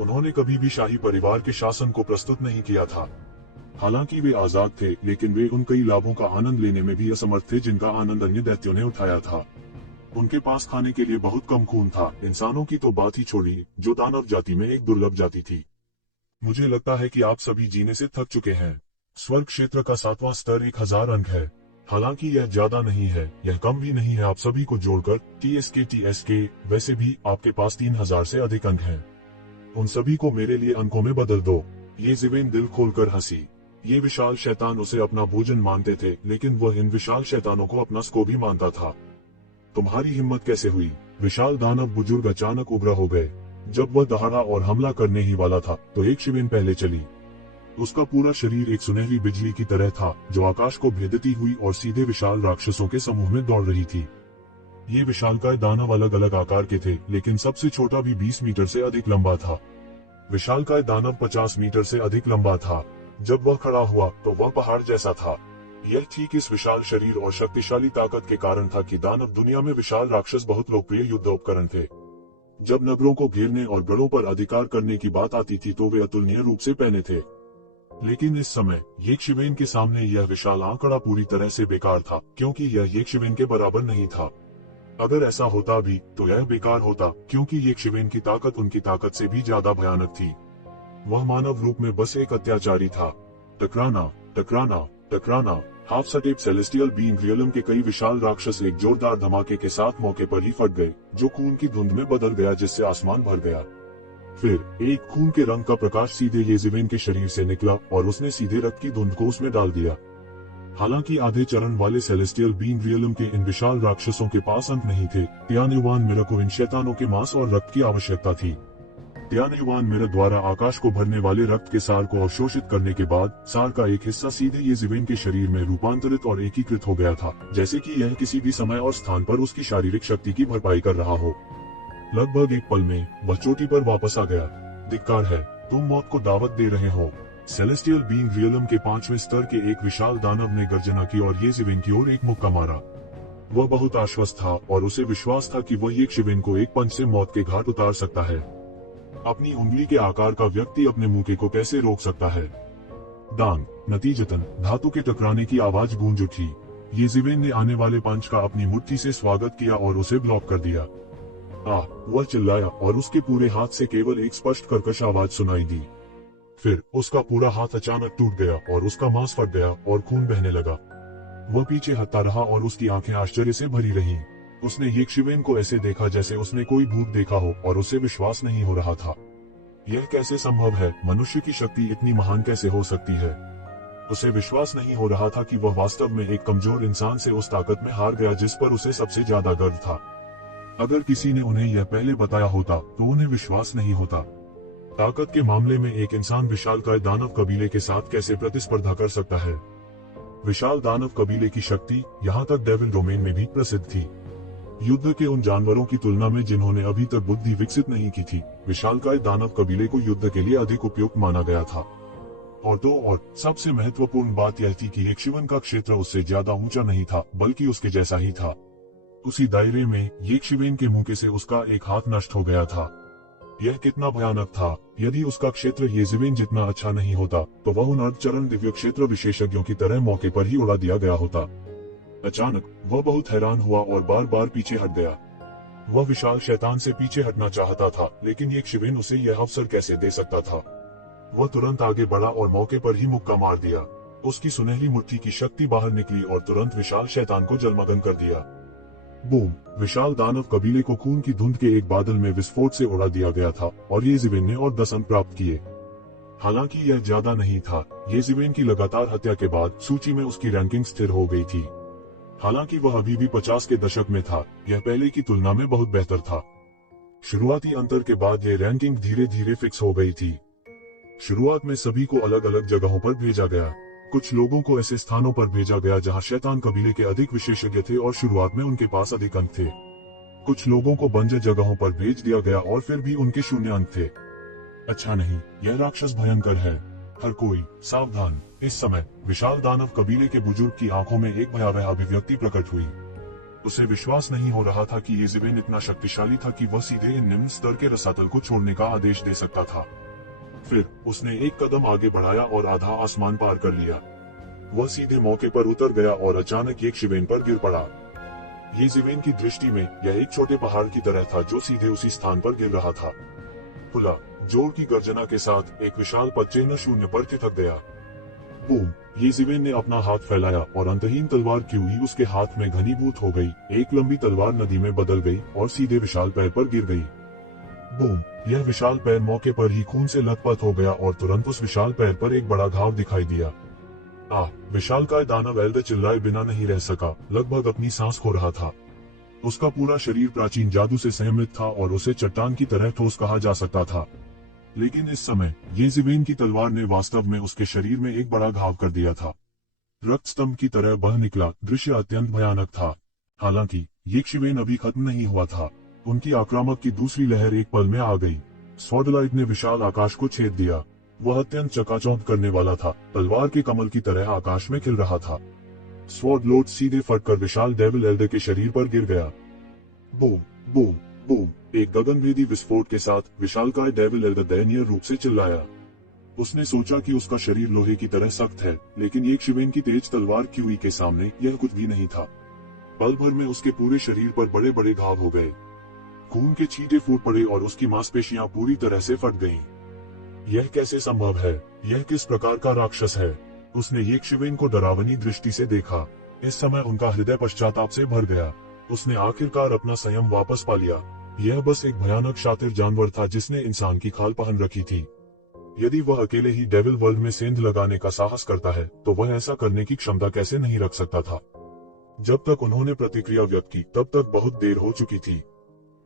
उन्होंने कभी भी शाही परिवार के शासन को प्रस्तुत नहीं किया था। हालांकि वे आजाद थे, लेकिन वे उन कई लाभों का आनंद लेने में भी असमर्थ थे जिनका आनंद अन्य दैत्यों ने उठाया था। उनके पास खाने के लिए बहुत कम खून था। इंसानों की तो बात ही छोड़ी, जो दानव जाति में एक दुर्लभ जाति थी। मुझे लगता है कि आप सभी जीने से थक चुके हैं। स्वर्ग क्षेत्र का 7वां स्तर 1000 अंक है। हालांकि यह ज्यादा नहीं है, यह कम भी नहीं है। आप सभी को जोड़कर TSK। वैसे भी आपके पास 3000 से अधिक अंक हैं। उन सभी को मेरे लिए अंकों में बदल दो। येजिवेन दिल खोलकर हंसी। ये विशाल शैतान उसे अपना भोजन मानते थे, लेकिन वह इन विशाल शैतानों को अपना स्को भी मानता था। तुम्हारी हिम्मत कैसे हुई? विशाल दानव बुजुर्ग अचानक उग्र हो गए। जब वह दहाड़ा और हमला करने ही वाला था तो एक शिवेन पहले चली। उसका पूरा शरीर एक सुनहरी बिजली की तरह था जो आकाश को भेदती हुई और सीधे विशाल राक्षसों के समूह में दौड़ रही थी। ये विशालकाय दानव अलग अलग आकार के थे, लेकिन सबसे छोटा भी 20 मीटर से अधिक लंबा था। विशालकाय दानव 50 मीटर से अधिक लंबा था। जब वह खड़ा हुआ तो वह पहाड़ जैसा था। यह ठीक इस विशाल शरीर और शक्तिशाली ताकत के कारण था कि दानव दुनिया में विशाल राक्षस बहुत लोकप्रिय युद्ध उपकरण थे। जब नगरों को घेरने और गढ़ों पर अधिकार करने की बात आती थी तो वे अतुलनीय रूप से पहने थे। लेकिन इस समय येजिवेन के सामने यह विशाल आंकड़ा पूरी तरह से बेकार था, क्योंकि यह येजिवेन के बराबर नहीं था। अगर ऐसा होता भी तो यह बेकार होता, क्योंकि येजिवेन की ताकत उनकी ताकत से भी ज्यादा भयानक थी। वह मानव रूप में बस एक अत्याचारी था। टकराना, टकराना, टकराना। Half step celestial being realm के कई विशाल राक्षस एक जोरदार धमाके के साथ मौके पर ही फट गए, जो खून की धुंध में बदल गया जिससे आसमान भर गया। फिर एक खून के रंग का प्रकाश सीधे येजिवेन के शरीर से निकला और उसने सीधे रक्त की धुंध को उसमें डाल दिया। हालांकि आधे चरण वाले सेलेस्टियल बीइंग रियलम के इन विशाल राक्षसों के पास अंत नहीं थे। त्यानुवान मिरा को इन शैतानों के मांस और रक्त की आवश्यकता थी। त्यानुवान मिरा द्वारा आकाश को भरने वाले रक्त के सार को अवशोषित करने के बाद सार का एक हिस्सा सीधे येजिवेन के शरीर में रूपांतरित और एकीकृत हो गया था, जैसे कि यह किसी भी समय और स्थान पर उसकी शारीरिक शक्ति की भरपाई कर रहा हो। लगभग एक पल में वह चोटी पर वापस आ गया। धिक्कार है, तुम मौत को दावत दे रहे हो। सेलेस्टियल बीइंग रियलम के 5वें स्तर के एक विशाल दानव ने गर्जना की और येजिवेन की ओर एक मुक्का मारा। वह बहुत आश्वस्त था और उसे विश्वास था कि वह येजिवेन को एक पंच से मौत के घाट उतार सकता है। अपनी उंगली के आकार का व्यक्ति अपने मुक्के को कैसे रोक सकता है? डांग। नतीजतन धातु के टकराने की आवाज गूंज उठी। येज़ेबेल ने आने वाले पंच का अपनी मुट्ठी से स्वागत किया और उसे ब्लॉक कर दिया। वह चिल्लाया और उसके पूरे हाथ से केवल एक स्पष्ट कर्कश आवाज सुनाई दी। फिर उसका पूरा हाथ अचानक टूट गया और उसका मांस फट गया और खून बहने लगा। वह पीछे हटता रहा और उसकी आंखें आश्चर्य से भरी रहीं। उसने येशिवेन को ऐसे देखा जैसे उसने कोई भूत देखा हो और उसे विश्वास नहीं हो रहा था। यह कैसे संभव है? मनुष्य की शक्ति इतनी महान कैसे हो सकती है? उसे विश्वास नहीं हो रहा था कि वह वास्तव में एक कमजोर इंसान से उस ताकत में हार गया जिस पर उसे सबसे ज्यादा गर्व था। अगर किसी ने उन्हें यह पहले बताया होता तो उन्हें विश्वास नहीं होता। ताकत के मामले में एक इंसान विशालकाय दानव कबीले के साथ कैसे प्रतिस्पर्धा कर सकता है? विशाल दानव कबीले की शक्ति यहाँ तक डेविल डोमेन में भी प्रसिद्ध थी। युद्ध के उन जानवरों की तुलना में जिन्होंने अभी तक बुद्धि विकसित नहीं की थी, विशालकाय दानव कबीले को युद्ध के लिए अधिक उपयुक्त माना गया था। और सबसे महत्वपूर्ण बात यह थी कि येशिवेन का क्षेत्र उससे ज्यादा ऊंचा नहीं था, बल्कि उसके जैसा ही था। उसी दायरे में येशिवेन के मुंह से उसका एक हाथ नष्ट हो गया था। यह कितना भयानक था! यदि उसका क्षेत्र येज़ेबेल जितना अच्छा नहीं होता तो वह उन अर्धचरण दिव्य क्षेत्र विशेषज्ञों की तरह मौके पर ही उड़ा दिया गया होता। अचानक वह बहुत हैरान हुआ और बार बार पीछे हट गया। वह विशाल शैतान से पीछे हटना चाहता था, लेकिन येशिवेन उसे यह अवसर कैसे दे सकता था? वह तुरंत आगे बढ़ा और मौके पर ही मुक्का मार दिया। उसकी सुनहरी मुट्ठी की शक्ति बाहर निकली और तुरंत विशाल शैतान को जलमग्न कर दिया। बूम! विशाल दानव कबीले को खून की धुंध के एक बादल में विस्फोट से उड़ा दिया गया था और येज़ेबेल ने और 10 अंक प्राप्त किए। हालांकि यह ज्यादा नहीं था। येज़ेबेल की लगातार हत्या के बाद सूची में उसकी रैंकिंग स्थिर हो गई थी। हालांकि वह अभी भी 50 के दशक में था, यह पहले की तुलना में बहुत बेहतर था। शुरुआती अंतर के बाद यह रैंकिंग धीरे धीरे फिक्स हो गई थी। शुरुआत में सभी को अलग अलग जगहों पर भेजा गया। कुछ लोगों को ऐसे स्थानों पर भेजा गया जहां शैतान कबीले के अधिक विशेषज्ञ थे और शुरुआत में उनके पास अधिक अंक थे। कुछ लोगों को बंजर जगहों पर भेज दिया गया और फिर भी उनके 0 अंक थे। अच्छा नहीं, यह राक्षस भयंकर है। हर कोई सावधान! इस समय विशाल दानव कबीले के बुजुर्ग की आंखों में एक भयावह अभिव्यक्ति प्रकट हुई। उसे विश्वास नहीं हो रहा था कि येज़ेबेल इतना शक्तिशाली था कि वह सीधे इन निम्न स्तर के रसातल को छोड़ने का आदेश दे सकता था। फिर उसने एक कदम आगे बढ़ाया और आधा आसमान पार कर लिया। वह सीधे मौके पर उतर गया और अचानक येशिवेन पर गिर पड़ा। येज़ेबेल की दृष्टि में यह एक छोटे पहाड़ की तरह था जो सीधे उसी स्थान पर गिर रहा था। खुला जोर की गर्जना के साथ एक विशाल पदचिह्न शून्य पर खिसक गया। बूम! येज़ेबेल ने अपना हाथ फैलाया और अंतहीन तलवार क्यूई उसके हाथ में घनीभूत हो गई। एक लंबी तलवार नदी में बदल गई और सीधे विशाल पैर पर गिर गई। बूम! यह विशाल पैर मौके पर ही खून से लथपथ हो गया और तुरंत उस विशाल पैर पर एक बड़ा घाव दिखाई दिया। विशालकाय दानव एल्डर चिल्लाए बिना नहीं रह सका, लगभग अपनी सांस खो रहा था। उसका पूरा शरीर प्राचीन जादू से संयमित था और उसे चट्टान की तरह ठोस कहा जा सकता था। लेकिन इस समय येज़ेबेल की तलवार ने वास्तव में उसके शरीर में एक बड़ा घाव कर दिया था। रक्त स्तंभ की तरह बह निकला। दृश्य अत्यंत भयानक था। हालांकि येशिवेन अभी खत्म नहीं हुआ था। उनकी आक्रामक की दूसरी लहर एक पल में आ गई। स्वॉर्डलाइट ने विशाल आकाश को छेद दिया। वह अत्यंत चकाचौंध करने वाला था, तलवार के कमल की तरह आकाश में खिल रहा था। स्वॉर्ड लोड सीधे फटकर विशाल डेविल एल्डर के शरीर पर गिर गया। Boom boom boom! एक गगनभेदी विस्फोट के साथ विशालकाय डेविल एल्डर दयनीय रूप से चिल्लाया। उसने सोचा कि उसका शरीर लोहे की तरह सख्त है, लेकिन येशिवेन की तेज तलवार क्यूई के सामने यह कुछ भी नहीं था। पल भर में उसके पूरे शरीर पर बड़े बड़े घाव हो गए। खून के छींटे फूट पड़े और उसकी मांसपेशियां पूरी तरह से फट गईं। यह कैसे संभव है? यह किस प्रकार का राक्षस है? उसने येशिवेन को डरावनी दृष्टि से देखा। इस समय उनका हृदय पश्चाताप से भर गया। उसने आखिरकार अपना संयम वापस पा लिया। यह बस एक भयानक शातिर जानवर था जिसने इंसान की खाल पहन रखी थी। यदि वह अकेले ही डेविल वर्ल्ड में सेंध लगाने का साहस करता है तो वह ऐसा करने की क्षमता कैसे नहीं रख सकता था? जब तक उन्होंने प्रतिक्रिया व्यक्त की तब तक बहुत देर हो चुकी थी।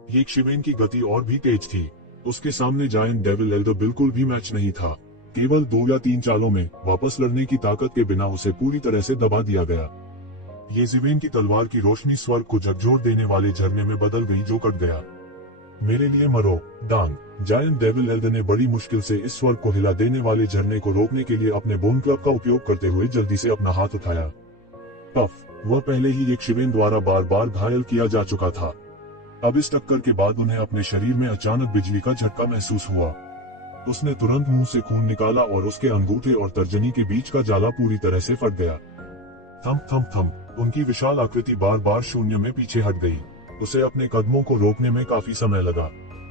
येशिवेन की गति और भी तेज थी। उसके सामने जायंट डेविल एल्डर बिल्कुल भी मैच नहीं था। केवल 2 या 3 चालों में वापस लड़ने की ताकत के बिना उसे पूरी तरह से दबा दिया गया। येशिवेन की तलवार की रोशनी स्वर्ग को झकझोर देने वाले झरने में बदल गई जो कट गया। मेरे लिए मरो, डांग! जायंट डेविल एल्डर ने बड़ी मुश्किल से इस स्वर्ग को हिला देने वाले झरने को रोकने के लिए अपने बोन क्लब का उपयोग करते हुए जल्दी से अपना हाथ उठाया। पफ! वह पहले ही येशिवेन द्वारा बार बार घायल किया जा चुका था। अब इस टक्कर के बाद उन्हें अपने शरीर में अचानक बिजली का झटका महसूस हुआ। उसने तुरंत मुंह से खून निकाला और उसके अंगूठे और तर्जनी के बीच का जाला पूरी तरह से फट गया। थम थम थम, उनकी विशाल आकृति बार बार शून्य में पीछे हट गई। उसे अपने कदमों को रोकने में काफी समय लगा।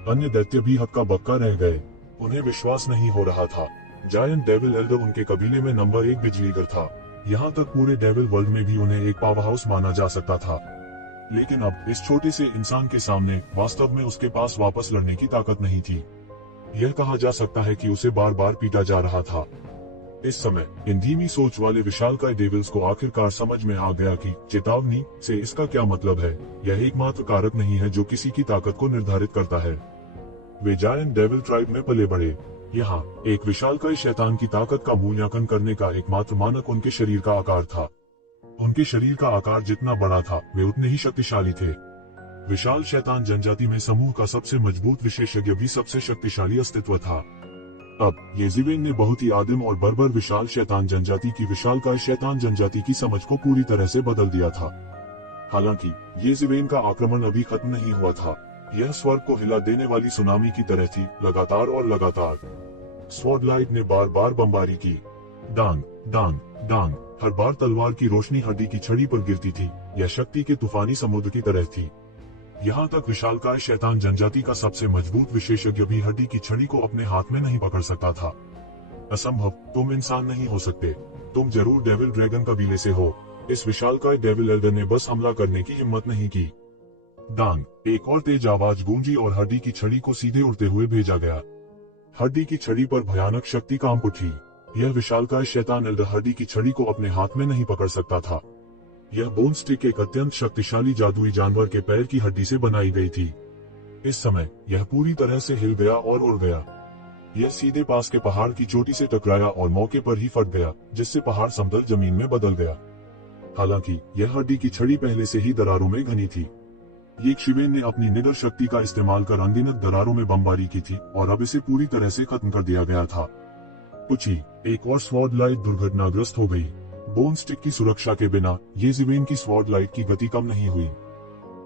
अन्य दैत्य भी हक्का बक्का रह गए। उन्हें विश्वास नहीं हो रहा था। जायंट डेविल एल्डर उनके कबीले में नंबर 1 बिजलीगर था। यहाँ तक पूरे डेविल वर्ल्ड में भी उन्हें एक पावर हाउस माना जा सकता था। लेकिन अब इस छोटे से इंसान के सामने वास्तव में उसके पास वापस लड़ने की ताकत नहीं थी। यह कहा जा सकता है कि उसे बार बार पीटा जा रहा था। इस समय इन धीमी सोच वाले विशालकाय डेविल्स को आखिरकार समझ में आ गया कि चेतावनी से इसका क्या मतलब है। यह एकमात्र कारक नहीं है जो किसी की ताकत को निर्धारित करता है। वे जायंट डेविल ट्राइब में पले बढ़े। यहाँ एक विशालकाय शैतान की ताकत का मूल्यांकन करने का एकमात्र मानक उनके शरीर का आकार था। उनके शरीर का आकार जितना बड़ा था, वे उतने ही शक्तिशाली थे। विशाल शैतान जनजाति में समूह का सबसे मजबूत विशेषज्ञ भी सबसे शक्तिशाली अस्तित्व था। अब येजिवेन ने बहुत ही आदिम और बर्बर विशाल शैतान जनजाति की विशालकाय शैतान जनजाति की समझ को पूरी तरह से बदल दिया था। हालांकि येजिवेन का आक्रमण अभी खत्म नहीं हुआ था। यह स्वर्ग को हिला देने वाली सुनामी की तरह थी, लगातार और लगातार। स्वॉर्ड लाइट ने बार बार बमबारी की। डांग डांग डांग, हर बार तलवार की रोशनी हड्डी की छड़ी पर गिरती थी। यह शक्ति के तूफानी समुद्र की तरह थी। यहाँ तक विशालकाय शैतान जनजाति का सबसे मजबूत विशेषज्ञ भी हड्डी की छड़ी को अपने हाथ में नहीं पकड़ सकता था। असंभव, तुम इंसान नहीं हो सकते। तुम जरूर डेविल ड्रैगन कबीले से हो। इस विशालकाय डेविल एल्डर ने बस हमला करने की हिम्मत नहीं की। डांग, एक और तेज आवाज गूंजी और हड्डी की छड़ी को सीधे उड़ते हुए भेजा गया। हड्डी की छड़ी पर भयानक शक्ति कांप उठी। यह विशालकाय शैतान एल्डर हड्डी की छड़ी को अपने हाथ में नहीं पकड़ सकता था। यह बोन स्टिक एक अत्यंत शक्तिशाली जादुई जानवर के पैर की हड्डी से बनाई गई थी। इस समय यह पूरी तरह से हिल गया और उड़ गया। यह सीधे पास के पहाड़ की चोटी से टकराया और मौके पर ही फट गया, जिससे पहाड़ समतल जमीन में बदल गया। हालांकि यह हड्डी की छड़ी पहले से ही दरारों में घनी थी। येजिवेन ने अपनी निडर शक्ति का इस्तेमाल कर अनगिनत दरारों में बमबारी की थी और अब इसे पूरी तरह से खत्म कर दिया गया था। कुछ ही एक और स्वॉर्ड लाइट दुर्घटनाग्रस्त हो गई। बोन स्टिक की सुरक्षा के बिना येजिवेन की स्वॉर्ड लाइट की गति कम नहीं हुई।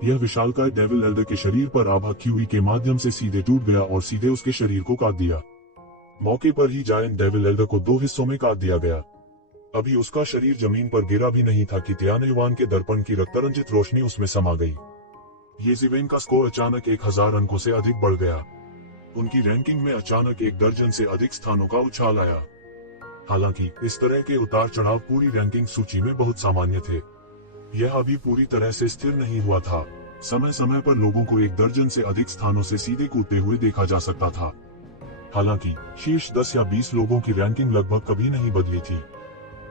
यह विशालकाय डेविल एल्डर के शरीर पर आभा क्यूई के माध्यम से सीधे टूट गया और सीधे उसके शरीर को काट दिया। मौके पर ही जायंट डेविल एल्डर को 2 हिस्सों में काट दिया गया। अभी उसका शरीर जमीन पर गिरा भी नहीं था कि त्यानयुवान के दर्पण की रक्तरंजित रोशनी उसमें समा गई। येजिवेन का स्कोर अचानक 1000 अंकों से अधिक बढ़ गया। उनकी रैंकिंग में अचानक 1 दर्जन से अधिक स्थानों का उछाल आया। हालांकि इस तरह के उतार चढ़ाव पूरी रैंकिंग सूची में बहुत सामान्य थे। यह अभी पूरी तरह से स्थिर नहीं हुआ था। समय समय पर लोगों को 1 दर्जन से अधिक स्थानों से सीधे कूदते हुए देखा जा सकता था। हालांकि शीर्ष 10 या 20 लोगों की रैंकिंग लगभग कभी नहीं बदली थी।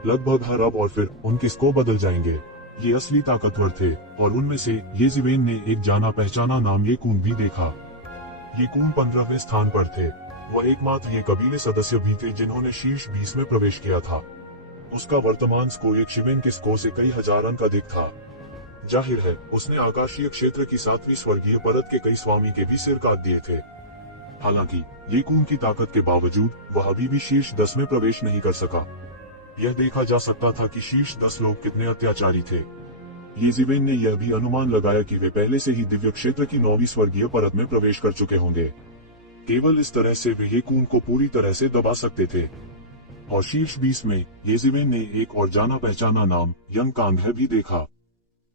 लगभग हर अब और फिर उनके स्कोर बदल जाएंगे। ये असली ताकतवर थे और उनमें से येजिवेन ने एक जाना पहचाना नाम येकून भी देखा। येकून 15वें स्थान पर थे। वह एकमात्र ये कबीले सदस्य भी थे जिन्होंने शीर्ष 20 में प्रवेश किया था। उसका वर्तमान स्कोर येजिवेन के स्कोर से कई हजार अंक अधिक था। जाहिर है उसने आकाशीय क्षेत्र की 7वीं स्वर्गीय परत के कई स्वामी के भी सिर काट दिए थे। हालांकि येकून की ताकत के बावजूद वह अभी भी शीर्ष 10 में प्रवेश नहीं कर सका। यह देखा जा सकता था कि शीर्ष 10 लोग कितने अत्याचारी थे। येजिवेन ने यह भी अनुमान लगाया कि वे पहले से ही दिव्य क्षेत्र की 9वीं स्वर्गीय परत में प्रवेश कर चुके होंगे। केवल इस तरह से वे येकून को पूरी तरह से दबा सकते थे। और शीर्ष 20 में येजिवेन ने एक और जाना पहचाना नाम यंग कांगहे भी देखा।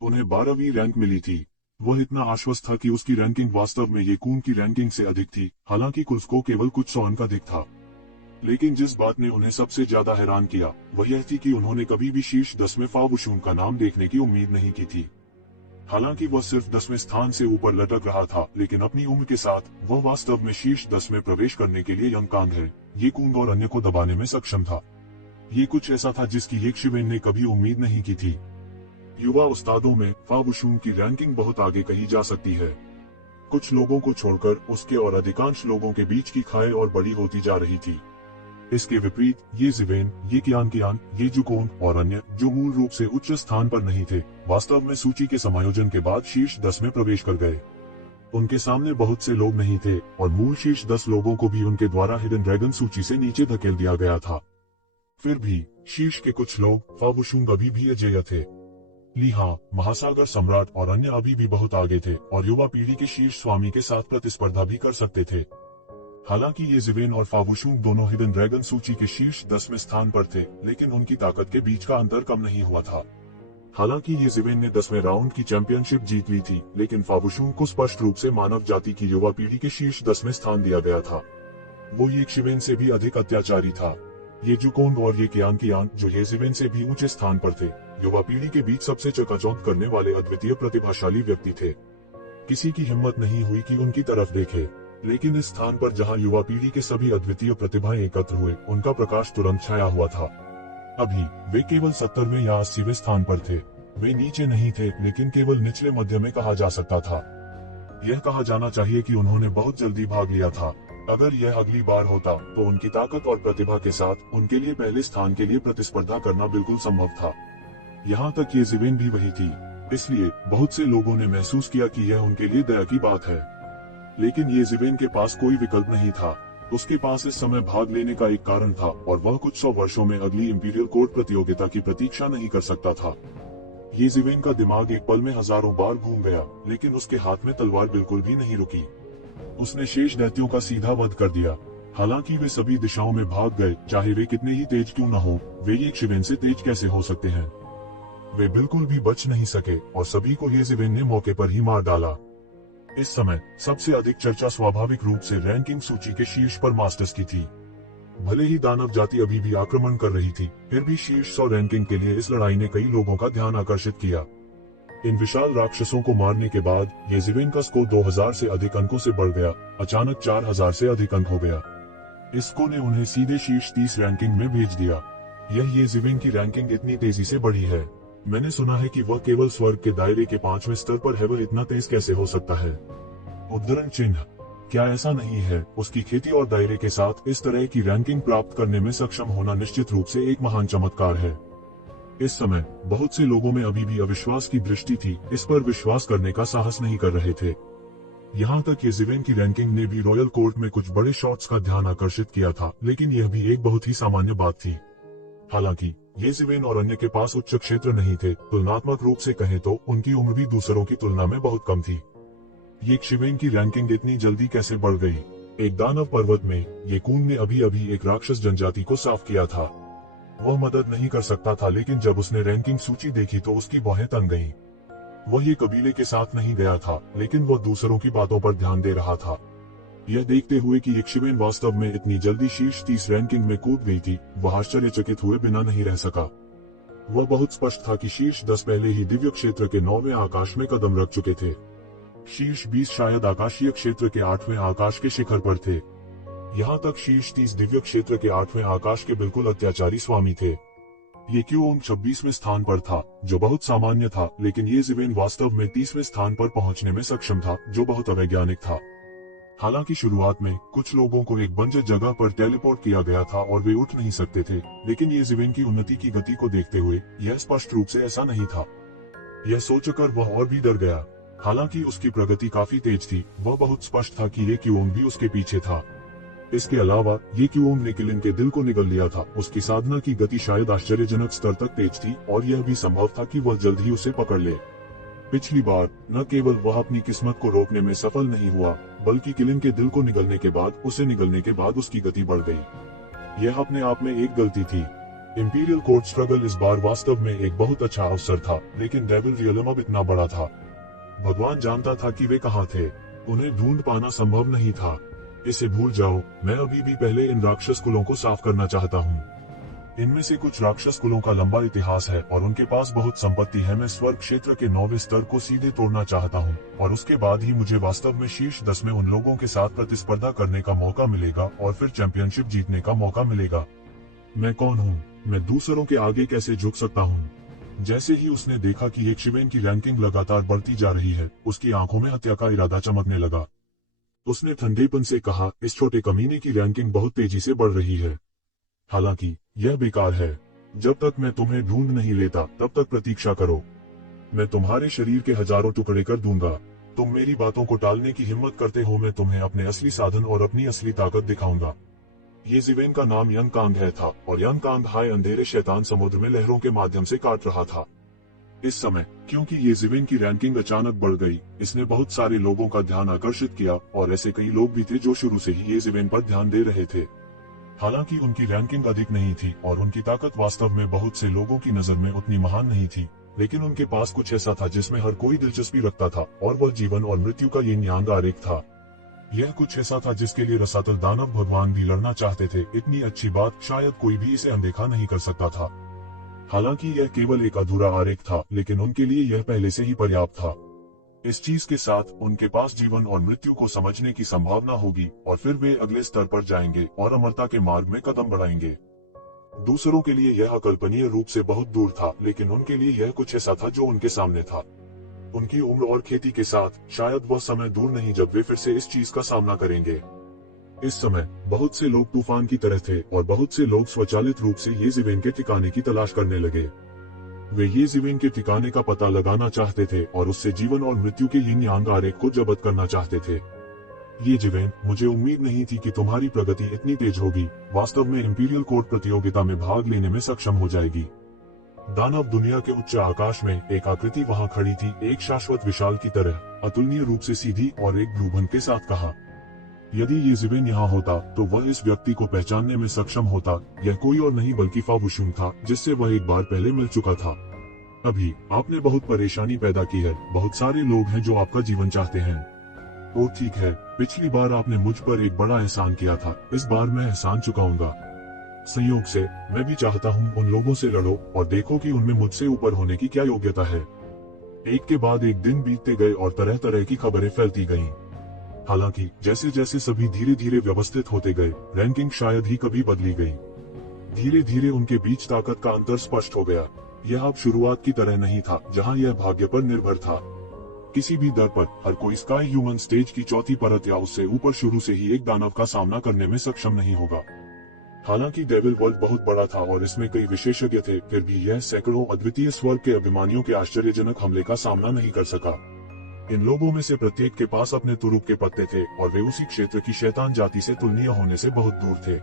उन्हें 12वीं रैंक मिली थी। वह इतना आश्वस्त था कि उसकी रैंकिंग वास्तव में येकून की रैंकिंग से अधिक थी। हालांकि कुल स्कोर केवल कुछ 100 अंक अधिक था। लेकिन जिस बात ने उन्हें सबसे ज्यादा हैरान किया वह यह थी कि उन्होंने कभी भी शीर्ष 10 में फावुशून का नाम देखने की उम्मीद नहीं की थी। हालांकि वह सिर्फ 10वें स्थान से ऊपर लटक रहा था, लेकिन अपनी उम्र के साथ वह वास्तव में शीर्ष 10 में प्रवेश करने के लिए यंग कांगहे, येकून और अन्य को दबाने में सक्षम था। ये कुछ ऐसा था जिसकी येजिवेन ने कभी उम्मीद नहीं की थी। युवा उस्तादों में फावुशून की रैंकिंग बहुत आगे कही जा सकती है। कुछ लोगों को छोड़कर उसके और अधिकांश लोगों के बीच की खाई और बड़ी होती जा रही थी। इसके विपरीत येजिवेन, येकियान, येजुकोन और अन्य जो मूल रूप से उच्च स्थान पर नहीं थे, वास्तव में सूची के समायोजन के बाद शीर्ष 10 में प्रवेश कर गए। उनके सामने बहुत से लोग नहीं थे और मूल शीर्ष 10 लोगों को भी उनके द्वारा हिडन ड्रैगन सूची से नीचे धकेल दिया गया था। फिर भी शीर्ष के कुछ लोग फावुशून अभी भी अजेय थे। लीहा, महासागर सम्राट और अन्य अभी भी बहुत आगे थे और युवा पीढ़ी के शीर्ष स्वामी के साथ प्रतिस्पर्धा भी कर सकते थे। हालांकि ये जिवेन और फावुशुंग दोनों हिडन ड्रैगन सूची के शीर्ष 10 में स्थान पर थे, लेकिन उनकी ताकत के बीच का अंतर कम नहीं हुआ था। हालांकि ये जिवेन ने 10वें राउंड की चैंपियनशिप जीत ली थी, लेकिन फावुशुंग को स्पष्ट रूप से मानव जाति की युवा पीढ़ी के शीर्ष 10 में स्थान दिया गया था। वो ये शिवेन से भी अधिक अत्याचारी था। ये जुकोंग और ये कियांग जो ये जिवेन से भी ऊंचे स्थान पर थे, युवा पीढ़ी के बीच सबसे चकाचौंध करने वाले अद्वितीय प्रतिभाशाली व्यक्ति थे। किसी की हिम्मत नहीं हुई कि उनकी तरफ देखे, लेकिन इस स्थान पर जहां युवा पीढ़ी के सभी अद्वितीय प्रतिभाएं एकत्र हुए, उनका प्रकाश तुरंत छाया हुआ था। अभी वे केवल 70वें या 80वें स्थान पर थे। वे नीचे नहीं थे, लेकिन केवल निचले मध्य में कहा जा सकता था। यह कहा जाना चाहिए कि उन्होंने बहुत जल्दी भाग लिया था। अगर यह अगली बार होता तो उनकी ताकत और प्रतिभा के साथ उनके लिए पहले स्थान के लिए प्रतिस्पर्धा करना बिल्कुल संभव था। यहाँ तक ये जिवेन भी वही थी, इसलिए बहुत से लोगों ने महसूस किया कि यह उनके लिए दया की बात है। लेकिन ये जिवेन के पास कोई विकल्प नहीं था। उसके पास इस समय भाग लेने का एक कारण था, और वह कुछ 100 वर्षों में अगली इंपीरियल कोर्ट प्रतियोगिता की प्रतीक्षा नहीं कर सकता था। ये जिवेन का दिमाग एक पल में हजारों बार घूम गया, लेकिन उसके हाथ में तलवार बिल्कुल भी नहीं रुकी। उसने शेष दैत्यों का सीधा वध कर दिया। हालांकि वे सभी दिशाओं में भाग गए, चाहे वे कितने ही तेज क्यों न हो। वे एक शिवेन से तेज कैसे हो सकते हैं? वे बिल्कुल भी बच नहीं सके, और सभी को ये जिवेन ने मौके पर ही मार डाला। इस समय सबसे अधिक चर्चा स्वाभाविक रूप से रैंकिंग सूची के शीर्ष पर मास्टर्स की थी। भले ही दानव जाति अभी भी आक्रमण कर रही थी, फिर भी शीर्ष 100 रैंकिंग के लिए इस लड़ाई ने कई लोगों का ध्यान आकर्षित किया। इन विशाल राक्षसों को मारने के बाद ये जिवेन का स्कोर 2000 से अधिक अंकों से बढ़ गया, अचानक 4000 से अधिक अंक हो गया। इसको ने उन्हें सीधे शीर्ष 30 रैंकिंग में भेज दिया। ये जिवेन की रैंकिंग इतनी तेजी से बढ़ी है। मैंने सुना है कि वह केवल स्वर्ग के दायरे के 5वें स्तर पर है, वह इतना तेज कैसे हो सकता है? उद्धरण चिन्ह। क्या ऐसा नहीं है? उसकी खेती और दायरे के साथ इस तरह की रैंकिंग प्राप्त करने में सक्षम होना निश्चित रूप से एक महान चमत्कार है। इस समय बहुत से लोगों में अभी भी अविश्वास की दृष्टि थी, इस पर विश्वास करने का साहस नहीं कर रहे थे। यहाँ तक कि जिवेन की रैंकिंग ने भी रॉयल कोर्ट में कुछ बड़े शॉट्स का ध्यान आकर्षित किया था, लेकिन यह भी एक बहुत ही सामान्य बात थी। हालांकि ये जिवेन और अन्य के पास उच्च क्षेत्र नहीं थे, तुलनात्मक रूप से कहें तो उनकी उम्र भी दूसरों की तुलना में बहुत कम थी। ये शिवेन की रैंकिंग इतनी जल्दी कैसे बढ़ गई? एक दानव पर्वत में ये कून ने अभी अभी एक राक्षस जनजाति को साफ किया था। वह मदद नहीं कर सकता था, लेकिन जब उसने रैंकिंग सूची देखी तो उसकी बाहें तन गईं। वह ये कबीले के साथ नहीं गया था, लेकिन वह दूसरों की बातों पर ध्यान दे रहा था। यह देखते हुए कि एक शिवेन वास्तव में इतनी जल्दी शीर्ष 30 रैंकिंग में कूद गई थी, वह आश्चर्यचकित हुए बिना नहीं रह सका। वह बहुत स्पष्ट था कि शीर्ष 10 पहले ही दिव्य क्षेत्र के 9वें आकाश में कदम रख चुके थे। शीर्ष 20 शायद आकाशीय क्षेत्र के 8वें आकाश के शिखर पर थे। यहाँ तक शीर्ष 30 दिव्य क्षेत्र के 8वें आकाश के बिल्कुल अत्याचारी स्वामी थे। ये क्यूओंग 26वें स्थान पर था, जो बहुत सामान्य था, लेकिन ये जिवेन वास्तव में 30वें स्थान पर पहुंचने में सक्षम था, जो बहुत अवैज्ञानिक था। हालांकि शुरुआत में कुछ लोगों को एक बंजर जगह पर टेलीपोर्ट किया गया था और वे उठ नहीं सकते थे, लेकिन ये जिवेन की उन्नति की गति को देखते हुए यह स्पष्ट रूप से ऐसा नहीं था। यह सोचकर वह और भी डर गया। हालांकि उसकी प्रगति काफी तेज थी, वह बहुत स्पष्ट था कि ये क्यूओंग भी उसके पीछे था। इसके अलावा ये क्यूओंग ने किलिन के दिल को निगल लिया था। उसकी साधना की गति शायद आश्चर्यजनक स्तर तक तेज थी, और यह भी संभव था कि वह जल्द ही उसे पकड़ ले। पिछली बार न केवल वह अपनी किस्मत को रोकने में सफल नहीं हुआ, बल्कि किलिन के दिल को निगलने के बाद उसे निगलने के बाद उसकी गति बढ़ गई। यह अपने आप में एक गलती थी। इंपीरियल कोर्ट स्ट्रगल इस बार वास्तव में एक बहुत अच्छा अवसर था, लेकिन डेविल रियलम अब इतना बड़ा था। भगवान जानता था कि वे कहाँ थे। उन्हें ढूंढ पाना संभव नहीं था। इसे भूल जाओ, मैं अभी भी पहले इन राक्षस कुलों को साफ करना चाहता हूँ। इनमें से कुछ राक्षस कुलों का लंबा इतिहास है और उनके पास बहुत संपत्ति है। मैं स्वर्ग क्षेत्र के 9वें स्तर को सीधे तोड़ना चाहता हूँ, और उसके बाद ही मुझे वास्तव में शीर्ष 10 में उन लोगों के साथ प्रतिस्पर्धा करने का मौका मिलेगा, और फिर चैंपियनशिप जीतने का मौका मिलेगा। मैं कौन हूँ? मैं दूसरों के आगे कैसे झुक सकता हूँ? जैसे ही उसने देखा कि एक शिवेन की रैंकिंग लगातार बढ़ती जा रही है, उसकी आंखों में हत्या का इरादा चमकने लगा। उसने ठंडेपन से कहा, इस छोटे कमीने की रैंकिंग बहुत तेजी से बढ़ रही है। हालांकि यह बेकार है। जब तक मैं तुम्हें ढूंढ नहीं लेता, तब तक प्रतीक्षा करो। मैं तुम्हारे शरीर के हजारों टुकड़े कर दूंगा। तुम मेरी बातों को टालने की हिम्मत करते हो, मैं तुम्हें अपने असली साधन और अपनी असली ताकत दिखाऊंगा। ये जिवेन का नाम यंग कांग है था, और यंग कांग हाय अंधेरे शैतान समुद्र में लहरों के माध्यम से काट रहा था। इस समय क्योंकि ये जिवेन की रैंकिंग अचानक बढ़ गई, इसने बहुत सारे लोगों का ध्यान आकर्षित किया और ऐसे कई लोग भी थे जो शुरू से ही ये जिवेन पर ध्यान दे रहे थे। हालांकि उनकी रैंकिंग अधिक नहीं थी और उनकी ताकत वास्तव में बहुत से लोगों की नजर में उतनी महान नहीं थी, लेकिन उनके पास कुछ ऐसा था जिसमें हर कोई दिलचस्पी रखता था और वह जीवन और मृत्यु का यिन यांग आरेख था। यह कुछ ऐसा था जिसके लिए रसातल दानव भगवान भी लड़ना चाहते थे। इतनी अच्छी बात शायद कोई भी इसे अनदेखा नहीं कर सकता था। हालांकि यह केवल एक अधूरा आरेख था, लेकिन उनके लिए यह पहले से ही पर्याप्त था। इस चीज के साथ उनके पास जीवन और मृत्यु को समझने की संभावना होगी और फिर वे अगले स्तर पर जाएंगे और अमरता के मार्ग में कदम बढ़ाएंगे। दूसरों के लिए यह अकल्पनीय रूप से बहुत दूर था, लेकिन उनके लिए यह कुछ ऐसा था जो उनके सामने था। उनकी उम्र और खेती के साथ शायद वह समय दूर नहीं जब वे फिर से इस चीज का सामना करेंगे। इस समय बहुत से लोग तूफान की तरह थे और बहुत से लोग स्वचालित रूप से ये जिवेन के ठिकाने की तलाश करने लगे। वे ये जिवेन के ठिकाने का पता लगाना चाहते थे और उससे जीवन और मृत्यु के यिन यांग आरेख को जब्त करना चाहते थे। ये जिवेन, मुझे उम्मीद नहीं थी कि तुम्हारी प्रगति इतनी तेज होगी। वास्तव में इंपीरियल कोर्ट प्रतियोगिता में भाग लेने में सक्षम हो जाएगी। दानव दुनिया के उच्च आकाश में एक आकृति वहां खड़ी थी, एक शाश्वत विशाल की तरह, अतुलनीय रूप से सीधी और एक ब्लूबन के साथ कहा। यदि ये जिवेन यहाँ होता तो वह इस व्यक्ति को पहचानने में सक्षम होता। यह कोई और नहीं बल्कि फावुशुन था, जिससे वह एक बार पहले मिल चुका था। अभी आपने बहुत परेशानी पैदा की है। बहुत सारे लोग हैं जो आपका जीवन चाहते हैं। ओ ठीक है, पिछली बार आपने मुझ पर एक बड़ा एहसान किया था, इस बार मैं एहसान चुकाऊंगा। संयोग से मैं भी चाहता हूँ उन लोगों से लड़ो और देखो कि उनमें मुझसे ऊपर होने की क्या योग्यता है। एक के बाद एक दिन बीतते गए और तरह तरह की खबरें फैलती गईं। हालांकि जैसे जैसे सभी धीरे धीरे व्यवस्थित होते गए, रैंकिंग शायद ही कभी बदली गई। धीरे धीरे उनके बीच ताकत का अंतर स्पष्ट हो गया। यह अब शुरुआत की तरह नहीं था, जहां यह भाग्य पर निर्भर था। किसी भी दर पर हर कोई स्काई ह्यूमन स्टेज की चौथी परत या उससे ऊपर शुरू से ही एक दानव का सामना करने में सक्षम नहीं होगा। हालांकि डेविल वर्ल्ड बहुत बड़ा था और इसमें कई विशेषज्ञ थे, फिर भी यह सैकड़ों अद्वितीय स्वर्ग के अभिमानियों के आश्चर्यजनक हमले का सामना नहीं कर सका। इन लोगों में से प्रत्येक के पास अपने तुरुप के पत्ते थे और वे उसी क्षेत्र की शैतान जाति से तुलनीय होने से बहुत दूर थे।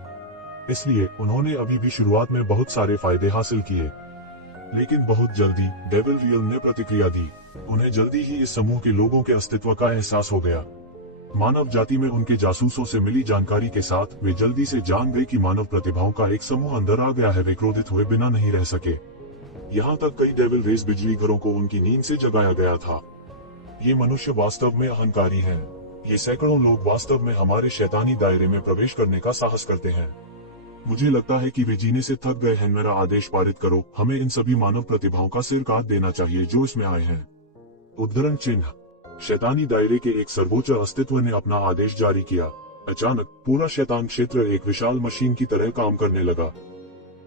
इसलिए उन्होंने अभी भी शुरुआत में बहुत सारे फायदे हासिल किए, लेकिन बहुत जल्दी डेविल रियल ने प्रतिक्रिया दी। उन्हें जल्दी ही इस समूह के लोगों के अस्तित्व का एहसास हो गया। मानव जाति में उनके जासूसों से मिली जानकारी के साथ वे जल्दी से जान गए कि मानव प्रतिभाओं का एक समूह अंदर आ गया है। वे क्रोधित हुए बिना नहीं रह सके। यहाँ तक कई डेविल रेस बिजली घरों को उनकी नींद से जगाया गया था। ये मनुष्य वास्तव में अहंकारी हैं। ये सैकड़ों लोग वास्तव में हमारे शैतानी दायरे में प्रवेश करने का साहस करते हैं। मुझे लगता है कि वे जीने से थक गए हैं। मेरा आदेश पारित करो। हमें इन सभी मानव प्रतिभाओं का सिर काट देना चाहिए जो इसमें आए हैं। उद्धरण चिन्ह। शैतानी दायरे के एक सर्वोच्च अस्तित्व ने अपना आदेश जारी किया। अचानक पूरा शैतान क्षेत्र एक विशाल मशीन की तरह काम करने लगा।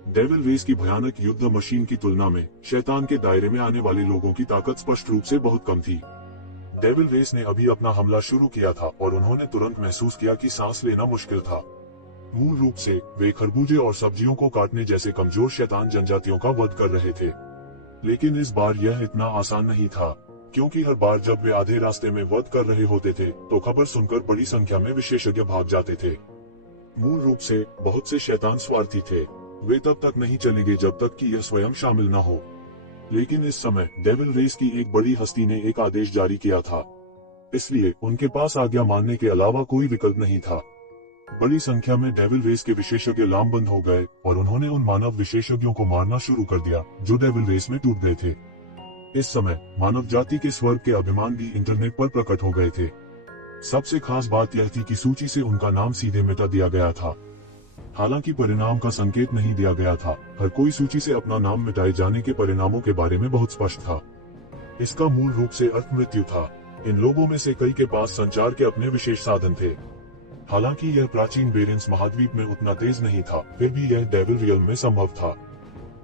डेविल रेस की भयानक युद्ध मशीन की तुलना में शैतान के दायरे में आने वाले लोगों की ताकत स्पष्ट रूप से बहुत कम थी। डेविल रेस ने अभी अपना हमला शुरू किया था और उन्होंने तुरंत महसूस किया कि सांस लेना मुश्किल था। मूल रूप से वे खरबूजे और सब्जियों को काटने जैसे कमजोर शैतान जनजातियों का वध कर रहे थे। लेकिन इस बार यह इतना आसान नहीं था, क्योंकि हर बार जब वे आधे रास्ते में वध कर रहे होते थे तो खबर सुनकर बड़ी संख्या में विशेषज्ञ भाग जाते थे। मूल रूप से बहुत से शैतान स्वार्थी थे। वे तब तक नहीं चलेंगे जब तक कि यह स्वयं शामिल न हो। लेकिन इस समय डेविल रेस की एक बड़ी हस्ती ने एक आदेश जारी किया था, इसलिए उनके पास आज्ञा मानने के अलावा कोई विकल्प नहीं था। बड़ी संख्या में डेविल रेस के विशेषज्ञ लामबंद हो गए और उन्होंने उन मानव विशेषज्ञों को मारना शुरू कर दिया जो डेविल रेस में टूट गए थे। इस समय मानव जाति के स्वर्ग के अभिमान भी इंटरनेट पर प्रकट हो गए थे। सबसे खास बात यह थी कि सूची से उनका नाम सीधे मिटा दिया गया था। हालांकि परिणाम का संकेत नहीं दिया गया था। हर कोई सूची से अपना नाम मिटाए जाने के परिणामों के बारे में बहुत स्पष्ट था। इसका मूल रूप से अर्थ मृत्यु था। इन लोगों में से कई के पास संचार के अपने विशेष साधन थे। हालांकि यह प्राचीन बेरेंस महाद्वीप में उतना तेज नहीं था, फिर भी यह डेविल रियल में संभव था।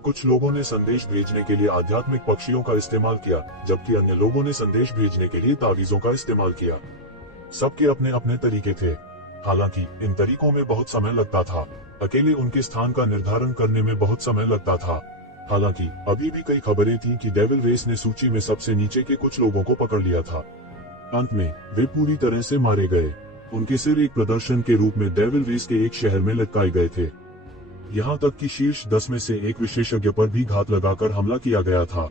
कुछ लोगों ने संदेश भेजने के लिए आध्यात्मिक पक्षियों का इस्तेमाल किया, जबकि अन्य लोगों ने संदेश भेजने के लिए तावीजों का इस्तेमाल किया। सबके अपने अपने तरीके थे। हालांकि इन तरीकों में बहुत समय लगता था। अकेले उनके स्थान का निर्धारण करने में बहुत समय लगता था। हालांकि अभी भी कई खबरें थीं कि डेविल रेस ने सूची में सबसे नीचे के कुछ लोगों को पकड़ लिया था। अंत में वे पूरी तरह से मारे गए। उनके सिर एक प्रदर्शन के रूप में डेविल रेस के एक शहर में लटकाए गए थे। यहाँ तक कि शीर्ष 10 में से एक विशेषज्ञ पर भी घात लगाकर हमला किया गया था।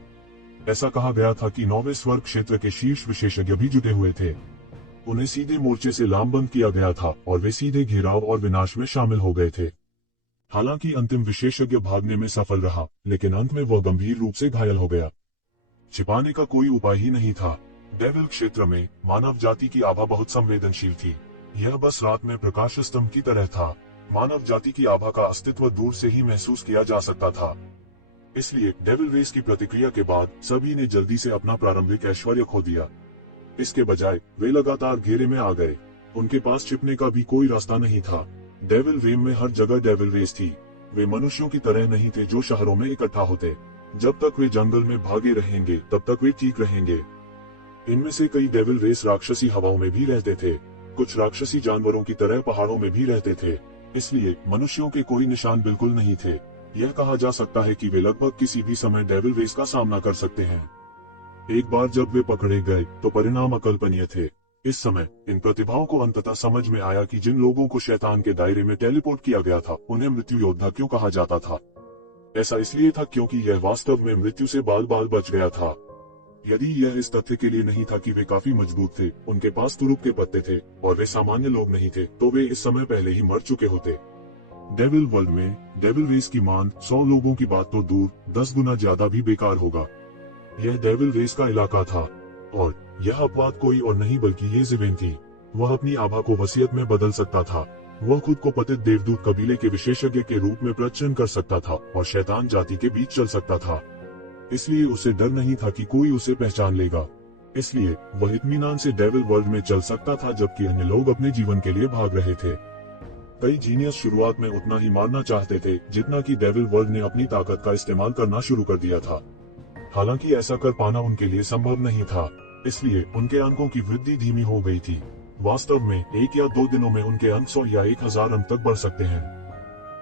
ऐसा कहा गया था कि 9वें स्वर्ग क्षेत्र के शीर्ष विशेषज्ञ भी जुटे हुए थे। उन्हें सीधे मोर्चे से लामबंद किया गया था और वे सीधे घेराव और विनाश में शामिल हो गए थे। हालांकि अंतिम विशेषज्ञ भागने में सफल रहा, लेकिन अंत में वह गंभीर रूप से घायल हो गया। छिपाने का कोई उपाय ही नहीं था। डेविल क्षेत्र में मानव जाति की आभा बहुत संवेदनशील थी। यह बस रात में प्रकाश स्तंभ की तरह था। मानव जाति की आभा का अस्तित्व दूर से ही महसूस किया जा सकता था। इसलिए डेविल रेस की प्रतिक्रिया के बाद सभी ने जल्दी से अपना प्रारंभिक ऐश्वर्य खो दिया। इसके बजाय वे लगातार घेरे में आ गए। उनके पास छिपने का भी कोई रास्ता नहीं था। डेविल वेम में हर जगह डेविल रेस थी। वे मनुष्यों की तरह नहीं थे जो शहरों में इकट्ठा होते। जब तक वे जंगल में भागे रहेंगे तब तक वे ठीक रहेंगे। इनमें से कई डेविल रेस राक्षसी हवाओं में भी रहते थे। कुछ राक्षसी जानवरों की तरह पहाड़ों में भी रहते थे। इसलिए मनुष्यों के कोई निशान बिल्कुल नहीं थे। यह कहा जा सकता है कि वे लगभग किसी भी समय डेविल रेस का सामना कर सकते हैं। एक बार जब वे पकड़े गए तो परिणाम अकल्पनीय थे। इस समय इन प्रतिभाओं को अंततः समझ में आया कि जिन लोगों को शैतान के दायरे में टेलीपोर्ट किया गया था उन्हें मृत्यु योद्धा क्यों कहा जाता था। ऐसा इसलिए था क्योंकि यह वास्तव में मृत्यु से बाल बाल बच गया था। यदि यह इस तथ्य के लिए नहीं था कि वे काफी मजबूत थे, उनके पास तुरुप के पत्ते थे और वे सामान्य लोग नहीं थे, तो वे इस समय पहले ही मर चुके होते। डेविल वर्ल्ड में डेविल रेस की मान 100 लोगों की बात तो दूर 10 गुना ज्यादा भी बेकार होगा। यह डेविल रेस का इलाका था और यह अपवाद कोई और नहीं बल्कि ये ज़िवेन थी। वह अपनी आभा को वसीयत में बदल सकता था। वह खुद को पतित देवदूत कबीले के विशेषज्ञ के रूप में प्रचलन कर सकता था और शैतान जाति के बीच चल सकता था। इसलिए उसे डर नहीं था कि कोई उसे पहचान लेगा। इसलिए वह इत्मीनान से डेविल वर्ल्ड में चल सकता था जबकि अन्य लोग अपने जीवन के लिए भाग रहे थे। कई जीनियस शुरुआत में उतना ही मारना चाहते थे जितना कि डेविल वर्ल्ड ने अपनी ताकत का इस्तेमाल करना शुरू कर दिया था। हालांकि ऐसा कर पाना उनके लिए संभव नहीं था, इसलिए उनके अंकों की वृद्धि धीमी हो गई थी। वास्तव में 1 या 2 दिनों में उनके अंक 100 या 1000 अंक तक बढ़ सकते हैं।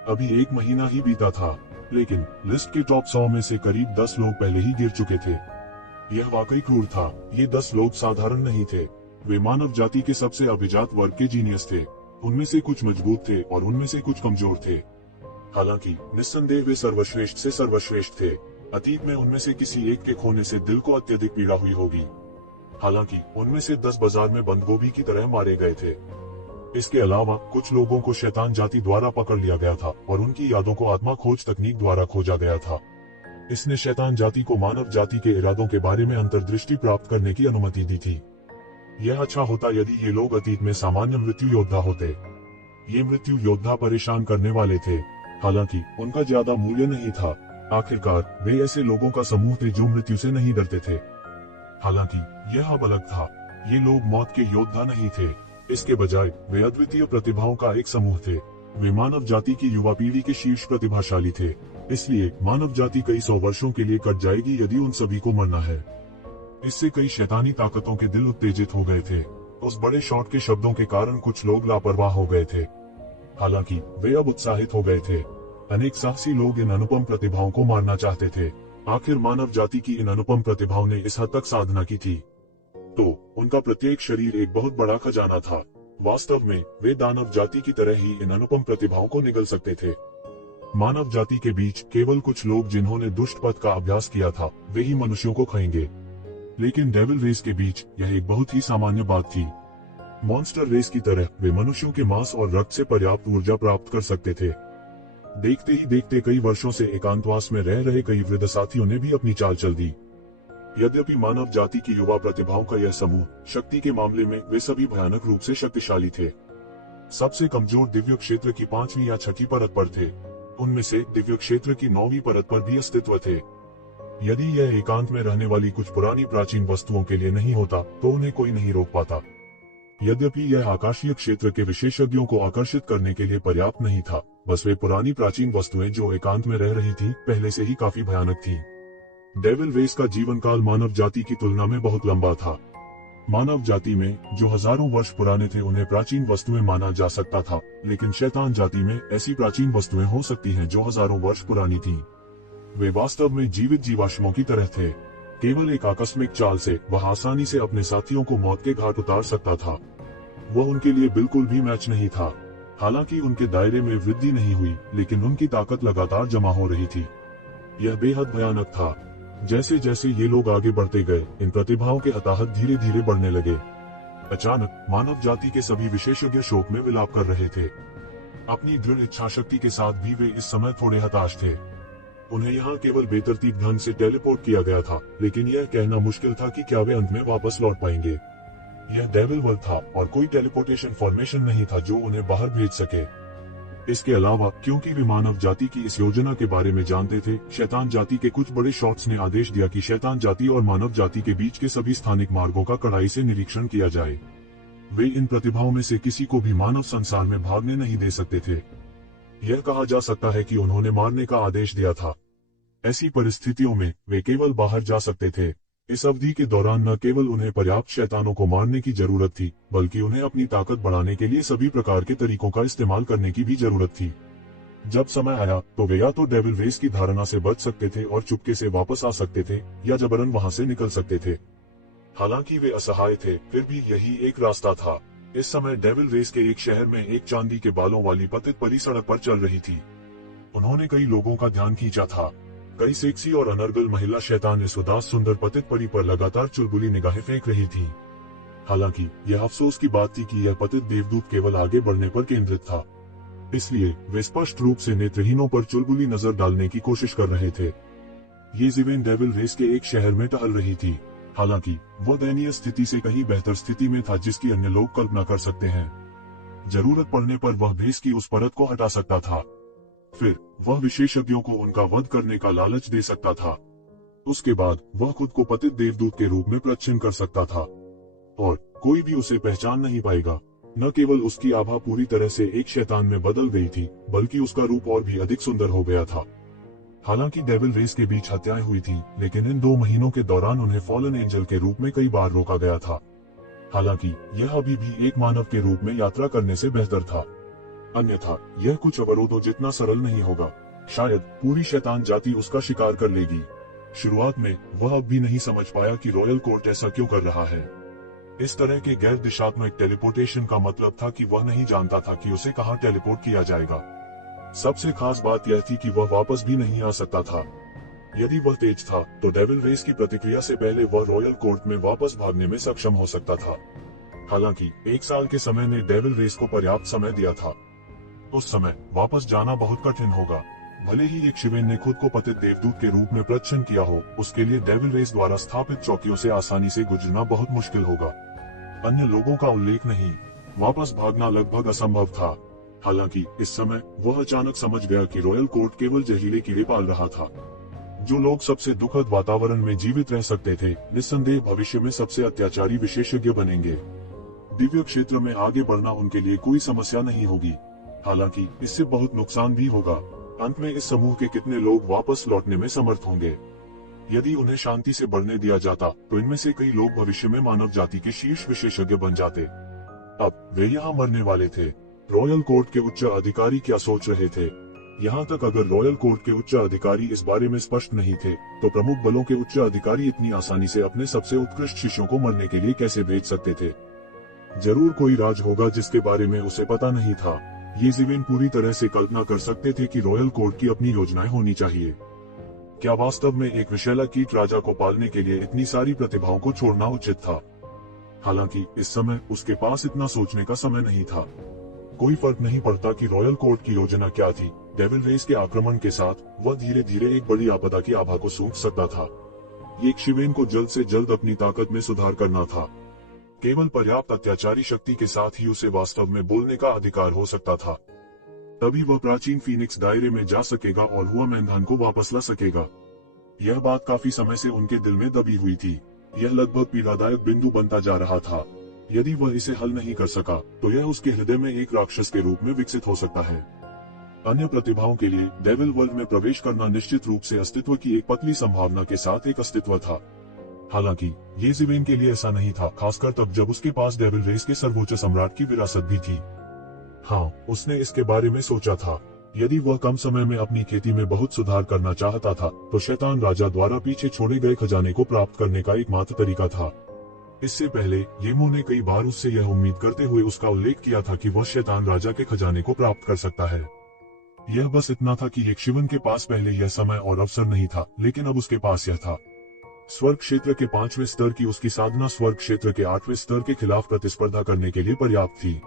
अभी 1 महीना ही बीता था, लेकिन लिस्ट के टॉप 100 में से करीब 10 लोग पहले ही गिर चुके थे। यह वाकई क्रूर था। ये 10 लोग साधारण नहीं थे। वे मानव जाति के सबसे अभिजात वर्ग के जीनियस थे। उनमें से कुछ मजबूत थे और उनमें से कुछ कमजोर थे। हालांकि निस्संदेह वे सर्वश्रेष्ठ से सर्वश्रेष्ठ थे। अतीत में उनमें से किसी एक के खोने से दिल को अत्यधिक पीड़ा हुई होगी। हालांकि उनमें से 10 बाजार में बंद गोभी की तरह मारे गए थे। इसके अलावा कुछ लोगों को शैतान जाति द्वारा पकड़ लिया गया था और उनकी यादों को आत्मा खोज तकनीक द्वारा खोजा गया था। इसने शैतान जाति को मानव जाति के इरादों के बारे में अंतर्दृष्टि प्राप्त करने की अनुमति दी थी। यह अच्छा होता यदि ये लोग अतीत में सामान्य मृत्यु योद्धा होते। ये मृत्यु योद्धा परेशान करने वाले थे, हालांकि उनका ज्यादा मूल्य नहीं था। आखिरकार वे ऐसे लोगों का समूह थे जो मृत्यु से नहीं डरते थे। हालांकि यह अब अलग था। ये लोग मौत के योद्धा नहीं थे। इसके बजाय वे अद्वितीय प्रतिभाओं का एक समूह थे। वे मानव जाति की युवा पीढ़ी के शीर्ष प्रतिभाशाली थे। इसलिए मानव जाति कई 100 वर्षों के लिए कट जाएगी यदि उन सभी को मरना है। इससे कई शैतानी ताकतों के दिल उत्तेजित हो गए थे। उस बड़े शॉट के शब्दों के कारण कुछ लोग लापरवाह हो गए थे। हालांकि वे अब उत्साहित हो गए थे। अनेक साहसी लोग इन अनुपम प्रतिभाओं को मारना चाहते थे। आखिर मानव जाति की इन अनुपम प्रतिभाओं ने इस हद तक साधना की थी, तो उनका प्रत्येक शरीर एक बहुत बड़ा खजाना था। वास्तव में वे दानव जाति की तरह ही इन अनुपम प्रतिभाओं को निगल सकते थे। मानव जाति के बीच केवल कुछ लोग जिन्होंने दुष्ट पथ का अभ्यास किया था, वे ही मनुष्यों को खाएंगे। लेकिन डेविल रेस के बीच यह एक बहुत ही सामान्य बात थी। मॉन्स्टर रेस की तरह वे मनुष्यों के मांस और रक्त से पर्याप्त ऊर्जा प्राप्त कर सकते थे। देखते ही देखते कई वर्षों से एकांतवास में रह रहे कई वृद्ध साथियों ने भी अपनी चाल चल दी। यद्यपि मानव जाति की युवा प्रतिभाओं का यह समूह शक्ति के मामले में वे सभी भयानक रूप से शक्तिशाली थे। सबसे कमजोर दिव्य क्षेत्र की 5वीं या 6ठी परत पर थे। उनमें से दिव्य क्षेत्र की 9वीं परत पर भी अस्तित्व थे। यदि यह एकांत में रहने वाली कुछ पुरानी प्राचीन वस्तुओं के लिए नहीं होता तो उन्हें कोई नहीं रोक पाता। यद्यपि यह आकाशीय क्षेत्र के विशेषज्ञों को आकर्षित करने के लिए पर्याप्त नहीं था, बस वे पुरानी प्राचीन वस्तुएं जो एकांत में रह रही थी पहले से ही काफी भयानक थी। डेविल रेस का जीवन काल मानव जाति की तुलना में बहुत लंबा था। मानव जाति में जो हजारों वर्ष पुराने थे उन्हें प्राचीन वस्तुएं माना जा सकता था, लेकिन शैतान जाति में ऐसी प्राचीन वस्तुएं हो सकती हैं जो हजारों वर्ष पुरानी थीं। वे वास्तव में जीवित जीवाश्मों की तरह थे। केवल एक आकस्मिक चाल से वह आसानी से अपने साथियों को मौत के घाट उतार सकता था। वह उनके लिए बिल्कुल भी मैच नहीं था। हालांकि उनके दायरे में वृद्धि नहीं हुई, लेकिन उनकी ताकत लगातार जमा हो रही थी। यह बेहद भयानक था। जैसे जैसे ये लोग आगे बढ़ते गए, इन प्रतिभाओं के हताहत धीरे धीरे बढ़ने लगे। अचानक मानव जाति के सभी विशेषज्ञ शोक में विलाप कर रहे थे। अपनी दृढ़ इच्छाशक्ति के साथ भी वे इस समय थोड़े हताश थे। उन्हें यहाँ केवल बेतरतीब ढंग से टेलीपोर्ट किया गया था, लेकिन यह कहना मुश्किल था कि क्या वे अंत में वापस लौट पाएंगे। यह डेविल वर्ल्ड था और कोई टेलीपोर्टेशन फॉर्मेशन नहीं था जो उन्हें बाहर भेज सके। इसके अलावा क्योंकि वे मानव जाति की इस योजना के बारे में जानते थे, शैतान जाति के कुछ बड़े शॉट्स ने आदेश दिया कि शैतान जाति और मानव जाति के बीच के सभी स्थानिक मार्गों का कड़ाई से निरीक्षण किया जाए। वे इन प्रतिभाओं में से किसी को भी मानव संसार में भागने नहीं दे सकते थे। यह कहा जा सकता है कि उन्होंने मारने का आदेश दिया था। ऐसी परिस्थितियों में वे केवल बाहर जा सकते थे। इस अवधि के दौरान न केवल उन्हें पर्याप्त शैतानों को मारने की जरूरत थी, बल्कि उन्हें अपनी ताकत बढ़ाने के लिए सभी प्रकार के तरीकों का इस्तेमाल करने की भी जरूरत थी। जब समय आया तो वे या तो डेविल रेस की धारणा से बच सकते थे और चुपके से वापस आ सकते थे, या जबरन वहां से निकल सकते थे। हालांकि वे असहाय थे, फिर भी यही एक रास्ता था। इस समय डेविल रेस के एक शहर में एक चांदी के बालों वाली पतित परी सड़क पर चल रही थी। उन्होंने कई लोगों का ध्यान खींचा था। कई सेक्सी और अनर्गल महिला शैतान इस उदास सुंदर पतित परी पर लगातार चुलबुली निगाहें फेंक रही थी। हालांकि यह अफसोस की बात थी कि यह पतित देवदूत केवल आगे बढ़ने पर केंद्रित था, इसलिए वे स्पष्ट रूप से नेत्रहीनों पर चुलबुली नजर डालने की कोशिश कर रहे थे। ये जिवेन डेविल रेस के एक शहर में टहल रही थी। हालांकि वह दयनीय स्थिति से कहीं बेहतर स्थिति में था जिसकी अन्य लोग कल्पना कर सकते हैं। जरूरत पड़ने पर वह भेस की उस परत को हटा सकता था। फिर वह विशेषज्ञों को उनका वध करने का लालच दे सकता था। उसके बाद वह खुद को पतित देवदूत के रूप में प्रच्छन्न कर सकता था और कोई भी उसे पहचान नहीं पाएगा। न केवल उसकी आभा पूरी तरह से एक शैतान में बदल गई थी, बल्कि उसका रूप और भी अधिक सुंदर हो गया था। हालांकि डेविल रेस के बीच हत्याएं हुई थी, लेकिन इन 2 महीनों के दौरान उन्हें फॉलन एंजल के रूप में कई बार रोका गया था। हालांकि यह अभी भी एक मानव के रूप में यात्रा करने से बेहतर था, अन्यथा यह कुछ अवरोधों जितना सरल नहीं होगा। शायद पूरी शैतान जाति उसका शिकार कर लेगी। शुरुआत में वह अब भी नहीं समझ पाया कि रॉयल कोर्ट ऐसा क्यों कर रहा है। इस तरह के गैर दिशात्मक टेलीपोर्टेशन का मतलब था कि वह नहीं जानता था कि उसे कहां टेलीपोर्ट किया जाएगा। सबसे खास बात यह थी कि वह वापस भी नहीं आ सकता था। यदि वह तेज था तो डेविल रेस की प्रतिक्रिया से पहले वह रॉयल कोर्ट में वापस भागने में सक्षम हो सकता था। हालांकि 1 साल के समय ने डेविल रेस को पर्याप्त समय दिया था। उस समय वापस जाना बहुत कठिन होगा। भले ही एक शिवेन ने खुद को पतित देवदूत के रूप में प्रच्छन्न किया हो, उसके लिए डेविल रेस द्वारा स्थापित चौकियों से आसानी से गुजरना बहुत मुश्किल होगा। अन्य लोगों का उल्लेख नहीं, वापस भागना लगभग असंभव था। हालांकि इस समय वह अचानक समझ गया कि रॉयल कोर्ट केवल जहरीले कीड़े पाल रहा था। जो लोग सबसे दुखद वातावरण में जीवित रह सकते थे, निस्संदेह भविष्य में सबसे अत्याचारी विशेषज्ञ बनेंगे। दिव्य क्षेत्र में आगे बढ़ना उनके लिए कोई समस्या नहीं होगी। हालांकि इससे बहुत नुकसान भी होगा। अंत में इस समूह के कितने लोग वापस लौटने में समर्थ होंगे? यदि उन्हें शांति से बढ़ने दिया जाता तो इनमें से कई लोग भविष्य में मानव जाति के शीर्ष विशेषज्ञ बन जाते। अब वे यहाँ मरने वाले थे। रॉयल कोर्ट के उच्च अधिकारी क्या सोच रहे थे? यहाँ तक अगर रॉयल कोर्ट के उच्च अधिकारी इस बारे में स्पष्ट नहीं थे, तो प्रमुख बलों के उच्च अधिकारी इतनी आसानी से अपने सबसे उत्कृष्ट शिष्यों को मरने के लिए कैसे भेज सकते थे? जरूर कोई राज होगा जिसके बारे में उसे पता नहीं था। ये जिवेन पूरी तरह से कल्पना कर सकते थे कि रॉयल कोर्ट की अपनी योजनाएं होनी चाहिए। क्या वास्तव में एक विषैला कीट राजा को पालने के लिए इतनी सारी प्रतिभाओं को छोड़ना उचित था? हालांकि इस समय उसके पास इतना सोचने का समय नहीं था। कोई फर्क नहीं पड़ता कि रॉयल कोर्ट की योजना क्या थी। डेविल रेस के आक्रमण के साथ वह धीरे धीरे एक बड़ी आपदा की आभा को सूंघ सकता था। एक शिवेन को जल्द से जल्द अपनी ताकत में सुधार करना था। केवल पर्याप्त अत्याचारी शक्ति के साथ ही उसे वास्तव में बोलने का अधिकार हो सकता था। तभी वह प्राचीन फीनिक्स दायरे में जा सकेगा और हुआ मैंधान को वापस ला सकेगा। यह बात काफी समय से उनके दिल में दबी हुई थी। यह लगभग पीड़ादायक बिंदु बनता जा रहा था। यदि वह इसे हल नहीं कर सका तो यह उसके हृदय में एक राक्षस के रूप में विकसित हो सकता है। अन्य प्रतिभाओं के लिए डेविल वर्ल्ड में प्रवेश करना निश्चित रूप से अस्तित्व की एक पतली संभावना के साथ एक अस्तित्व था। हालांकि ये जिवेन के लिए ऐसा नहीं था, खासकर तब जब उसके पास डेविल रेस के सर्वोच्च सम्राट की विरासत भी थी। हाँ, उसने इसके बारे में सोचा था। यदि वह कम समय में अपनी खेती में बहुत सुधार करना चाहता था, तो शैतान राजा द्वारा पीछे छोड़े गए खजाने को प्राप्त करने का एकमात्र तरीका था। इससे पहले येमो ने कई बार उससे यह उम्मीद करते हुए उसका उल्लेख किया था कि वह शैतान राजा के खजाने को प्राप्त कर सकता है। यह बस इतना था कि एक शिवन के पास पहले यह समय और अवसर नहीं था, लेकिन अब उसके पास यह था। स्वर्ग क्षेत्र के 5वें स्तर की उसकी साधना स्वर्ग क्षेत्र के 8वें स्तर के खिलाफ प्रतिस्पर्धा करने के लिए पर्याप्त थी।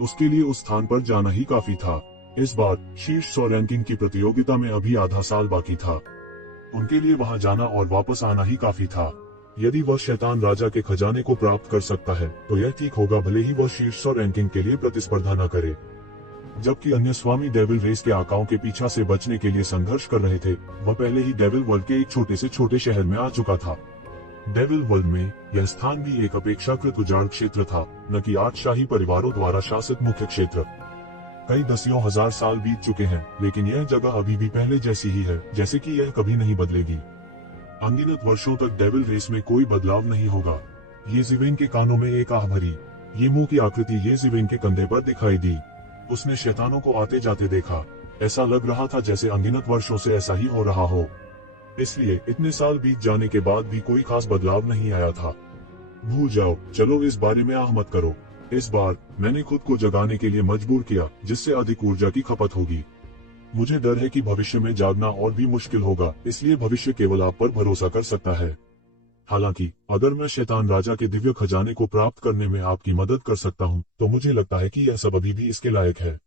उसके लिए उस स्थान पर जाना ही काफी था। इस बार शीर्ष 100 रैंकिंग की प्रतियोगिता में अभी आधा साल बाकी था। उनके लिए वहां जाना और वापस आना ही काफी था। यदि वह शैतान राजा के खजाने को प्राप्त कर सकता है तो यह ठीक होगा, भले ही वह शीर्ष 100 रैंकिंग के लिए प्रतिस्पर्धा न करे। जबकि अन्य स्वामी डेविल रेस के आकाओं के पीछा से बचने के लिए संघर्ष कर रहे थे, वह पहले ही डेविल वर्ल्ड के एक छोटे से छोटे शहर में आ चुका था। डेविल वर्ल्ड में यह स्थान भी एक अपेक्षाकृत उजाड़ क्षेत्र था, न कि 8 शाही परिवारों द्वारा शासित मुख्य क्षेत्र। कई दसियों हजार साल बीत चुके हैं, लेकिन यह जगह अभी भी पहले जैसी ही है, जैसे कि यह कभी नहीं बदलेगी। अनगिनत वर्षों तक डेविल रेस में कोई बदलाव नहीं होगा। ये ज़िवेन के कानों में एक आह भरी। ये मुंह की आकृति ये ज़िवेन के कंधे पर दिखाई दी। उसने शैतानों को आते जाते देखा। ऐसा लग रहा था जैसे अनगिनत वर्षों से ऐसा ही हो रहा हो। इसलिए इतने साल बीत जाने के बाद भी कोई खास बदलाव नहीं आया था। भूल जाओ, चलो इस बारे में आह मत करो। इस बार मैंने खुद को जगाने के लिए मजबूर किया, जिससे अधिक ऊर्जा की खपत होगी। मुझे डर है कि भविष्य में जागना और भी मुश्किल होगा, इसलिए भविष्य केवल आप पर भरोसा कर सकता है। हालांकि अगर मैं शैतान राजा के दिव्य खजाने को प्राप्त करने में आपकी मदद कर सकता हूं, तो मुझे लगता है कि यह सब अभी भी इसके लायक है।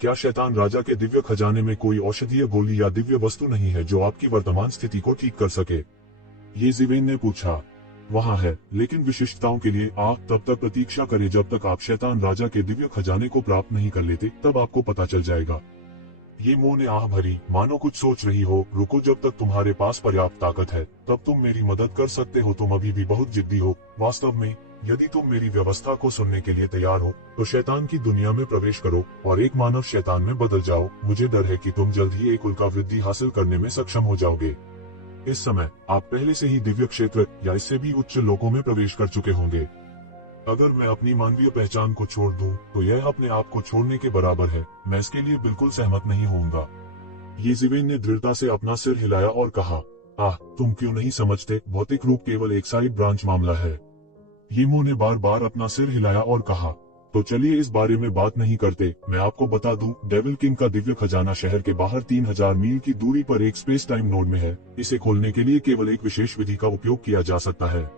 क्या शैतान राजा के दिव्य खजाने में कोई औषधीय गोली या दिव्य वस्तु नहीं है जो आपकी वर्तमान स्थिति को ठीक कर सके? ये ज़िवेन ने पूछा। वहाँ है, लेकिन विशिष्टताओं के लिए आप तब तक प्रतीक्षा करें जब तक आप शैतान राजा के दिव्य खजाने को प्राप्त नहीं कर लेते, तब आपको पता चल जाएगा। ये मुंह ने आह भरी, मानो कुछ सोच रही हो। रुको, जब तक तुम्हारे पास पर्याप्त ताकत है तब तुम मेरी मदद कर सकते हो। तुम अभी भी बहुत जिद्दी हो। वास्तव में यदि तुम मेरी व्यवस्था को सुनने के लिए तैयार हो तो शैतान की दुनिया में प्रवेश करो और एक मानव शैतान में बदल जाओ। मुझे डर है कि तुम जल्द ही एक उल्का वृद्धि हासिल करने में सक्षम हो जाओगे। इस समय आप पहले से ही दिव्य क्षेत्र या इससे भी उच्च लोकों में प्रवेश कर चुके होंगे। अगर मैं अपनी मानवीय पहचान को छोड़ दूं, तो यह अपने आप को छोड़ने के बराबर है। मैं इसके लिए बिल्कुल सहमत नहीं होऊंगा। ये ज़िवेन ने दृढ़ता से अपना सिर हिलाया और कहा, तुम क्यों नहीं समझते, भौतिक रूप केवल एक साइड ब्रांच मामला है। यीमो ने बार बार अपना सिर हिलाया और कहा, तो चलिए इस बारे में बात नहीं करते। मैं आपको बता दूं, डेविल किंग का दिव्य खजाना शहर के बाहर 3000 मील की दूरी पर एक स्पेस टाइम नोड में है। इसे खोलने के लिए केवल एक विशेष विधि का उपयोग किया जा सकता है।